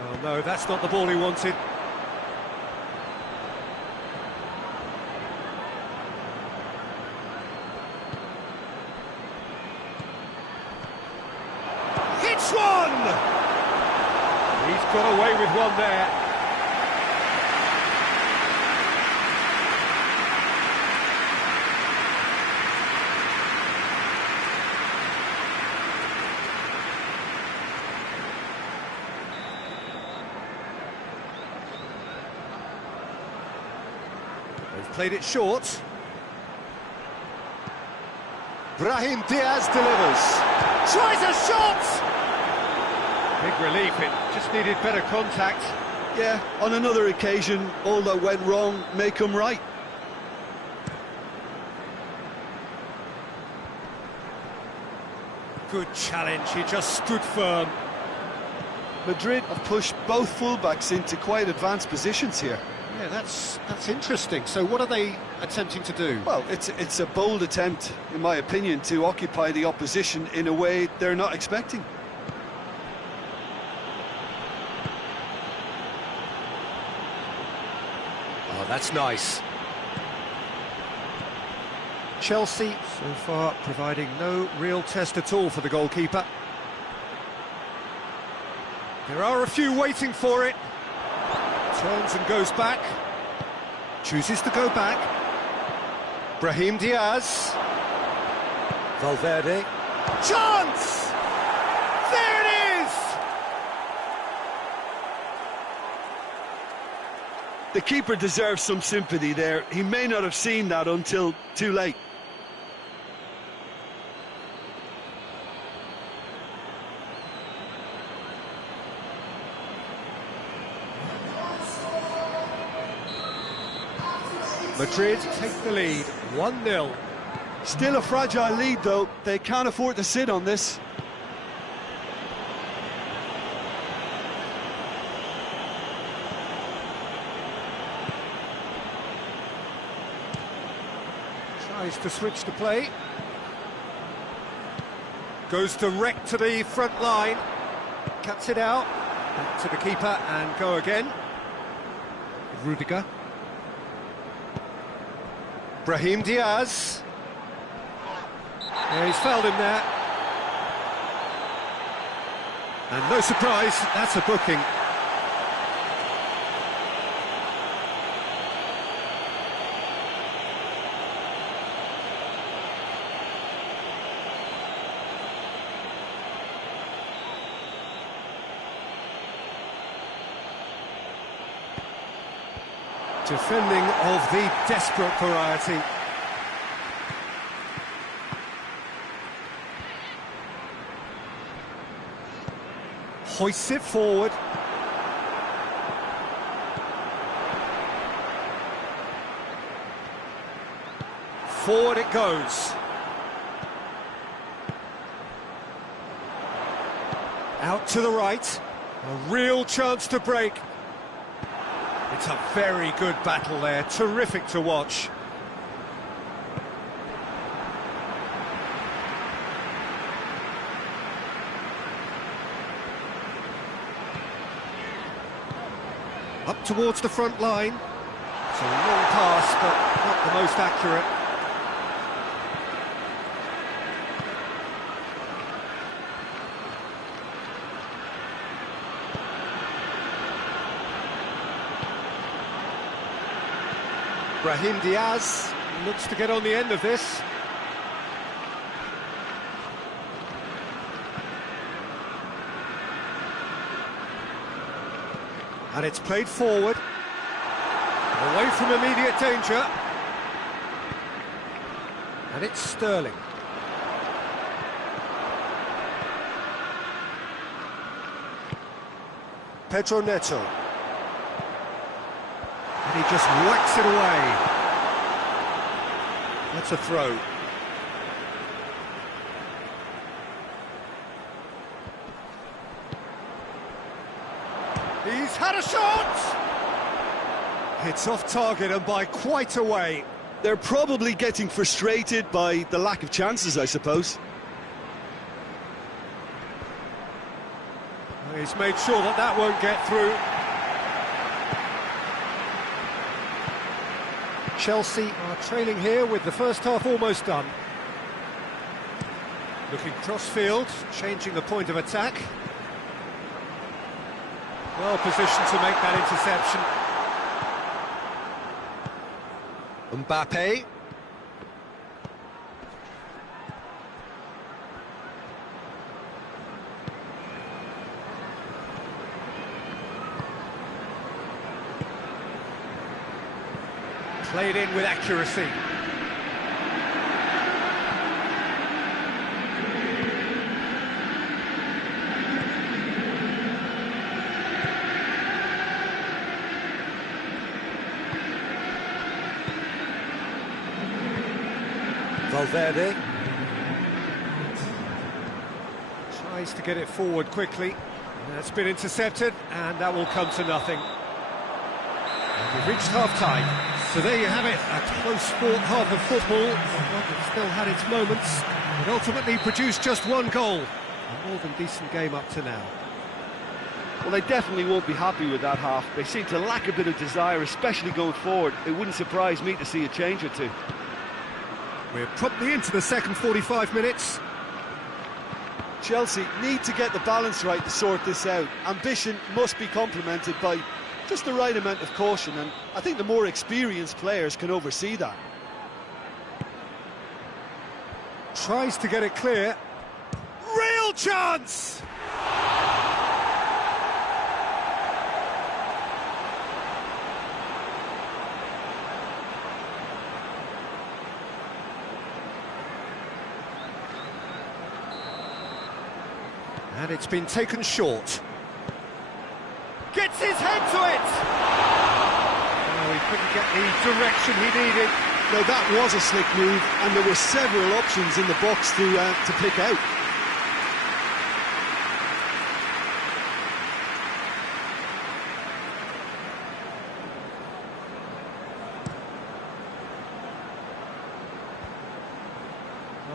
Oh no, that's not the ball he wanted. One! He's got away with one there. They've played it short. Brahim Diaz delivers. Tries a shot! Big relief, it just needed better contact. Yeah, on another occasion, all that went wrong may come right. Good challenge, he just stood firm. Madrid have pushed both fullbacks into quite advanced positions here. Yeah, that's interesting. So what are they attempting to do? Well, it's a bold attempt, in my opinion, to occupy the opposition in a way they're not expecting. Oh, that's nice. Chelsea, so far, providing no real test at all for the goalkeeper. There are a few waiting for it. Turns and goes back. Chooses to go back. Brahim Diaz. Valverde. Chance! There it is! The keeper deserves some sympathy there. He may not have seen that until too late. Madrid take the lead, 1-0. Still a fragile lead, though. They can't afford to sit on this. Tries to switch the play. Goes direct to the front line. Cuts it out. Back to the keeper and go again. Rudiger. Brahim Diaz. Yeah, he's fouled him there. And no surprise, that's a booking. Defending of the desperate variety. Hoists it forward. Forward it goes. Out to the right. A real chance to break. It's a very good battle there, terrific to watch. Up towards the front line. It's a long pass, but not the most accurate. Brahim Diaz looks to get on the end of this. And it's played forward, away from immediate danger. And it's Sterling. Pedro Neto. And he just whacks it away. That's a throw. He's had a shot! It's off target and by quite a way. They're probably getting frustrated by the lack of chances, I suppose. He's made sure that that won't get through. Chelsea are trailing here with the first half almost done. Looking cross-field, changing the point of attack. Well positioned to make that interception. Mbappe. Played in with accuracy. Valverde tries to get it forward quickly. That's been intercepted, and that will come to nothing. And we've reached half-time. So there you have it, a close-fought half of football, one that still had its moments, but ultimately produced just one goal. A more than decent game up to now. Well, they definitely won't be happy with that half. They seem to lack a bit of desire, especially going forward. It wouldn't surprise me to see a change or two. We're promptly into the second 45 minutes. Chelsea need to get the balance right to sort this out. Ambition must be complemented by just the right amount of caution, and I think the more experienced players can oversee that. Tries to get it clear. Real chance! And it's been taken short. Gets his head to it! Oh, he couldn't get the direction he needed. Now that was a slick move, and there were several options in the box to pick out.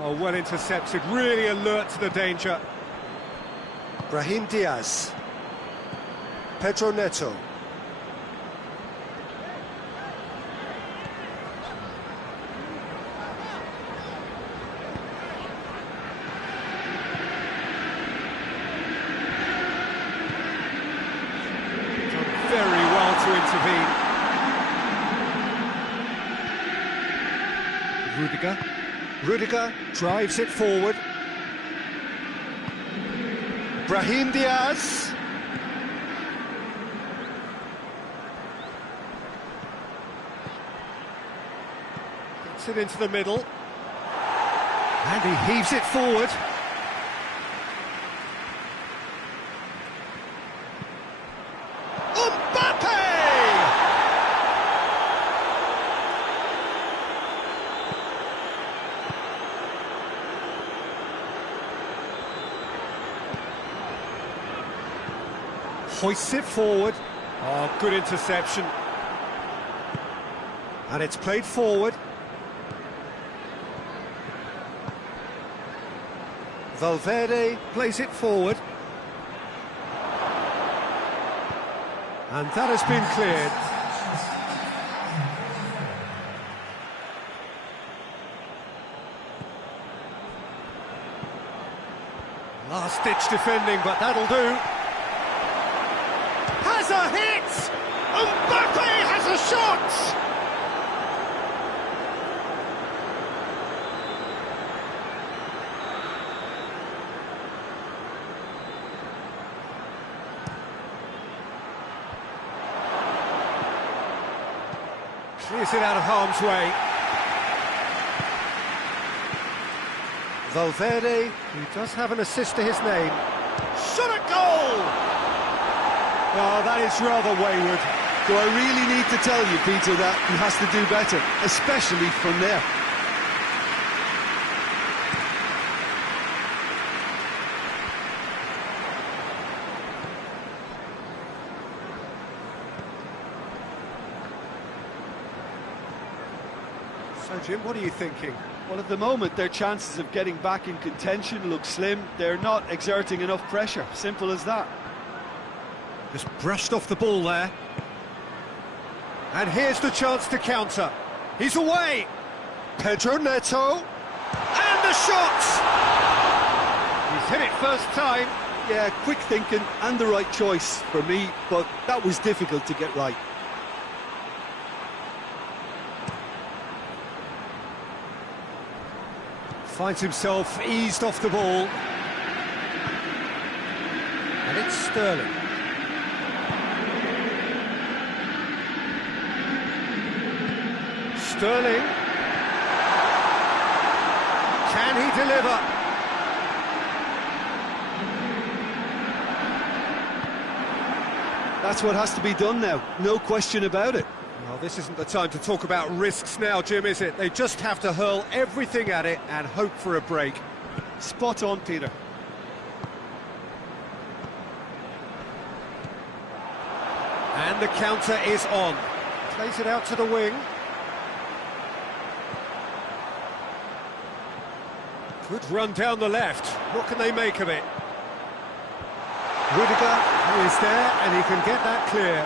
Oh, well intercepted, really alert to the danger. Brahim Diaz. Pedro Neto. Rudiger drives it forward. Brahim Diaz. Gets it into the middle. And he heaves it forward. Hoists it forward. Oh, good interception. And it's played forward. Valverde plays it forward. And that has been cleared. Last-ditch defending, but that'll do. Has a hit! Mbappe has a shot! Clears it out of harm's way. Valverde, who does have an assist to his name. Shot at goal! Oh, that is rather wayward. Do I really need to tell you, Peter, that he has to do better, especially from there? So, Jim, what are you thinking? Well, at the moment, their chances of getting back in contention look slim. They're not exerting enough pressure. Simple as that. Just brushed off the ball there. And here's the chance to counter. He's away. Pedro Neto. And the shot! He's hit it first time. Yeah, quick thinking and the right choice for me, but that was difficult to get right. Finds himself eased off the ball. And it's Sterling. Sterling. Can he deliver? That's what has to be done now, no question about it. Well, this isn't the time to talk about risks now, Jim, is it? They just have to hurl everything at it and hope for a break. Spot on, Peter. And the counter is on. Plays it out to the wing. Good run down the left. What can they make of it? Rudiger is there, and he can get that clear.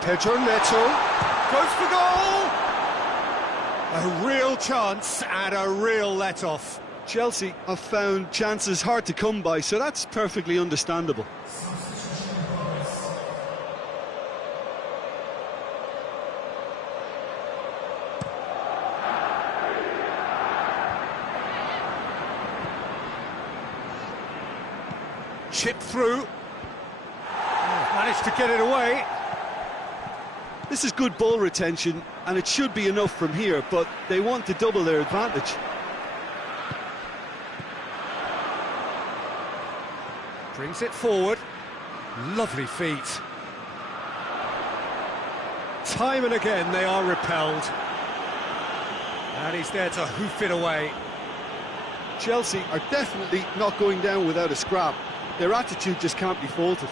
Pedro Neto goes for goal! A real chance and a real let-off. Chelsea have found chances hard to come by, so that's perfectly understandable. Chip through. Managed to get it away. This is good ball retention, and it should be enough from here, but they want to double their advantage. Brings it forward. Lovely feet. Time and again they are repelled. And he's there to hoof it away. Chelsea are definitely not going down without a scrap. Their attitude just can't be faulted.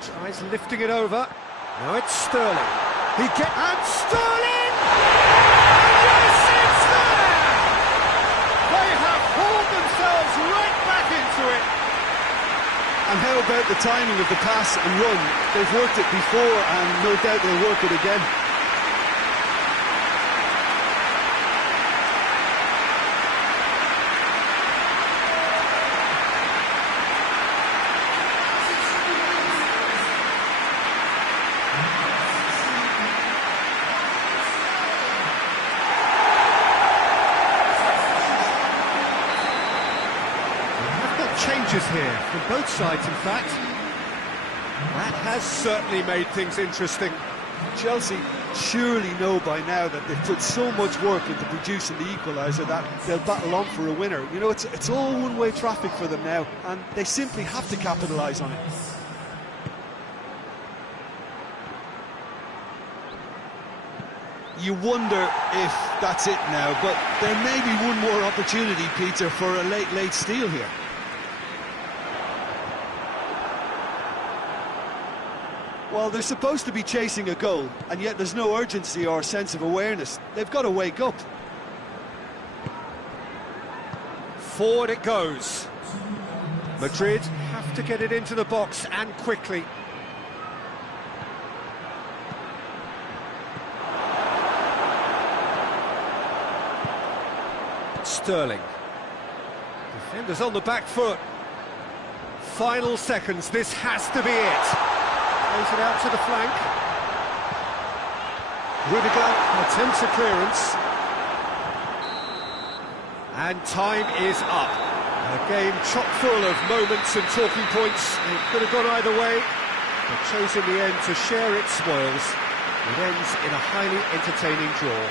Tries lifting it over. Now it's Sterling. And Sterling! Yes, it's there! They have hauled themselves right back into it. And how about the timing of the pass and run? They've worked it before, and no doubt they'll work it again. changes here, from both sides in fact. That has certainly made things interesting. Chelsea surely know by now that they've put so much work into producing the equaliser that they'll battle on for a winner. You know, it's all one-way traffic for them now, and they simply have to capitalise on it. You wonder if that's it now, but there may be one more opportunity, Peter, for a late steal here. Well, they're supposed to be chasing a goal, and yet there's no urgency or sense of awareness. They've got to wake up. Forward it goes. Madrid have to get it into the box, and quickly. Sterling. Defenders on the back foot. Final seconds, this has to be it. Plays it out to the flank. Rudiger attempts a clearance. And time is up. A game chock full of moments and talking points. It could have gone either way, but chose in the end to share its spoils. It ends in a highly entertaining draw.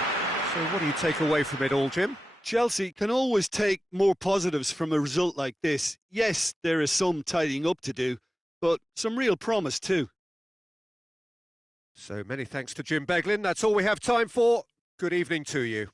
So what do you take away from it all, Jim? Chelsea can always take more positives from a result like this. Yes, there is some tidying up to do, but some real promise too. So many thanks to Jim Beglin. That's all we have time for. Good evening to you.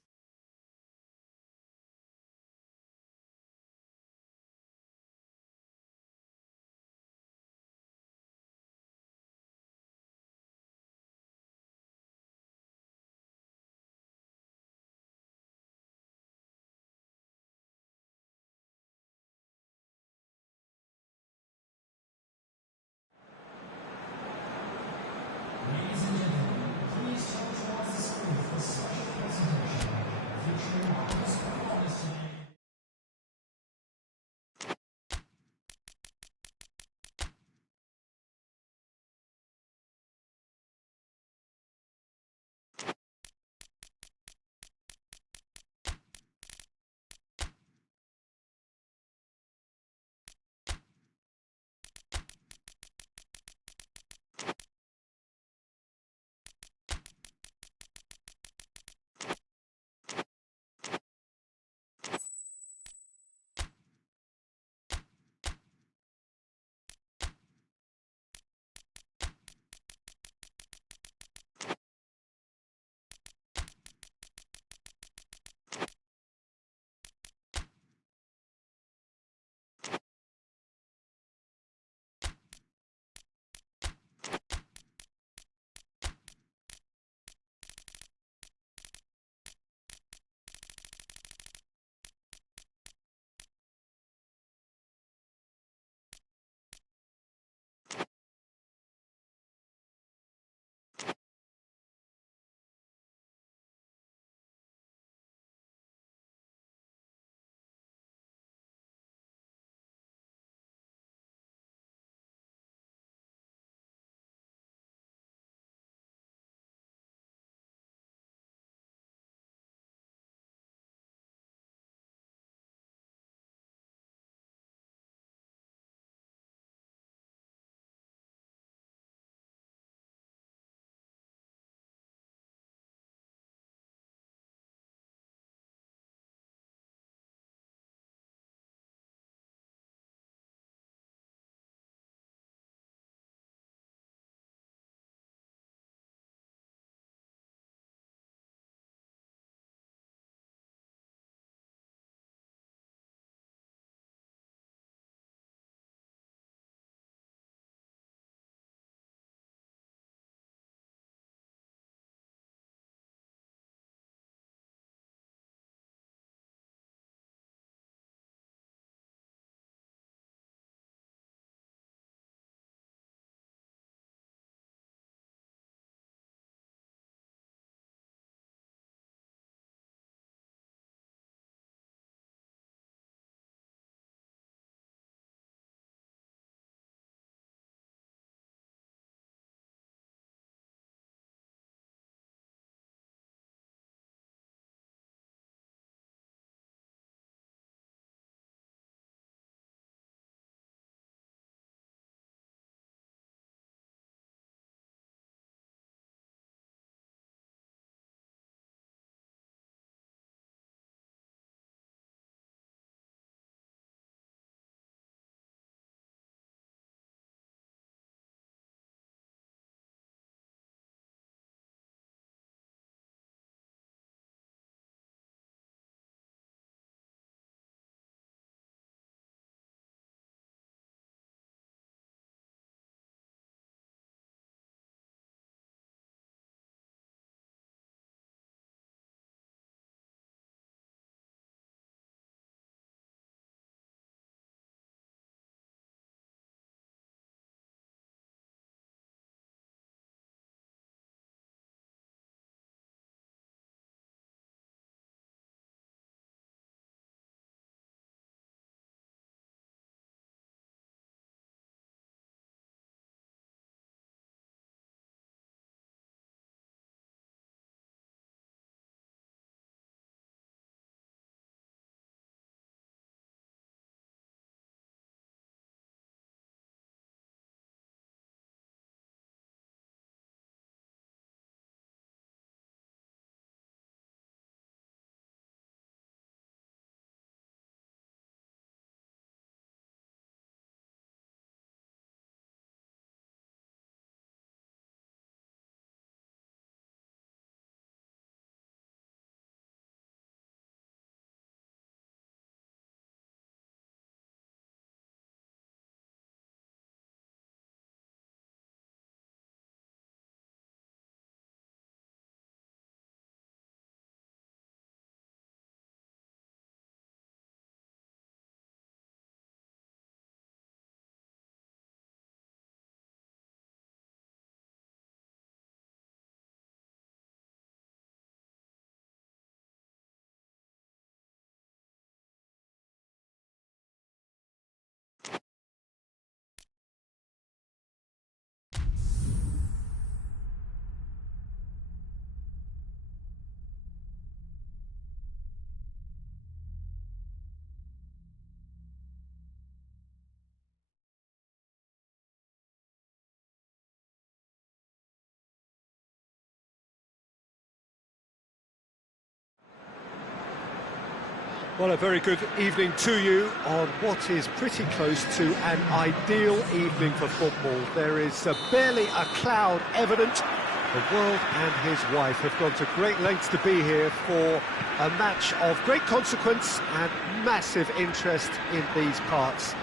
Well, a very good evening to you on what is pretty close to an ideal evening for football. There is barely a cloud evident. The world and his wife have gone to great lengths to be here for a match of great consequence and massive interest in these parts.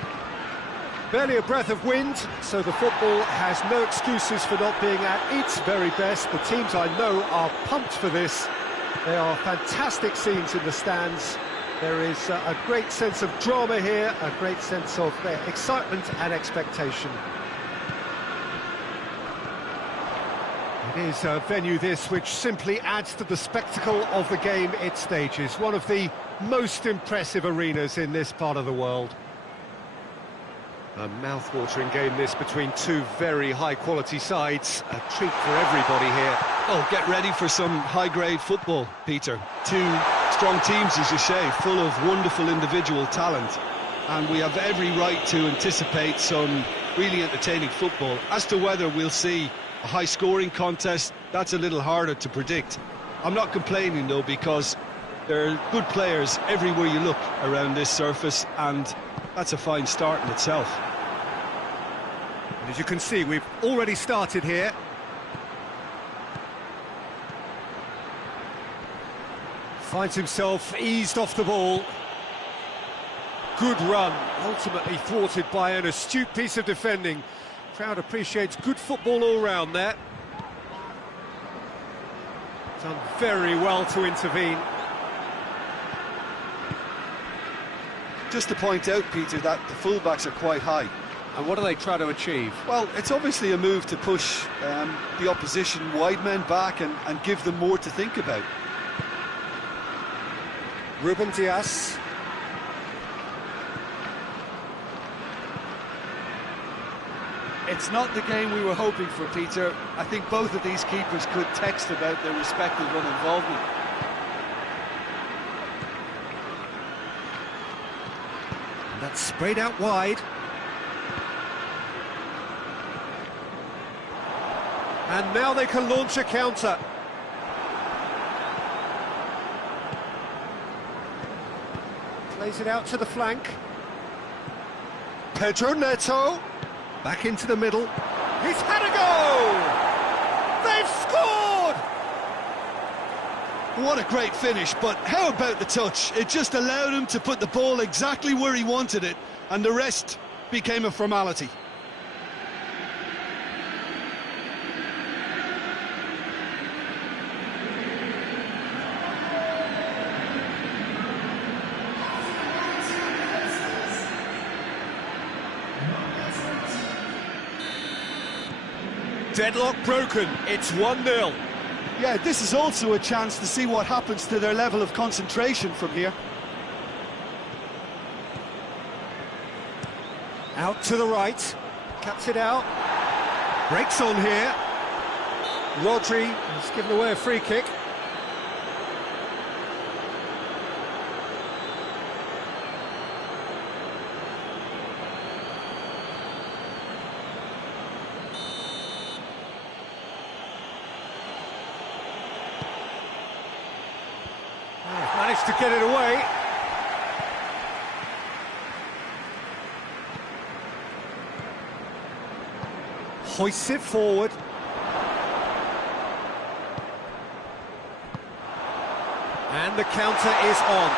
Barely a breath of wind, so the football has no excuses for not being at its very best. The teams I know are pumped for this. There are fantastic scenes in the stands. There is a great sense of drama here, a great sense of excitement and expectation. It is a venue this which simply adds to the spectacle of the game it stages. One of the most impressive arenas in this part of the world. A mouth-watering game this between two very high-quality sides. A treat for everybody here. Oh, get ready for some high-grade football, Peter. Two strong teams, as you say, full of wonderful individual talent. And we have every right to anticipate some really entertaining football. As to whether we'll see a high-scoring contest, that's a little harder to predict. I'm not complaining, though, because there are good players everywhere you look around this surface, and that's a fine start in itself. And as you can see, we've already started here. Finds himself eased off the ball. Good run, ultimately thwarted by an astute piece of defending. Crowd appreciates good football all round there. Done very well to intervene. Just to point out, Peter, that the fullbacks are quite high. And what do they try to achieve? Well, it's obviously a move to push the opposition wide men back and give them more to think about. Ruben Dias. It's not the game we were hoping for, Peter. I think both of these keepers could text about their respective involvement. And that's sprayed out wide. And now they can launch a counter. Plays it out to the flank. Pedro Neto. Back into the middle. He's had a go! They've scored! What a great finish, but how about the touch? It just allowed him to put the ball exactly where he wanted it, and the rest became a formality. Deadlock broken, it's 1-0. Yeah, this is also a chance to see what happens to their level of concentration from here. Out to the right, cuts it out, breaks on here. Rodri has given away a free kick. Managed to get it away. Hoists it forward. And the counter is on.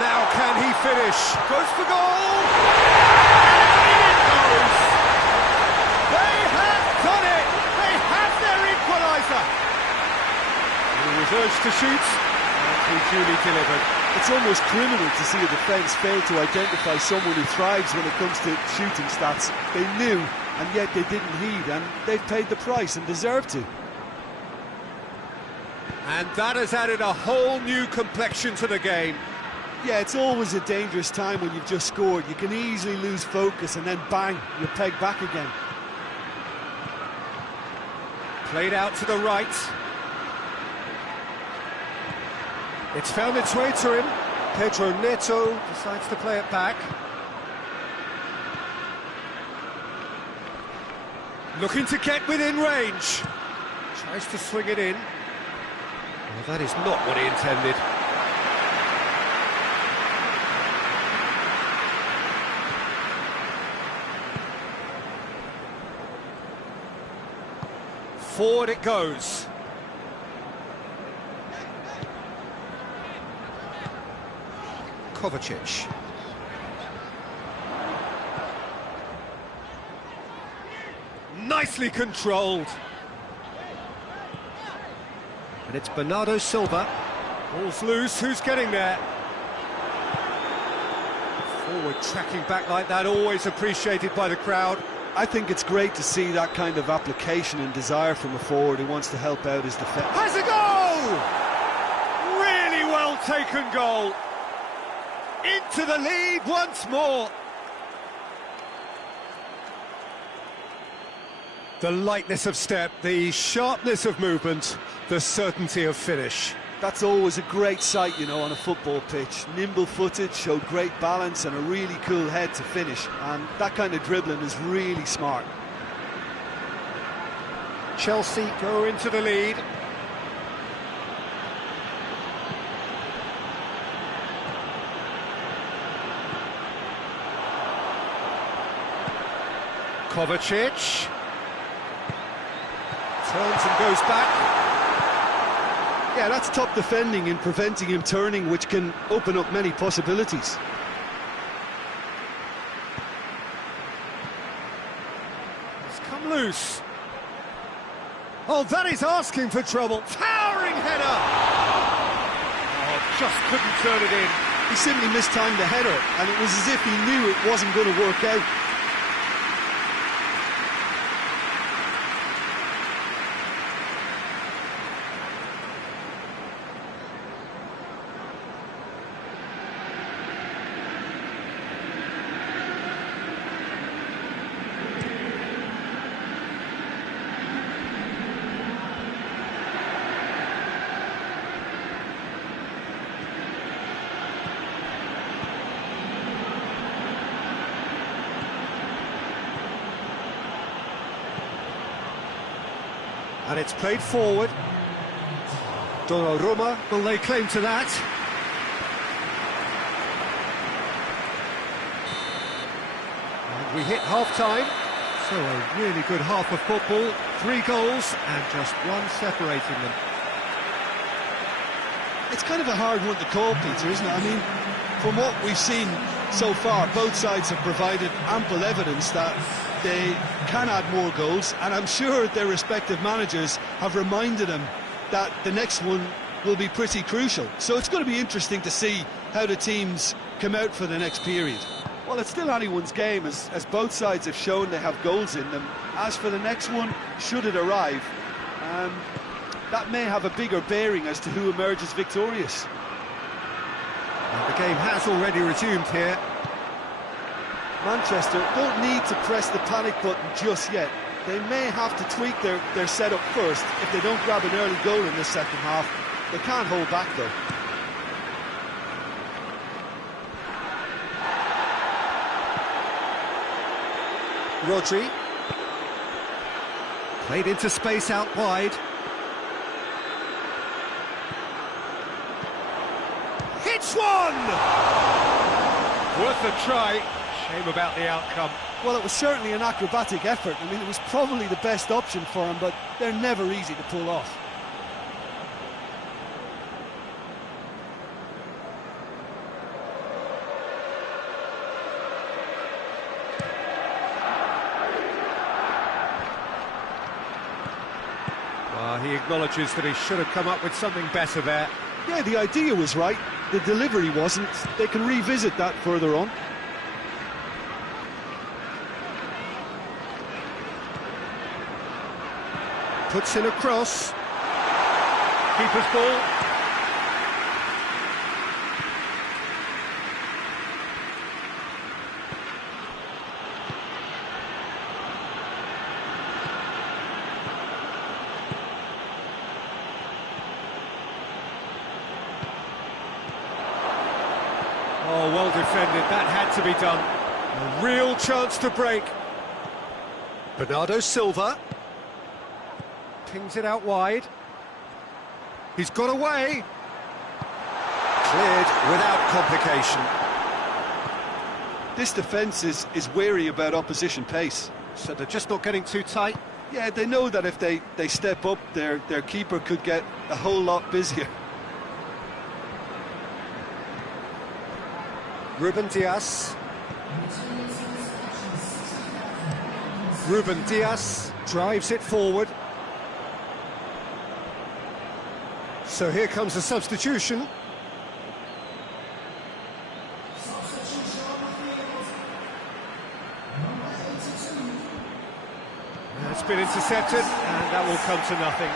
Now can he finish? Goes for goal! And in it goes! They have done it! They have their equaliser! He was urged to shoot, and he duly delivered. It's almost criminal to see a defence fail to identify someone who thrives when it comes to shooting stats. They knew, and yet they didn't heed, and they've paid the price and deserve to. And that has added a whole new complexion to the game. Yeah, it's always a dangerous time when you've just scored. You can easily lose focus and then bang, you're pegged back again. Played out to the right. It's found its way to him. Pedro Neto decides to play it back. Looking to get within range. Tries to swing it in. Well, that is not what he intended. Forward it goes. Kovacic. Nicely controlled. And it's Bernardo Silva. Ball's loose, who's getting there? Forward tracking back like that, always appreciated by the crowd. I think it's great to see that kind of application and desire from a forward who wants to help out his defence. Has a goal! Really well taken goal. Into the lead once more. The lightness of step, the sharpness of movement, the certainty of finish. That's always a great sight, you know, on a football pitch. Nimble-footed, showed great balance and a really cool head to finish. And that kind of dribbling is really smart. Chelsea go into the lead. Kovacic. Turns and goes back. Yeah, that's top defending and preventing him turning, which can open up many possibilities. It's come loose. Oh, that is asking for trouble. Towering header! Oh, just couldn't turn it in. He simply mistimed the header, and it was as if he knew it wasn't going to work out. And it's played forward. Donnarumma will lay claim to that. And we hit half-time. So a really good half of football. 3 goals and just one separating them. It's kind of a hard one to call, Peter, isn't it? I mean, from what we've seen so far, both sides have provided ample evidence that they can add more goals, and I'm sure their respective managers have reminded them that the next one will be pretty crucial. So it's going to be interesting to see how the teams come out for the next period. Well, it's still anyone's game, as both sides have shown they have goals in them. As for the next one, should it arrive, that may have a bigger bearing as to who emerges victorious. And the game has already resumed here. Manchester don't need to press the panic button just yet. They may have to tweak their setup first if they don't grab an early goal in the second half. They can't hold back though. Rodri. Played into space out wide. Hits one! Worth a try. Shame about the outcome. Well, it was certainly an acrobatic effort. I mean, it was probably the best option for him, but they're never easy to pull off. Well, he acknowledges that he should have come up with something better there. Yeah, the idea was right. The delivery wasn't. They can revisit that further on. Puts in a cross. Keeper's ball. Oh, well defended. That had to be done. A real chance to break. Bernardo Silva. Pings it out wide. He's got away. Cleared without complication. This defence is wary about opposition pace. So they're just not getting too tight. Yeah, they know that if they step up, their keeper could get a whole lot busier. Ruben Dias. Ruben Dias drives it forward. So here comes a substitution. That's been intercepted, and that will come to nothing.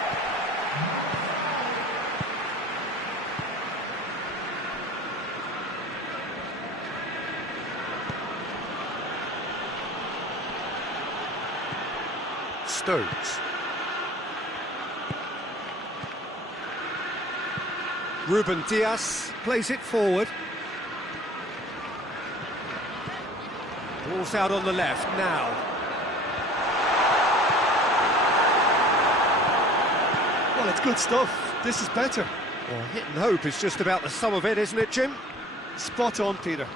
Stones. Ruben Dias plays it forward. Ball's out on the left now. Well, it's good stuff. This is better. Well, hit and hope is just about the sum of it, isn't it, Jim? Spot on, Peter.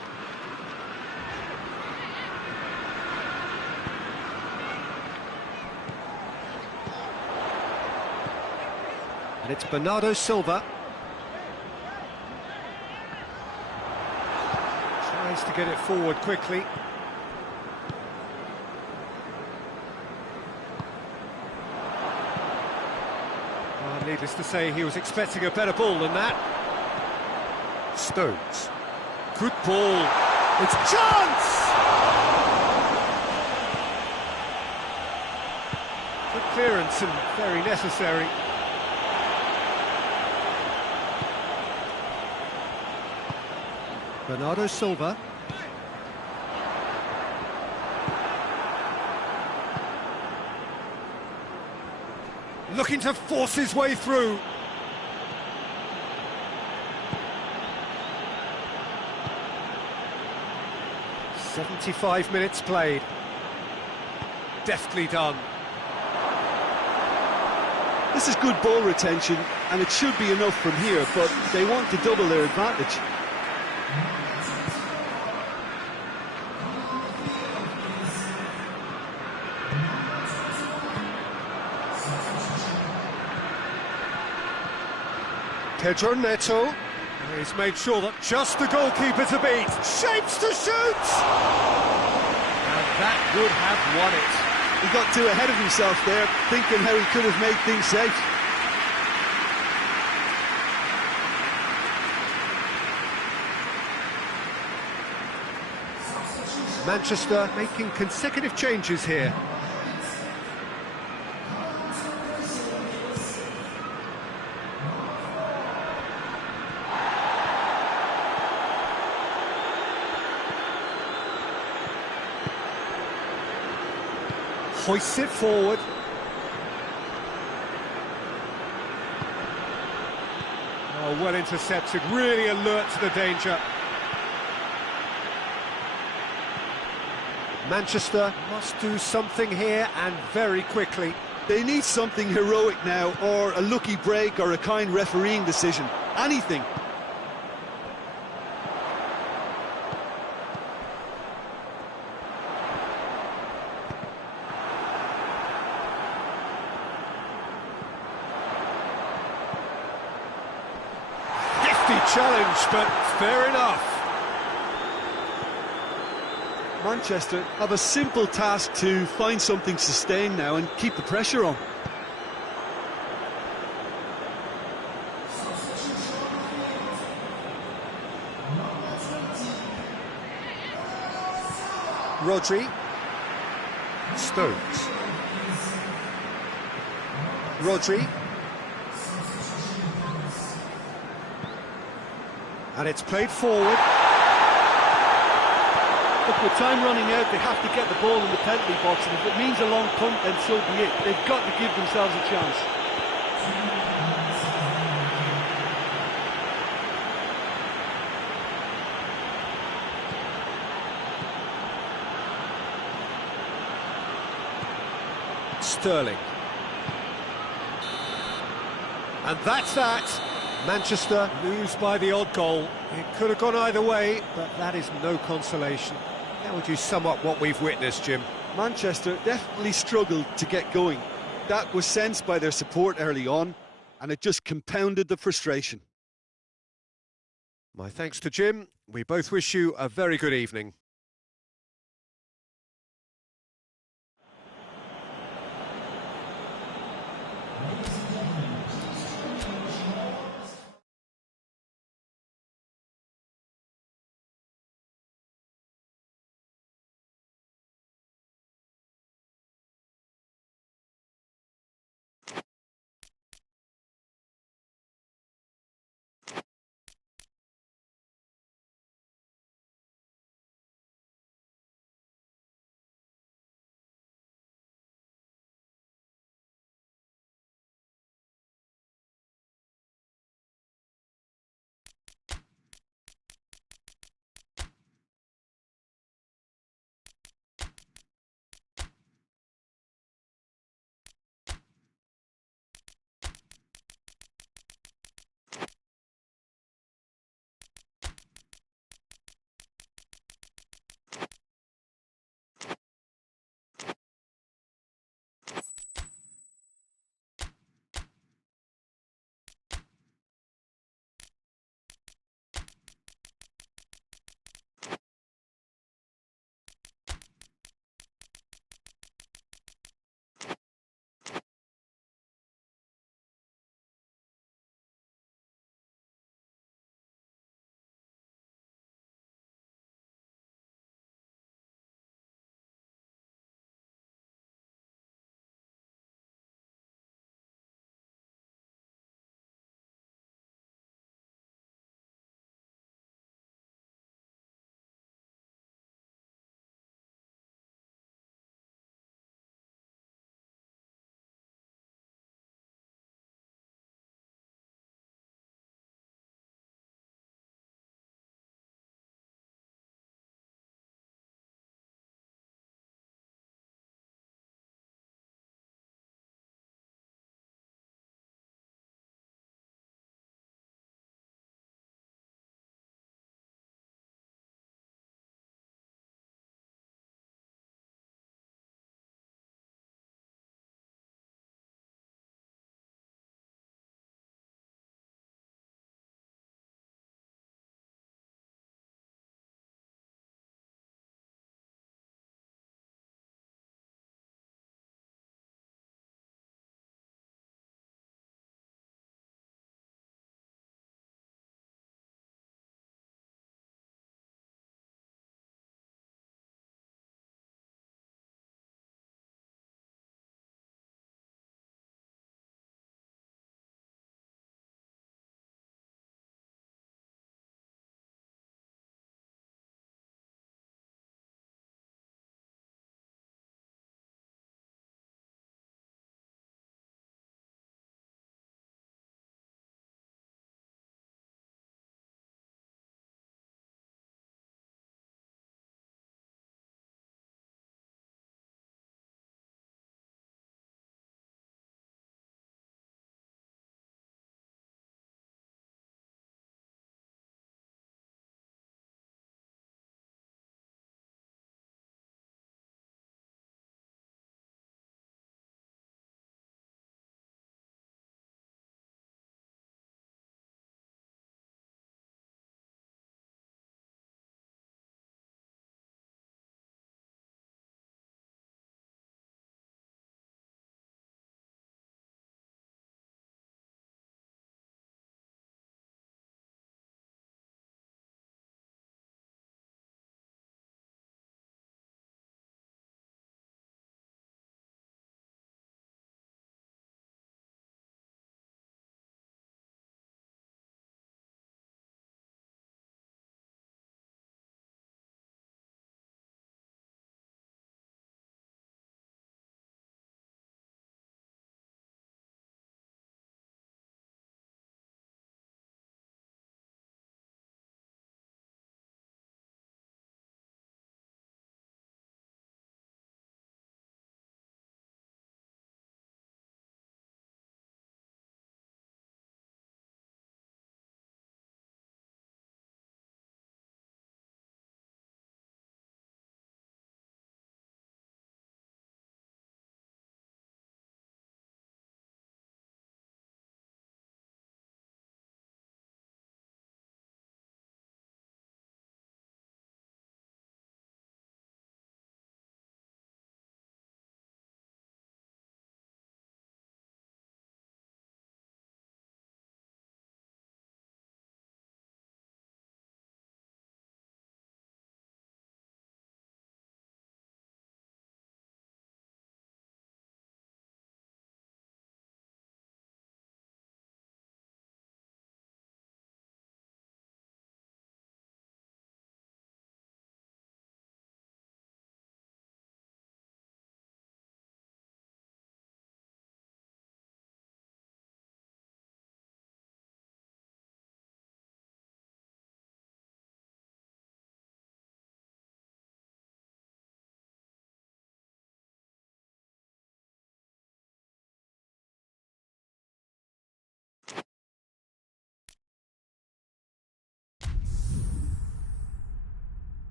And it's Bernardo Silva. Tries to get it forward quickly. Well, needless to say, he was expecting a better ball than that. Stones. Good ball. It's a chance! Good clearance and very necessary. Bernardo Silva. Looking to force his way through. "75 minutes played. Deftly done. This is good ball retention, and it should be enough from here, but they want to double their advantage. Pedro Neto. He's made sure that just the goalkeeper to beat. Shapes to shoot! And that would have won it. He got too ahead of himself there, thinking how he could have made things safe. Manchester making consecutive changes here. Hoists it forward. Oh, well intercepted, really alert to the danger. Manchester must do something here, and very quickly. They need something heroic now, or a lucky break, or a kind refereeing decision. Anything. Challenge, but fair enough. Manchester have a simple task to find something sustained now and keep the pressure on. Rodri. Stones. Rodri. And it's played forward. Look, with time running out, they have to get the ball in the penalty box, and if it means a long punt, then so be it. They've got to give themselves a chance. Sterling. And that's that. Manchester lose by the odd goal. It could have gone either way, but that is no consolation. How would you sum up what we've witnessed, Jim? Manchester definitely struggled to get going. That was sensed by their support early on, and it just compounded the frustration. My thanks to Jim. We both wish you a very good evening.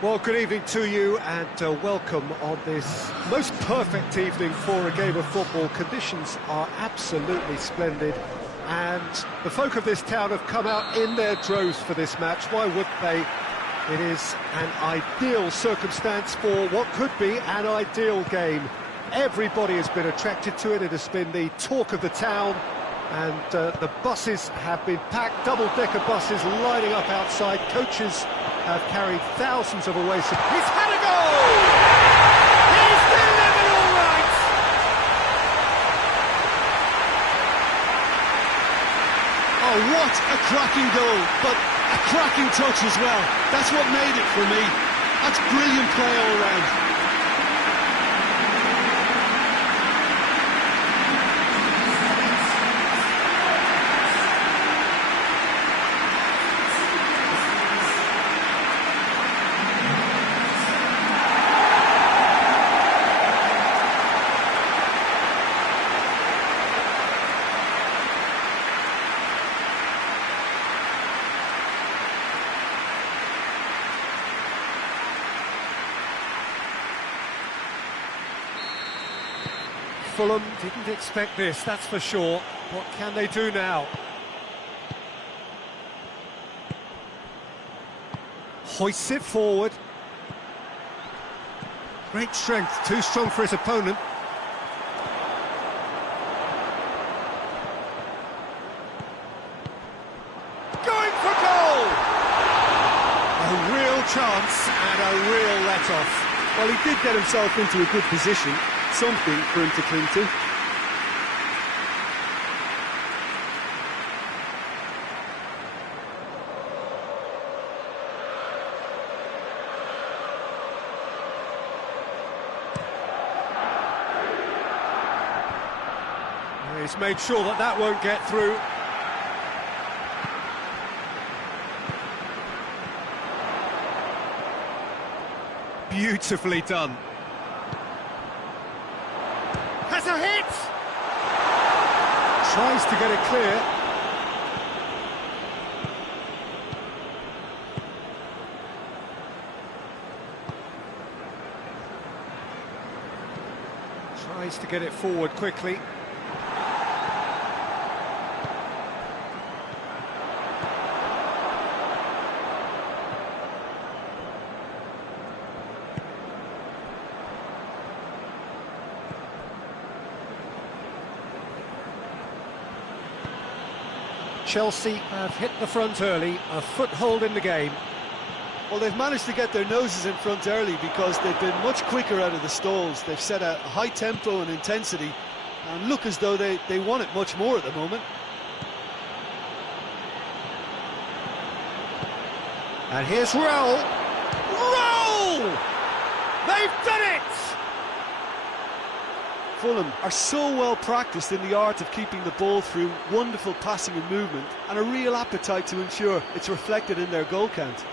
Well, good evening to you and welcome on this most perfect evening for a game of football. Conditions are absolutely splendid and the folk of this town have come out in their droves for this match. Why would they? It is an ideal circumstance for what could be an ideal game. Everybody has been attracted to it. It has been the talk of the town and the buses have been packed, double-decker buses lining up outside. Coaches have carried thousands of away supporters. He's had a goal! He's delivered all right! Oh, what a cracking goal, but a cracking touch as well. That's what made it for me. That's brilliant play all round. Fulham didn't expect this, that's for sure. What can they do now? Hoists it forward. Great strength, too strong for his opponent. Going for goal! A real chance and a real let-off. Well, he did get himself into a good position. Something for him to cling to. He's made sure that that won't get through. Beautifully done. Has a hit! Tries to get it clear. Tries to get it forward quickly. Chelsea have hit the front early, a foothold in the game. Well, they've managed to get their noses in front early because they've been much quicker out of the stalls. They've set a high tempo and intensity and look as though they want it much more at the moment. And here's Raul. Raul! They've done it! Fulham are so well practiced in the art of keeping the ball through wonderful passing and movement and a real appetite to ensure it's reflected in their goal count.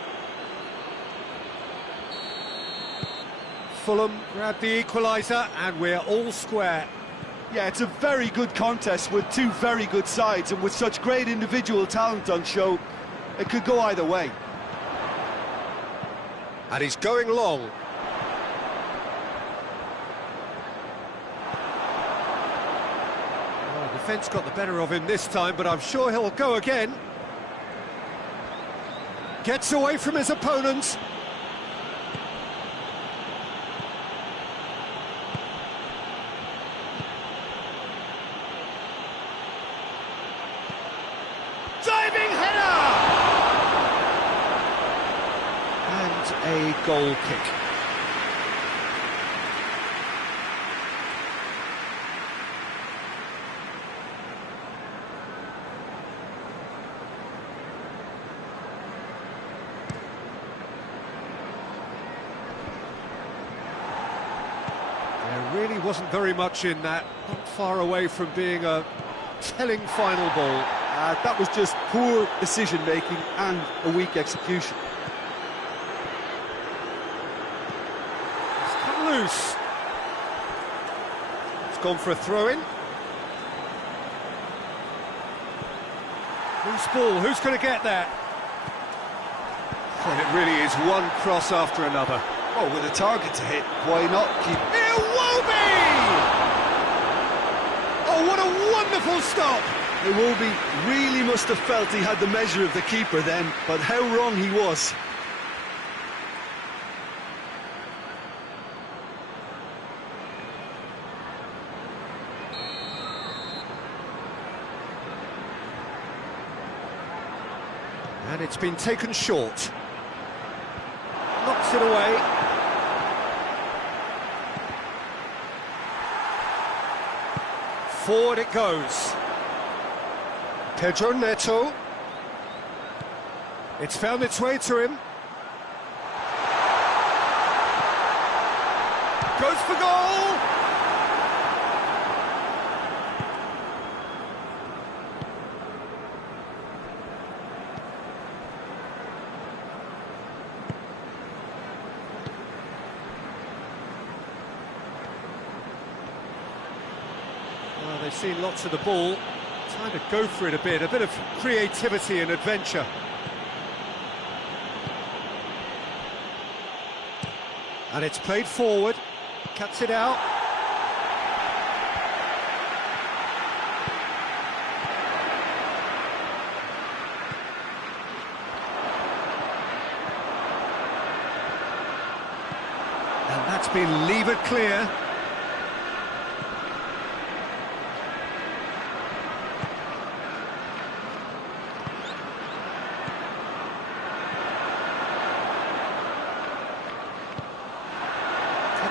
Fulham grab the equaliser and we're all square. Yeah, it's a very good contest with two very good sides, and with such great individual talent on show, it could go either way. And he's going long. Defence got the better of him this time, but I'm sure he'll go again. Gets away from his opponents. Diving header! And a goal kick. There really wasn't very much in that, not far away from being a telling final ball. That was just poor decision-making and a weak execution. It's come loose. It's gone for a throw-in. Loose ball, who's going to get that? And it really is one cross after another. Oh, with a target to hit, why not keep... Iwobi! Oh, what a wonderful stop! Iwobi really must have felt he had the measure of the keeper then, but how wrong he was. And it's been taken short. Knocks it away. Forward it goes. Pedro Neto. It's found its way to him. Goes for goal! Well, they've seen lots of the ball. Time to go for it a bit of creativity and adventure. And it's played forward, cuts it out. And that's been levered clear.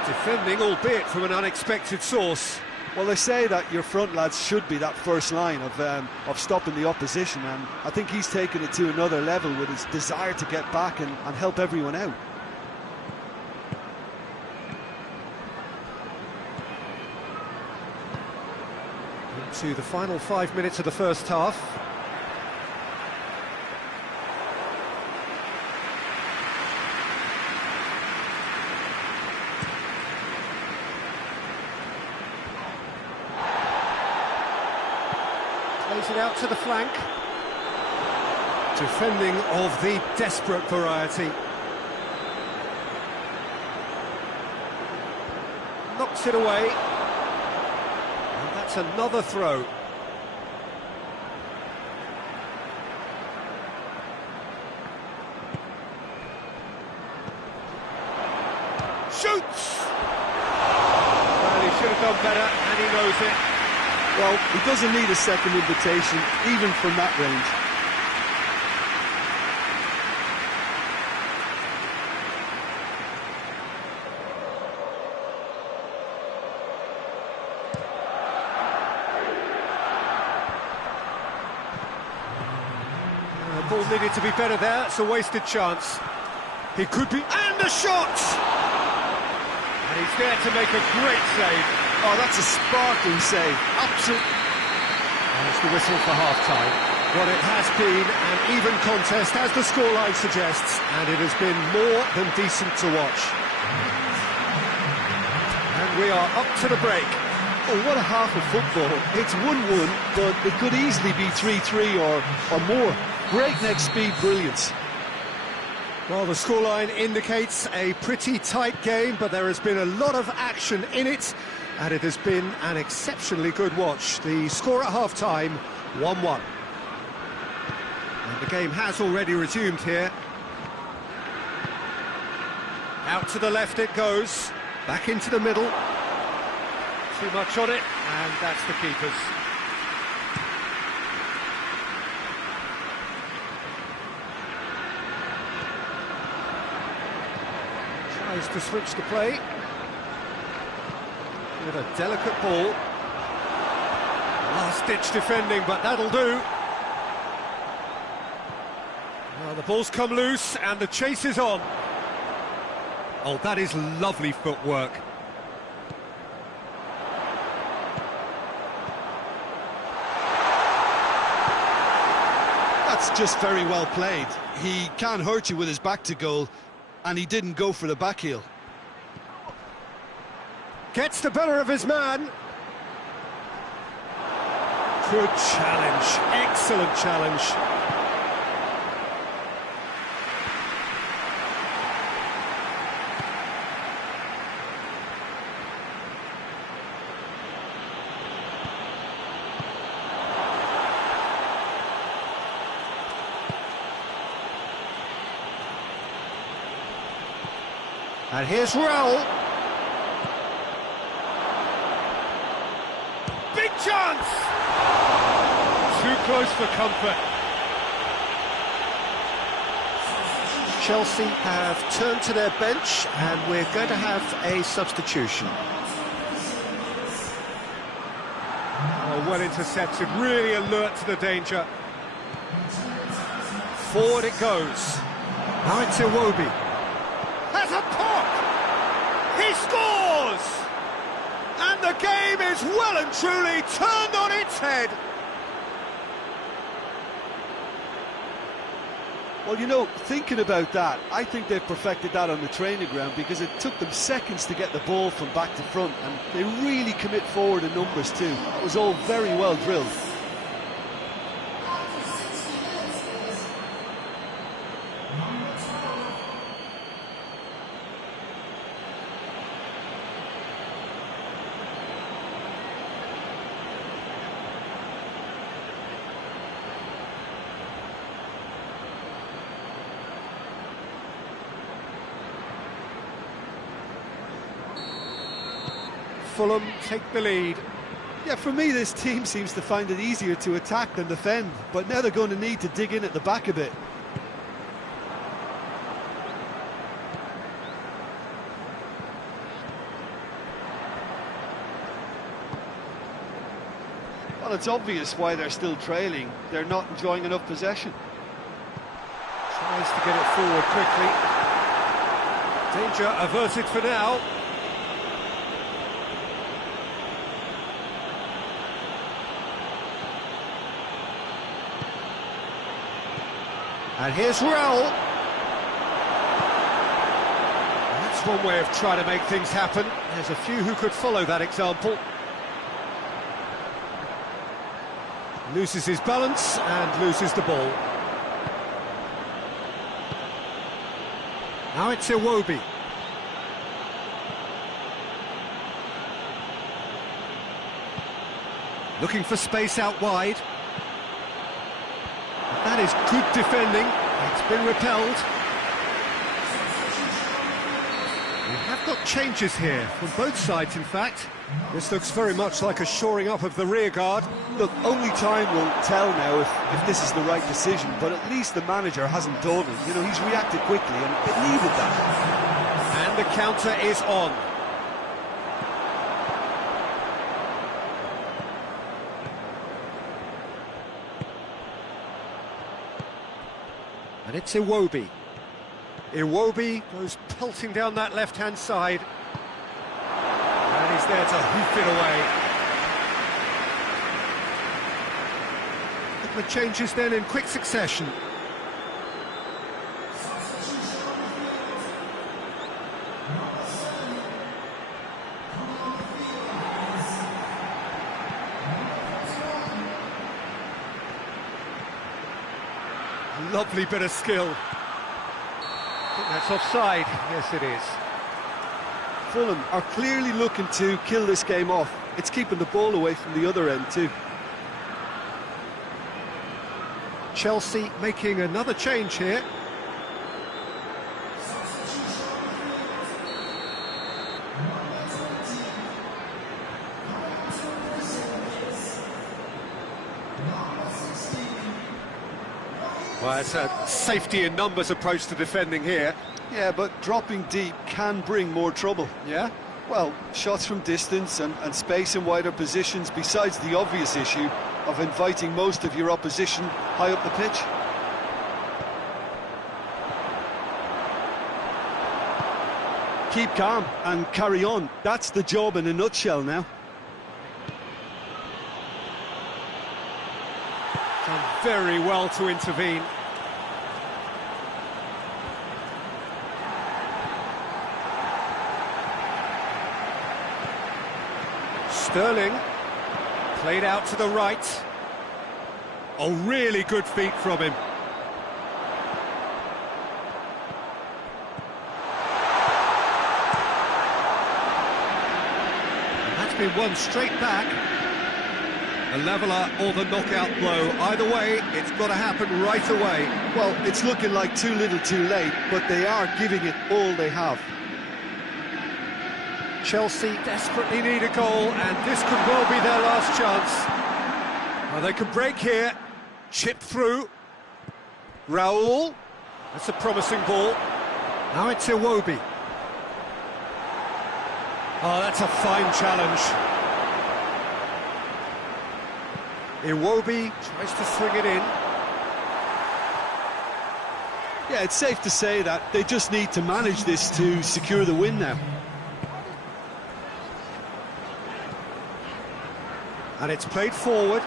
Defending, albeit from an unexpected source. Well, they say that your front lads should be that first line of stopping the opposition, and I think he's taken it to another level with his desire to get back and help everyone out. Into the final 5 minutes of the first half. Plays it out to the flank. Defending of the desperate variety. Knocks it away. And that's another throw. Shoots! Well, he should have done better, and he knows it. Well, he doesn't need a second invitation, even from that range. The ball needed to be better there, it's a wasted chance. He could be... And a shot! And he's there to make a great save. Oh, that's a sparkling save. Absolutely. There's the whistle for half-time. Well, it has been an even contest, as the scoreline suggests, and it has been more than decent to watch. And we are up to the break. Oh, what a half of football. It's 1-1, but it could easily be 3-3 or more. Breakneck speed brilliance. Well, the scoreline indicates a pretty tight game, but there has been a lot of action in it, and it has been an exceptionally good watch. The score at half-time, 1-1. And the game has already resumed here. Out to the left it goes, back into the middle. Too much on it, and that's the keeper's. Tries to switch the play. With a delicate ball. Last-ditch defending, but that'll do. Well, the ball's come loose, and the chase is on. Oh, that is lovely footwork. That's just very well played. He can't hurt you with his back to goal, and he didn't go for the back heel. Gets the better of his man. Good challenge, excellent challenge. And here's Raul. Big chance! Too close for comfort. Chelsea have turned to their bench, and we're going to have a substitution. Oh, well intercepted, really alert to the danger. Forward it goes. Now it's Iwobi. Has a pop! He scores! And the game is well and truly turned on its head. Well, you know, thinking about that, I think they've perfected that on the training ground because it took them seconds to get the ball from back to front, and they really commit forward in numbers too. That was all very well drilled. Fulham take the lead. Yeah, for me, this team seems to find it easier to attack than defend, but now they're going to need to dig in at the back a bit. Well, it's obvious why they're still trailing. They're not enjoying enough possession. Tries to get it forward quickly. Danger averted for now. And here's Raul. That's one way of trying to make things happen. There's a few who could follow that example. Loses his balance and loses the ball. Now it's Iwobi. Looking for space out wide. That is good defending. It's been repelled. We have got changes here from both sides, in fact. This looks very much like a shoring up of the rear guard. Look, only time will tell now if this is the right decision, but at least the manager hasn't dawdled. You know, he's reacted quickly, and it needed that. And the counter is on. And it's Iwobi. Iwobi goes pelting down that left-hand side. And he's there to hoof it away. The changes then in quick succession. Lovely bit of skill. I think that's offside. Yes, it is. Fulham are clearly looking to kill this game off. It's keeping the ball away from the other end too. Chelsea making another change here. Well, it's a safety in numbers approach to defending here. Yeah, but dropping deep can bring more trouble. Yeah? Well, shots from distance and space in wider positions, besides the obvious issue of inviting most of your opposition high up the pitch. Keep calm and carry on. That's the job in a nutshell now. Done very well to intervene. Sterling, played out to the right. Oh, really good feet from him. And that's been won straight back. A leveller or the knockout blow. Either way, it's got to happen right away. Well, it's looking like too little too late, but they are giving it all they have. Chelsea desperately need a goal, and this could well be their last chance. Well, they can break here, chip through. Raul, that's a promising ball. Now it's Iwobi. Oh, that's a fine challenge. Iwobi tries to swing it in. Yeah, it's safe to say that they just need to manage this to secure the win now. And it's played forward.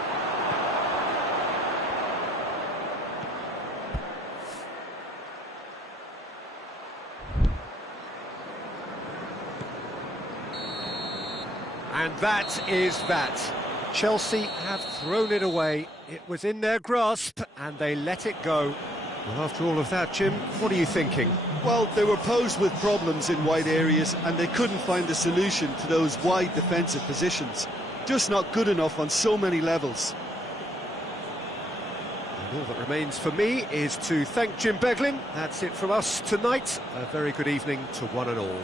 And that is that. Chelsea have thrown it away. It was in their grasp and they let it go. Well, after all of that, Jim, what are you thinking? Well, they were posed with problems in wide areas and they couldn't find a solution to those wide defensive positions. Just not good enough on so many levels. And all that remains for me is to thank Jim Beglin. That's it from us tonight. A very good evening to one and all.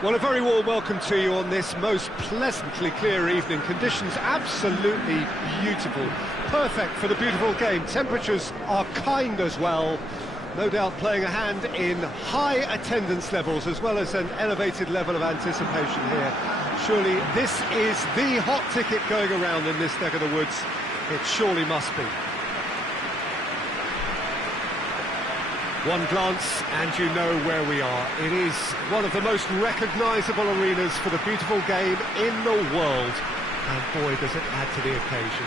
Well, a very warm welcome to you on this most pleasantly clear evening. Conditions absolutely beautiful. Perfect for the beautiful game. Temperatures are kind as well. No doubt playing a hand in high attendance levels as well as an elevated level of anticipation here. Surely this is the hot ticket going around in this neck of the woods. It surely must be. One glance and you know where we are. It is one of the most recognisable arenas for the beautiful game in the world. And boy, does it add to the occasion.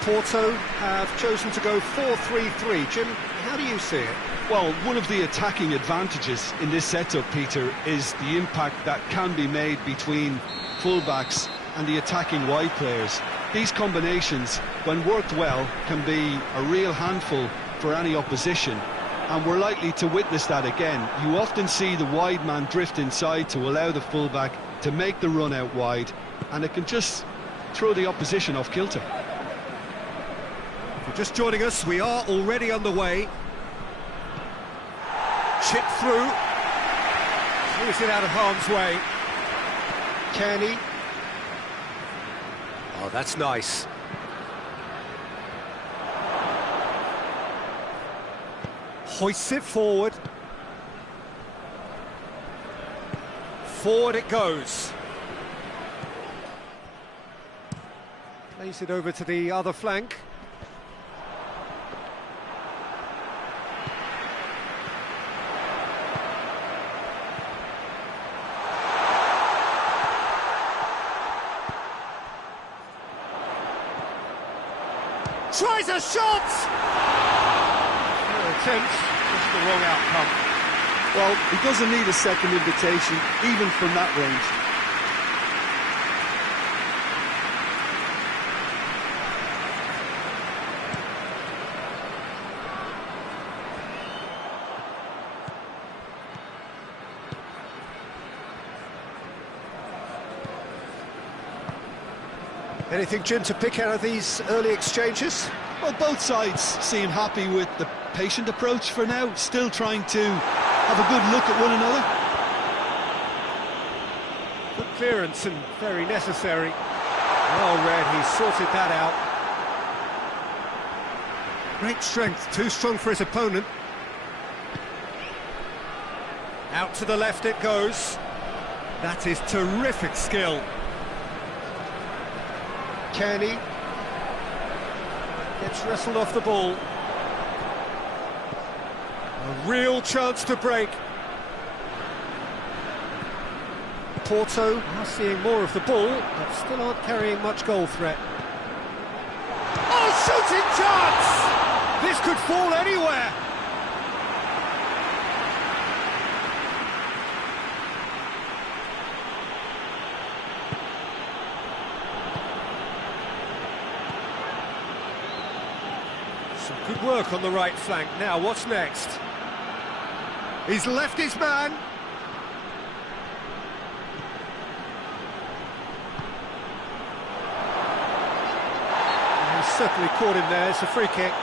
Porto have chosen to go 4-3-3. Jim, how do you see it? Well, one of the attacking advantages in this setup, Peter, is the impact that can be made between fullbacks and the attacking wide players. These combinations, when worked well, can be a real handful for any opposition, and we're likely to witness that again. You often see the wide man drift inside to allow the fullback to make the run out wide, and it can just throw the opposition off kilter. If you're just joining us, we are already underway. Chip through. Moves it out of harm's way. Kearney. Oh, that's nice. Hoists it forward. Forward it goes. Plays it over to the other flank. Tries a shot! Attempt, just the wrong outcome. Well, he doesn't need a second invitation, even from that range. Anything, Jim, to pick out of these early exchanges? Well, both sides seem happy with the patient approach for now, still trying to have a good look at one another. Good clearance and very necessary. Well read, he sorted that out. Great strength, too strong for his opponent. Out to the left it goes. That is terrific skill. Kearney gets wrestled off the ball. A real chance to break. Porto are seeing more of the ball, but still aren't carrying much goal threat. Oh, shooting chance! This could fall anywhere. Some good work on the right flank. Now, what's next? He's left his man. He's certainly caught him there. It's a free kick.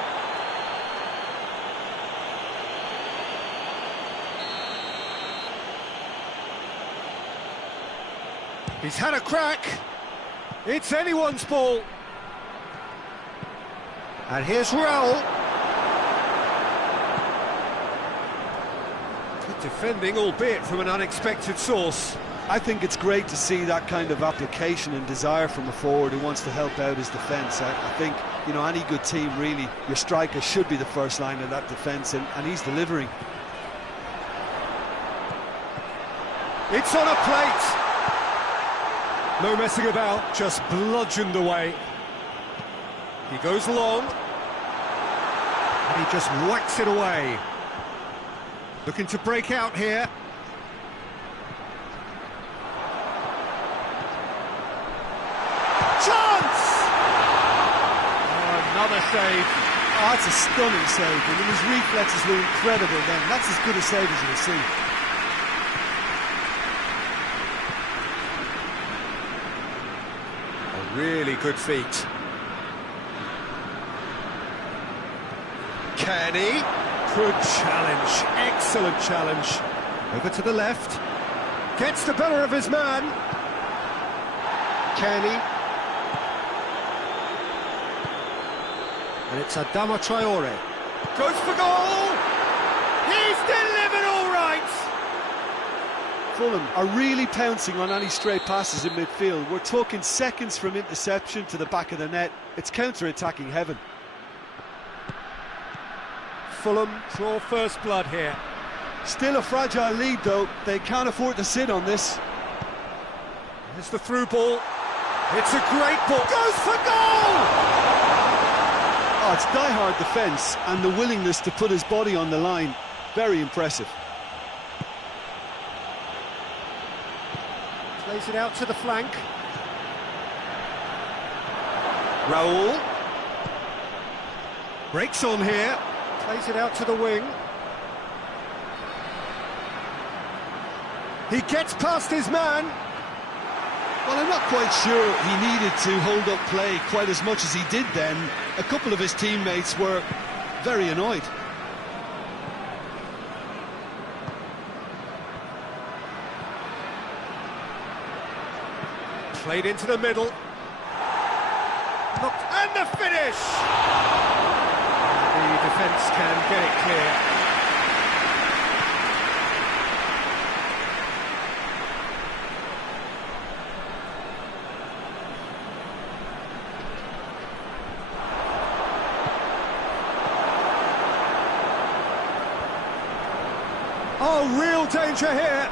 He's had a crack. It's anyone's ball. And here's Raul. Good defending, albeit from an unexpected source. I think it's great to see that kind of application and desire from a forward who wants to help out his defence. I think, you know, any good team, really, your striker should be the first line of that defence, and he's delivering. It's on a plate. No messing about, just bludgeoned away. He goes long. And he just whacks it away. Looking to break out here. Chance! Oh, another save. Oh, that's a stunning save. I mean, his reflexes were incredible then. That's as good a save as you'll see. A really good feat. Kearney, good challenge, excellent challenge. Over to the left. Gets the better of his man. Kenny. And it's Adama Traore. Goes for goal! He's delivered all right! Fulham are really pouncing on any stray passes in midfield. We're talking seconds from interception to the back of the net. It's counter-attacking heaven. Fulham draw first blood here. Still a fragile lead though, they can't afford to sit on this. Here's the through ball. It's a great ball. Goes for goal! Oh, it's die-hard defence and the willingness to put his body on the line. Very impressive. Plays it out to the flank. Raul. Breaks on here. Plays it out to the wing. He gets past his man. Well, I'm not quite sure he needed to hold up play quite as much as he did then. A couple of his teammates were very annoyed. Played into the middle. And the finish! The defence can get it clear. Oh, real danger here.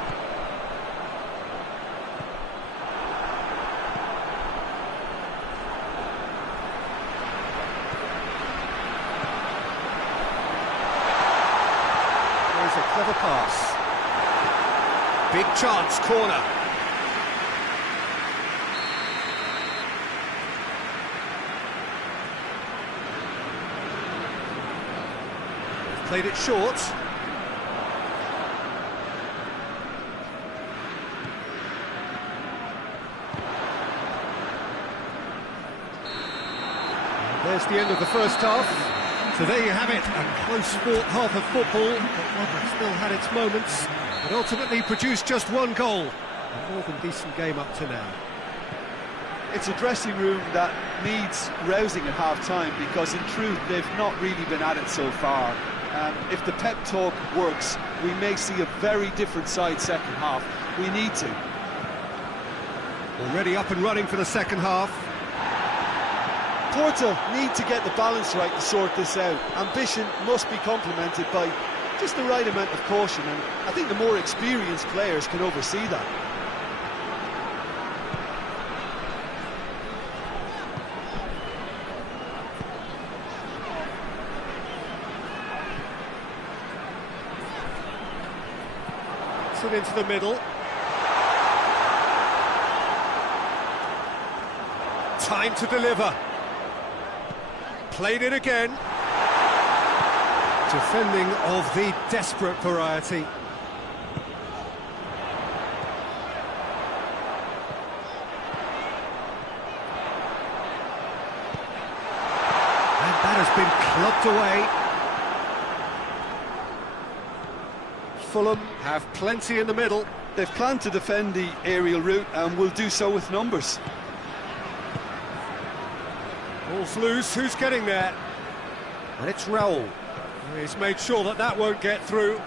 There's a clever pass. Big chance, corner. They've played it short. There's the end of the first half. So there you have it, a close-fought half of football, but one that still had its moments, but ultimately produced just one goal. A more than decent game up to now. It's a dressing room that needs rousing at half-time because in truth they've not really been at it so far. If the pep talk works, we may see a very different side second half. We need to. Already up and running for the second half. Porto need to get the balance right to sort this out. Ambition must be complemented by just the right amount of caution, and I think the more experienced players can oversee that. It's into the middle. Time to deliver. Played it again. Defending of the desperate variety. And that has been clubbed away. Fulham have plenty in the middle. They've planned to defend the aerial route and will do so with numbers. Ball's loose, who's getting there? And it's Raul. He's made sure that that won't get through.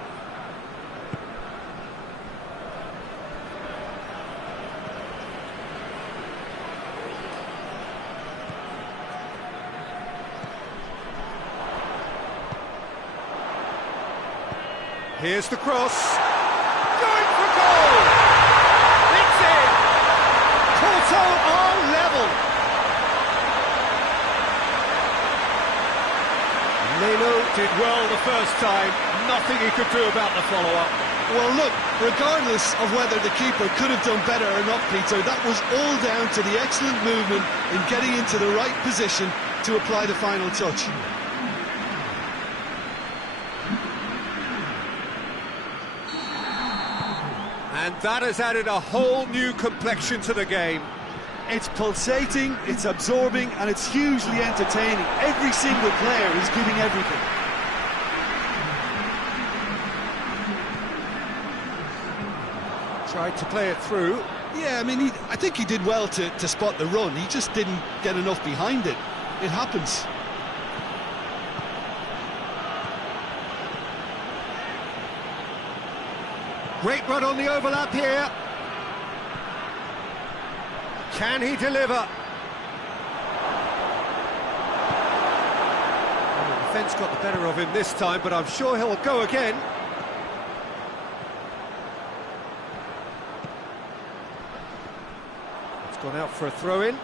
Here's the cross. Going for goal! It's in! Porto are level! Leno did well the first time, nothing he could do about the follow-up. Well, look, regardless of whether the keeper could have done better or not, Peter, that was all down to the excellent movement in getting into the right position to apply the final touch. And that has added a whole new complexion to the game. It's pulsating, it's absorbing, and it's hugely entertaining. Every single player is giving everything. Tried to play it through. Yeah, I mean, I think he did well to spot the run. He just didn't get enough behind it. It happens. Great run on the overlap here. Can he deliver? Well, the defence got the better of him this time, but I'm sure he'll go again. It's gone out for a throw-in.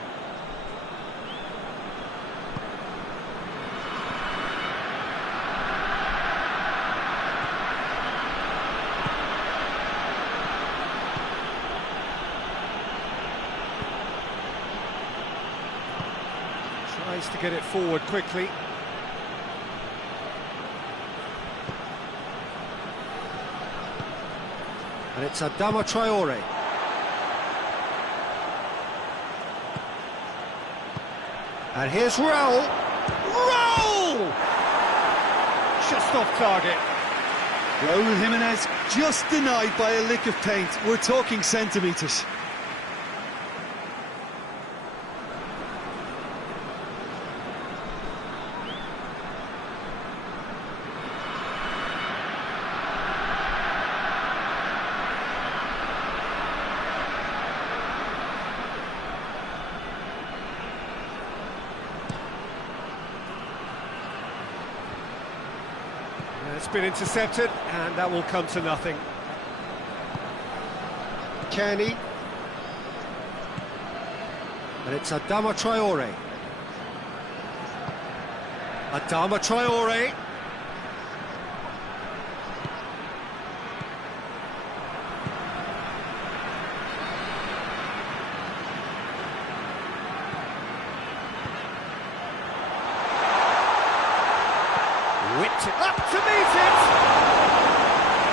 Tries to get it forward quickly. And it's Adama Traore. And here's Raul. Raul! Just off target. Raul Jimenez just denied by a lick of paint. We're talking centimetres. It's been intercepted, and that will come to nothing. Kenny. And it's Adama Traore. Adama Traore. Whipped it up to meet it!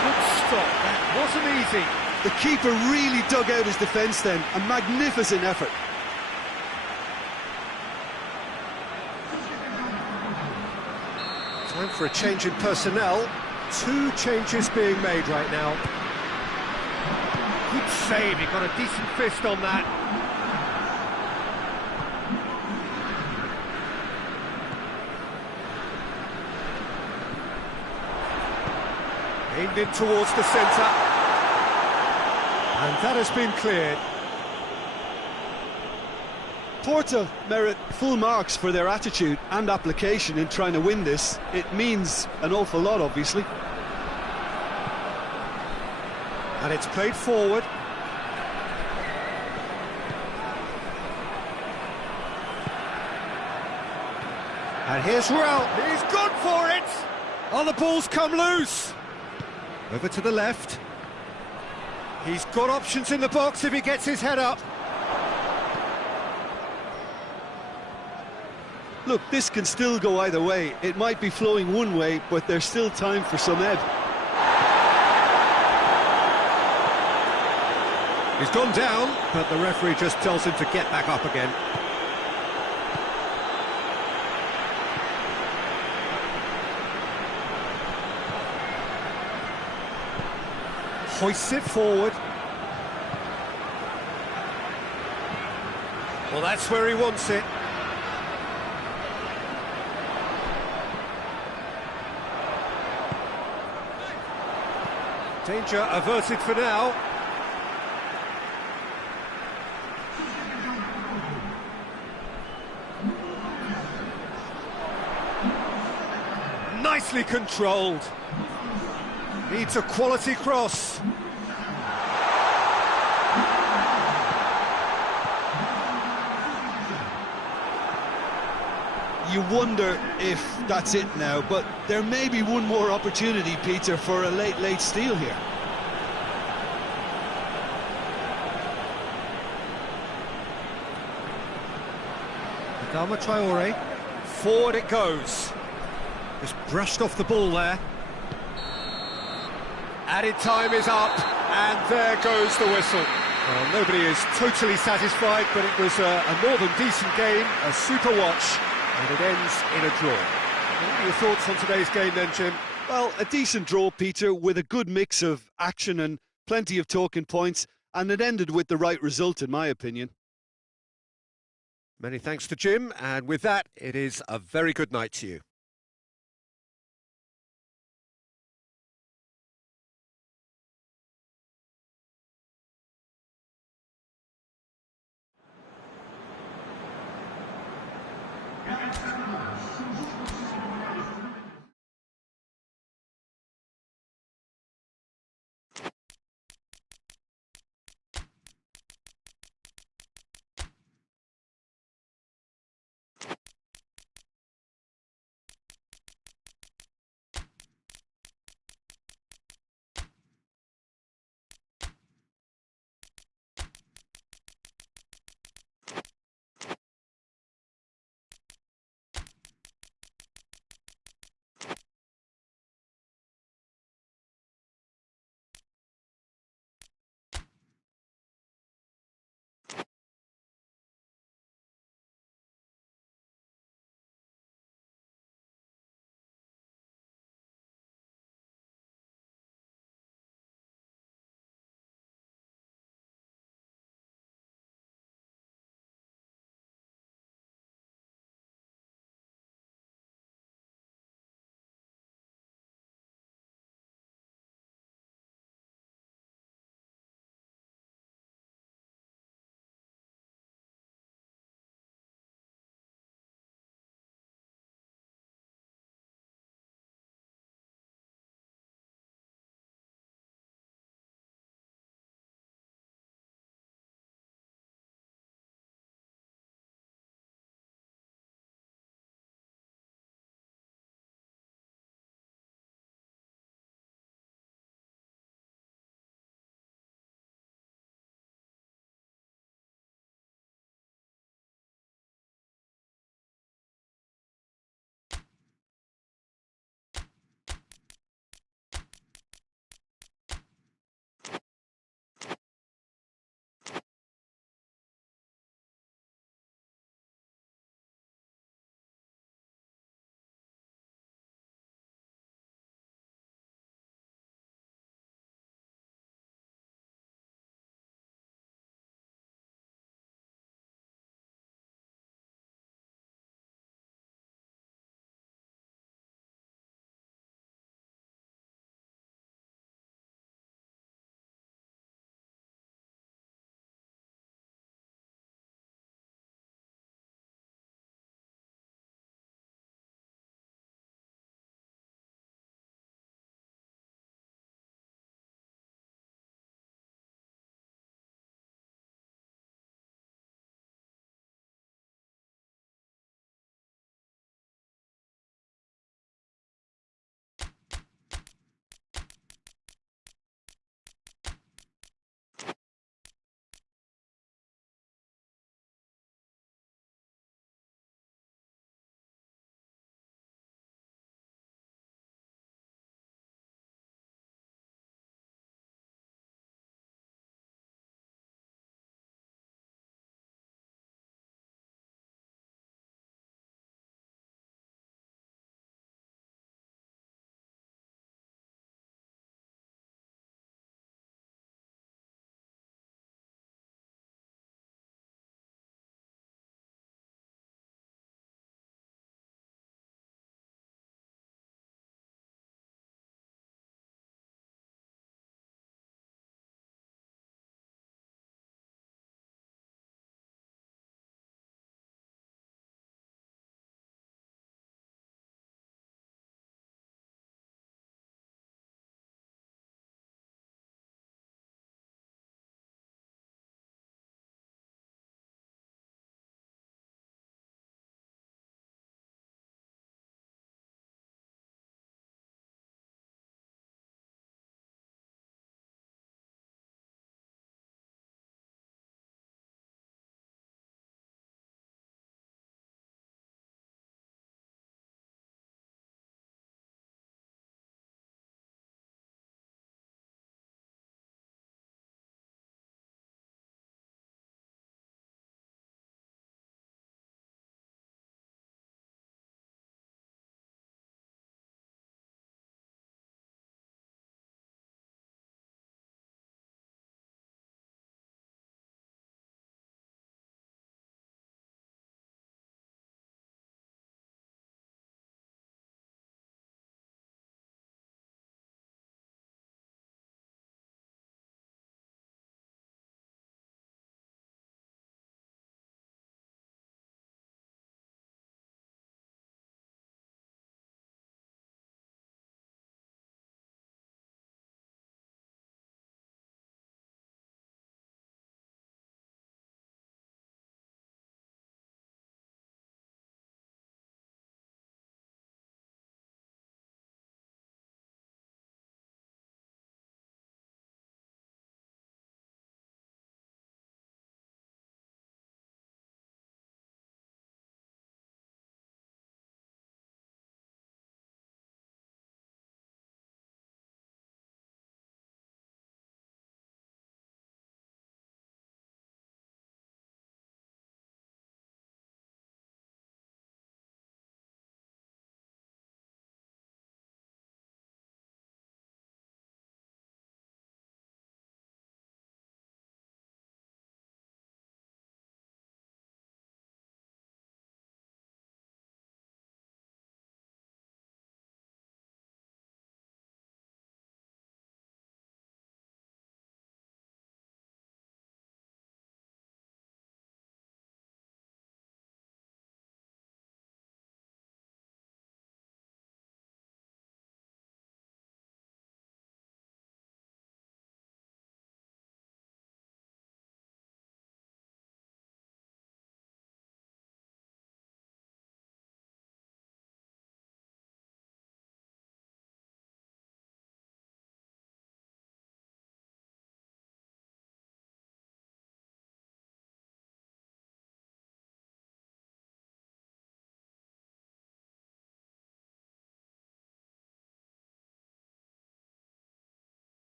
Good stop, that wasn't easy. The keeper really dug out his defence then. A magnificent effort. Time for a change in personnel. 2 changes being made right now. Good save, he got a decent fist on that. Aimed in towards the centre. And that has been cleared. Porto merit full marks for their attitude and application in trying to win this. It means an awful lot, obviously. And it's played forward. And here's Raul. He's gone for it! Oh, the ball's come loose. Over to the left. He's got options in the box if he gets his head up. Look, this can still go either way. It might be flowing one way, but there's still time for some ebb. He's gone down, but the referee just tells him to get back up again. Hoists it forward. Well, that's where he wants it. Danger averted for now. Nicely controlled. Needs a quality cross. You wonder if that's it now, but there may be one more opportunity, Peter, for a late steal here. Adama Traore. Forward it goes. Just brushed off the ball there. Added time is up, and there goes the whistle. Well, nobody is totally satisfied, but it was a more than decent game, a super watch, and it ends in a draw. What are your thoughts on today's game then, Jim? Well, a decent draw, Peter, with a good mix of action and plenty of talking points, and it ended with the right result, in my opinion. Many thanks to Jim, and with that, it is a very good night to you.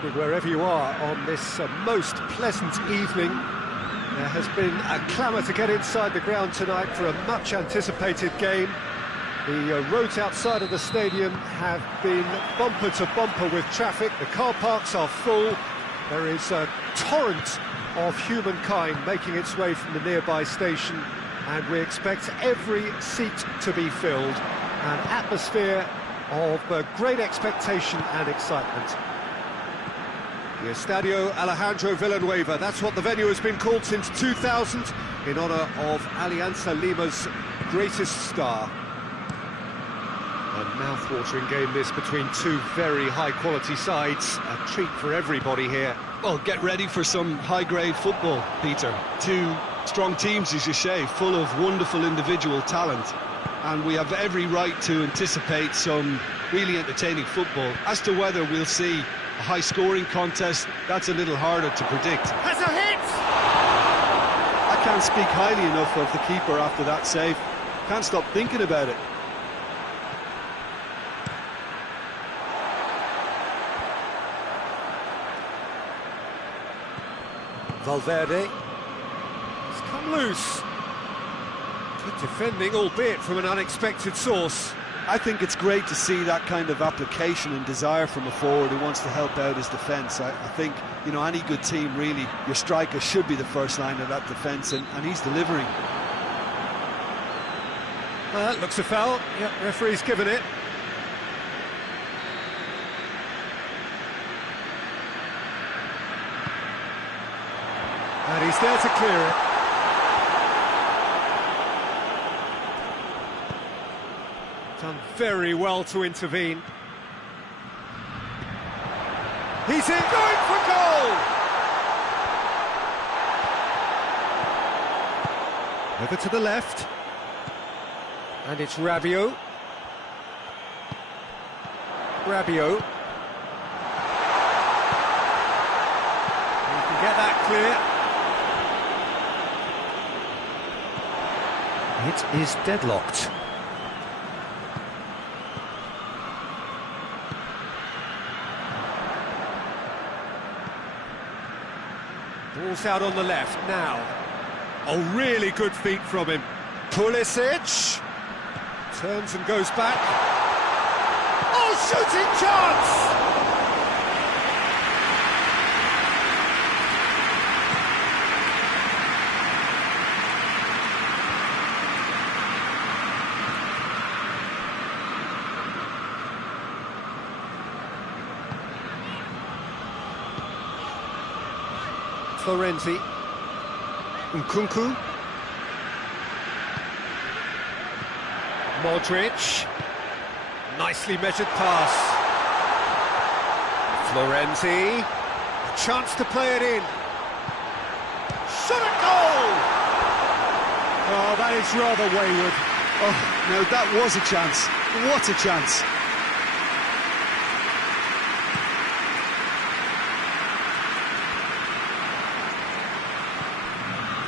evening wherever you are on this most pleasant evening. There has been a clamour to get inside the ground tonight for a much anticipated game. The roads outside of the stadium have been bumper to bumper with traffic. The car parks are full. There is a torrent of humankind making its way from the nearby station, and we expect every seat to be filled. An atmosphere of great expectation and excitement. The Estadio Alejandro Villanueva, that's what the venue has been called since 2000, in honour of Alianza Lima's greatest star. A mouth-watering game this between two very high-quality sides. A treat for everybody here. Well, get ready for some high-grade football, Peter. Two strong teams, as you say, full of wonderful individual talent. And we have every right to anticipate some really entertaining football. As to whether we'll see a high-scoring contest, that's a little harder to predict. Has a hit! I can't speak highly enough of the keeper after that save. Can't stop thinking about it. Valverde. It's come loose. Good defending, albeit from an unexpected source. I think it's great to see that kind of application and desire from a forward who wants to help out his defence. I think, you know, any good team, really, your striker should be the first line of that defence, and he's delivering. That looks a foul. Yep, referee's given it. And he's there to clear it. Done very well to intervene. He's in, going for goal! Over to the left. And it's Rabiot. Rabiot. He can get that clear. It is deadlocked. Ball's out on the left now. Oh, really good feet from him. Pulisic turns and goes back. Oh, shooting chance! Florenzi, Nkunku, Modric, nicely measured pass. Florenzi, a chance to play it in. Shot at goal! Oh, that is rather wayward. Oh, no, that was a chance. What a chance.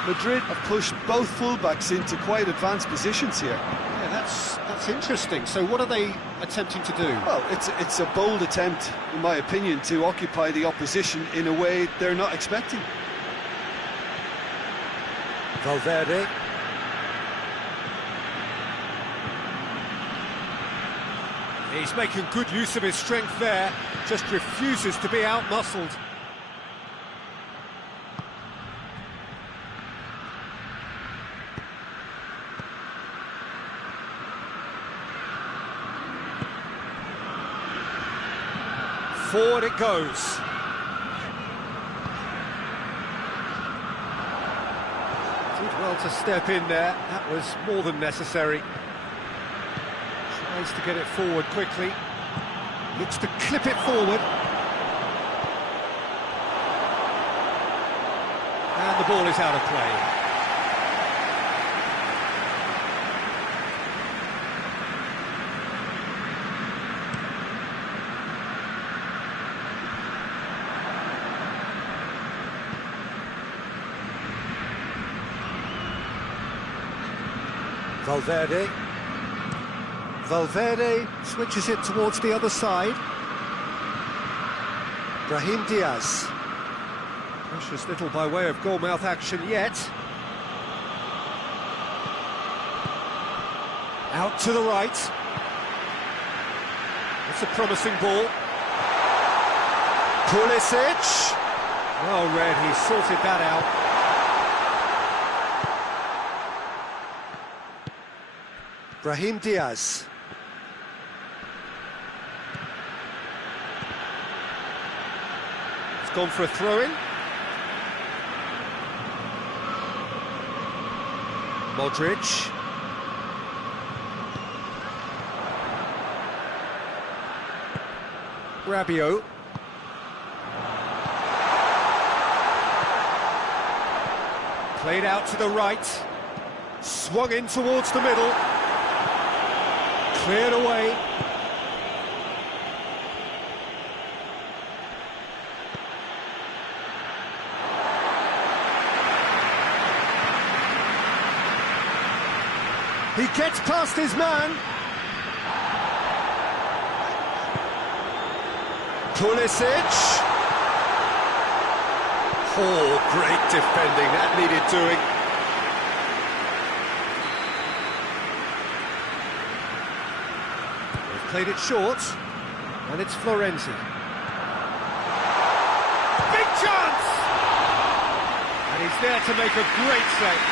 Madrid have pushed both fullbacks into quite advanced positions here. Yeah, that's interesting. So what are they attempting to do? Well, it's a bold attempt, in my opinion, to occupy the opposition in a way they're not expecting. Valverde. He's making good use of his strength there, just refuses to be out-muscled. Forward it goes. Did well to step in there. That was more than necessary. Tries to get it forward quickly. Looks to clip it forward. And the ball is out of play. Valverde. Valverde switches it towards the other side. Brahim Diaz. Precious little by way of goalmouth action yet. Out to the right. It's a promising ball. Pulisic. Well read, he sorted that out. Brahim Diaz. It's gone for a throw-in. Modric. Rabiot. Played out to the right. Swung in towards the middle. Cleared away. He gets past his man. Pulisic. Oh, great defending, that needed doing. They've played it short, and it's Florenzi. Big chance! And he's there to make a great save.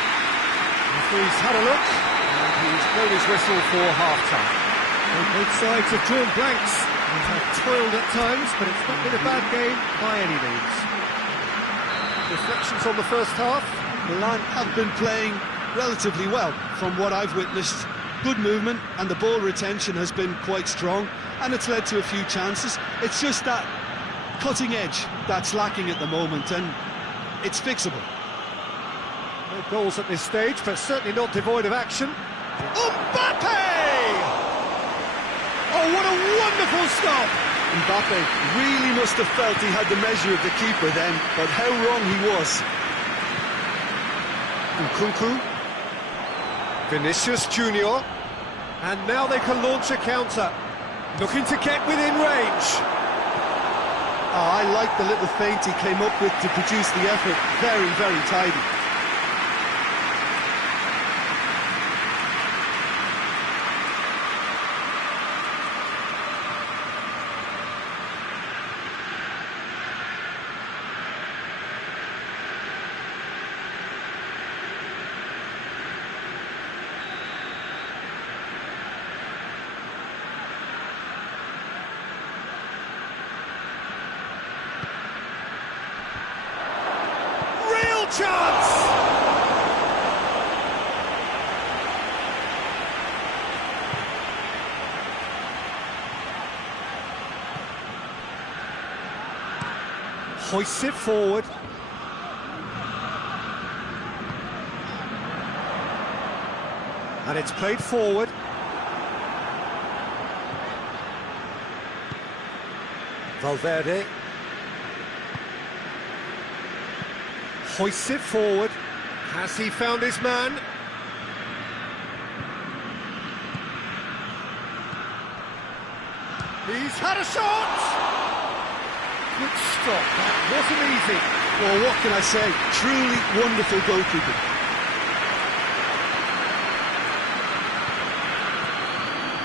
He's had a look, and he's blown his whistle for half-time. Both sides have drawn blanks. They have toiled at times, but it's not been a bad game by any means. Reflections on the first half? Milan have been playing relatively well from what I've witnessed. Good movement, and the ball retention has been quite strong, and it's led to a few chances. It's just that cutting edge that's lacking at the moment, and it's fixable. No goals at this stage, but certainly not devoid of action. Mbappe! Oh, what a wonderful stop! Mbappe really must have felt he had the measure of the keeper then, but how wrong he was. Nkunku. Vinicius Junior. And now they can launch a counter. Looking to get within range. Oh, I like the little feint he came up with to produce the effort. Very, very tidy. Chance! Hoists it forward. And it's played forward. Valverde. Hoists it forward. Has he found his man? He's had a shot! Good stop, that wasn't easy. Well, what can I say? Truly wonderful goalkeeping.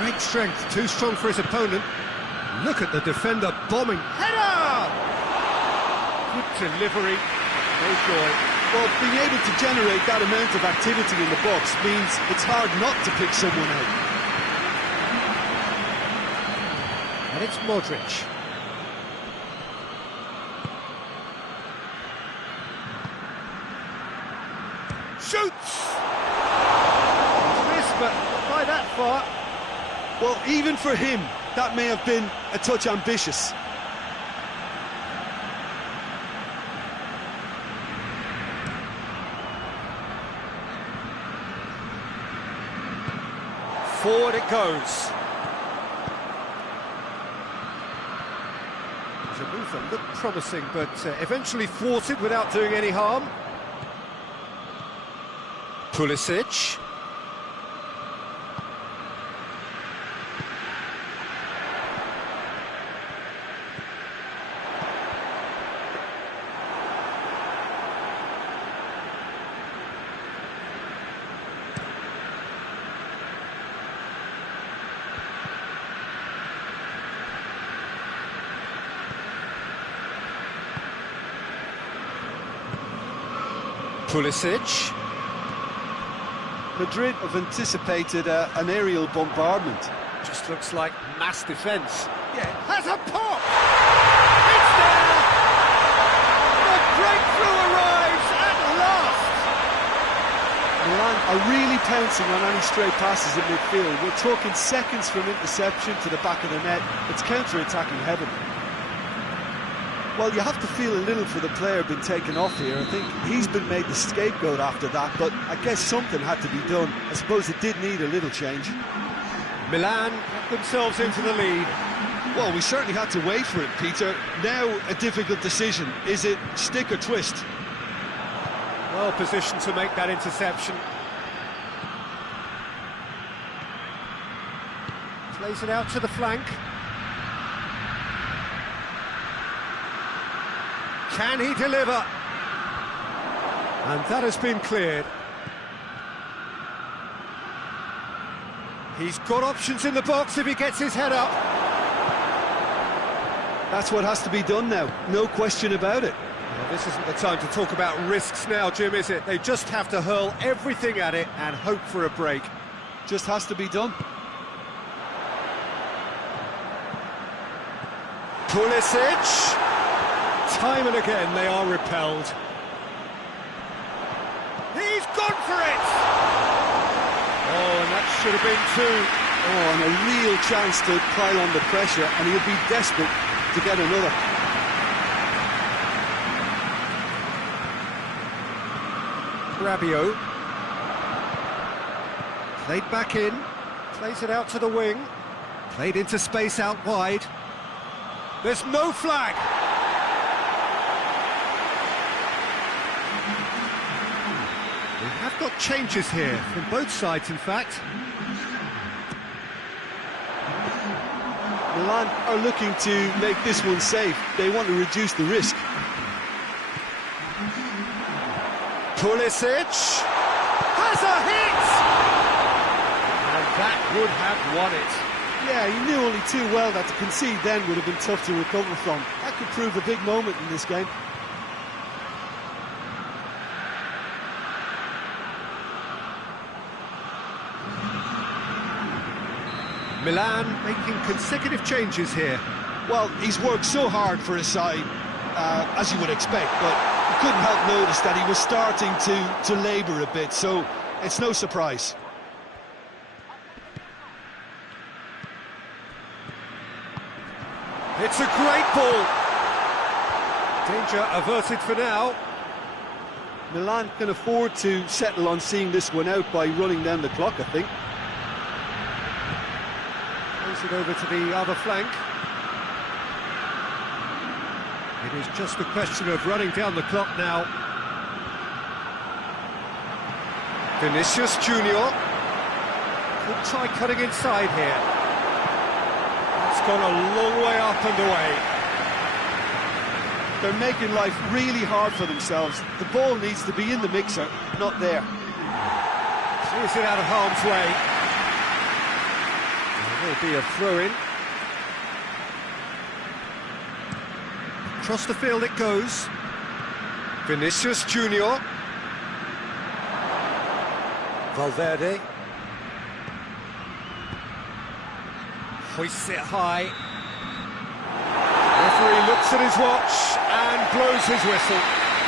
Great strength, too strong for his opponent. Look at the defender bombing. Header! Good delivery. No joy. Well, being able to generate that amount of activity in the box means it's hard not to pick someone out. And it's Modric. Shoots! He's missed, but not by that far. Well, even for him, that may have been a touch ambitious. Forward it goes. The move that looked promising, but eventually thwarted without doing any harm. Pulisic. Pulisic. Madrid have anticipated an aerial bombardment. Just looks like mass defence. Yeah, has a pop! It's there! The breakthrough arrives at last! Milan are really pouncing on any stray passes in midfield. We're talking seconds from interception to the back of the net. It's counter-attacking heaven. Well, you have to feel a little for the player being taken off here. I think he's been made the scapegoat after that, but I guess something had to be done. I suppose it did need a little change. Milan get themselves into the lead. Well, we certainly had to wait for it, Peter. Now a difficult decision. Is it stick or twist? Well positioned to make that interception. Plays it out to the flank. Can he deliver? And that has been cleared. He's got options in the box if he gets his head up. That's what has to be done now, no question about it. Well, this isn't the time to talk about risks now, Jim, is it? They just have to hurl everything at it and hope for a break. Just has to be done. Pulisic. Time and again they are repelled. He's gone for it! Oh, and that should have been two. Oh, and a real chance to pile on the pressure, and he'll be desperate to get another. Rabiot. Played back in. Plays it out to the wing. Played into space out wide. There's no flag! We have got changes here, from both sides in fact. Milan are looking to make this one safe. They want to reduce the risk. Pulisic has a hit! And that would have won it. Yeah, he knew only too well that to concede then would have been tough to recover from. That could prove a big moment in this game. Milan making consecutive changes here. Well, he's worked so hard for his side, as you would expect, but you couldn't help notice that he was starting to labour a bit, so it's no surprise. It's a great ball. Danger averted for now. Milan can afford to settle on seeing this one out by running down the clock, I think. Plays it over to the other flank. It is just a question of running down the clock now. Vinicius Junior could try cutting inside here. It's gone a long way up and away. They're making life really hard for themselves. The ball needs to be in the mixer, not there. Clears it out of harm's way. There will be a throw-in. Across the field it goes. Vinicius Junior. Valverde. Hoists it high. Referee looks at his watch and blows his whistle.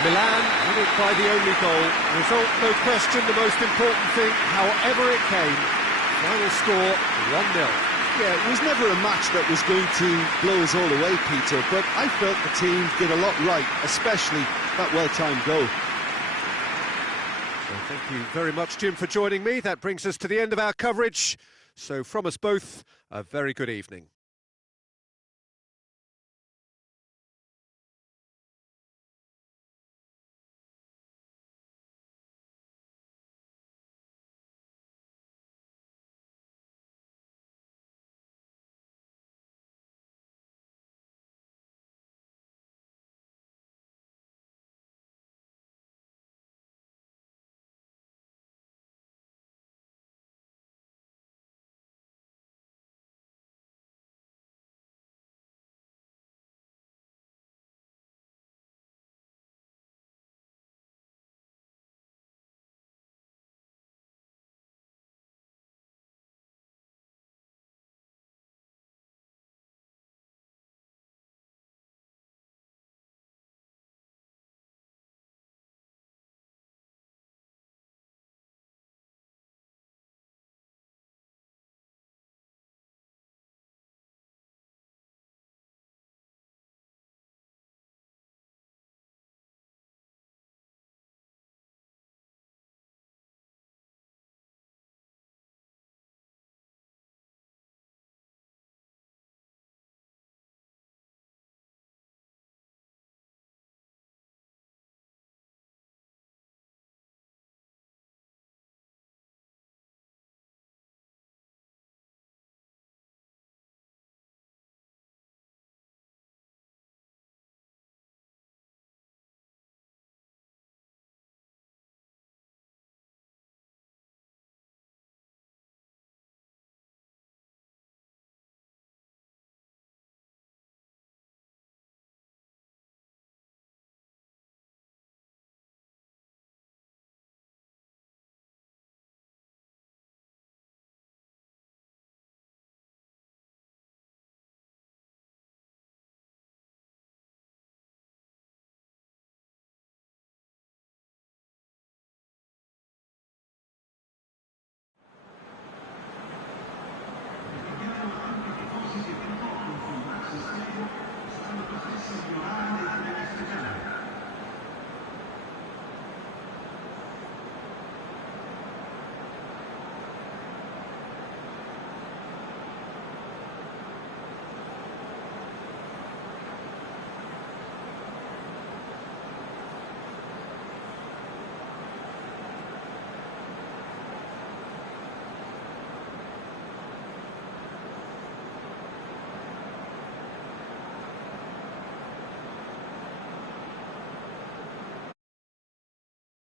Milan win it by the only goal. Result, no question, the most important thing, however it came. Final score, 1-0. Yeah, it was never a match that was going to blow us all away, Peter, but I felt the team did a lot right, especially that well-timed goal. Well, thank you very much, Jim, for joining me. That brings us to the end of our coverage. So from us both, a very good evening.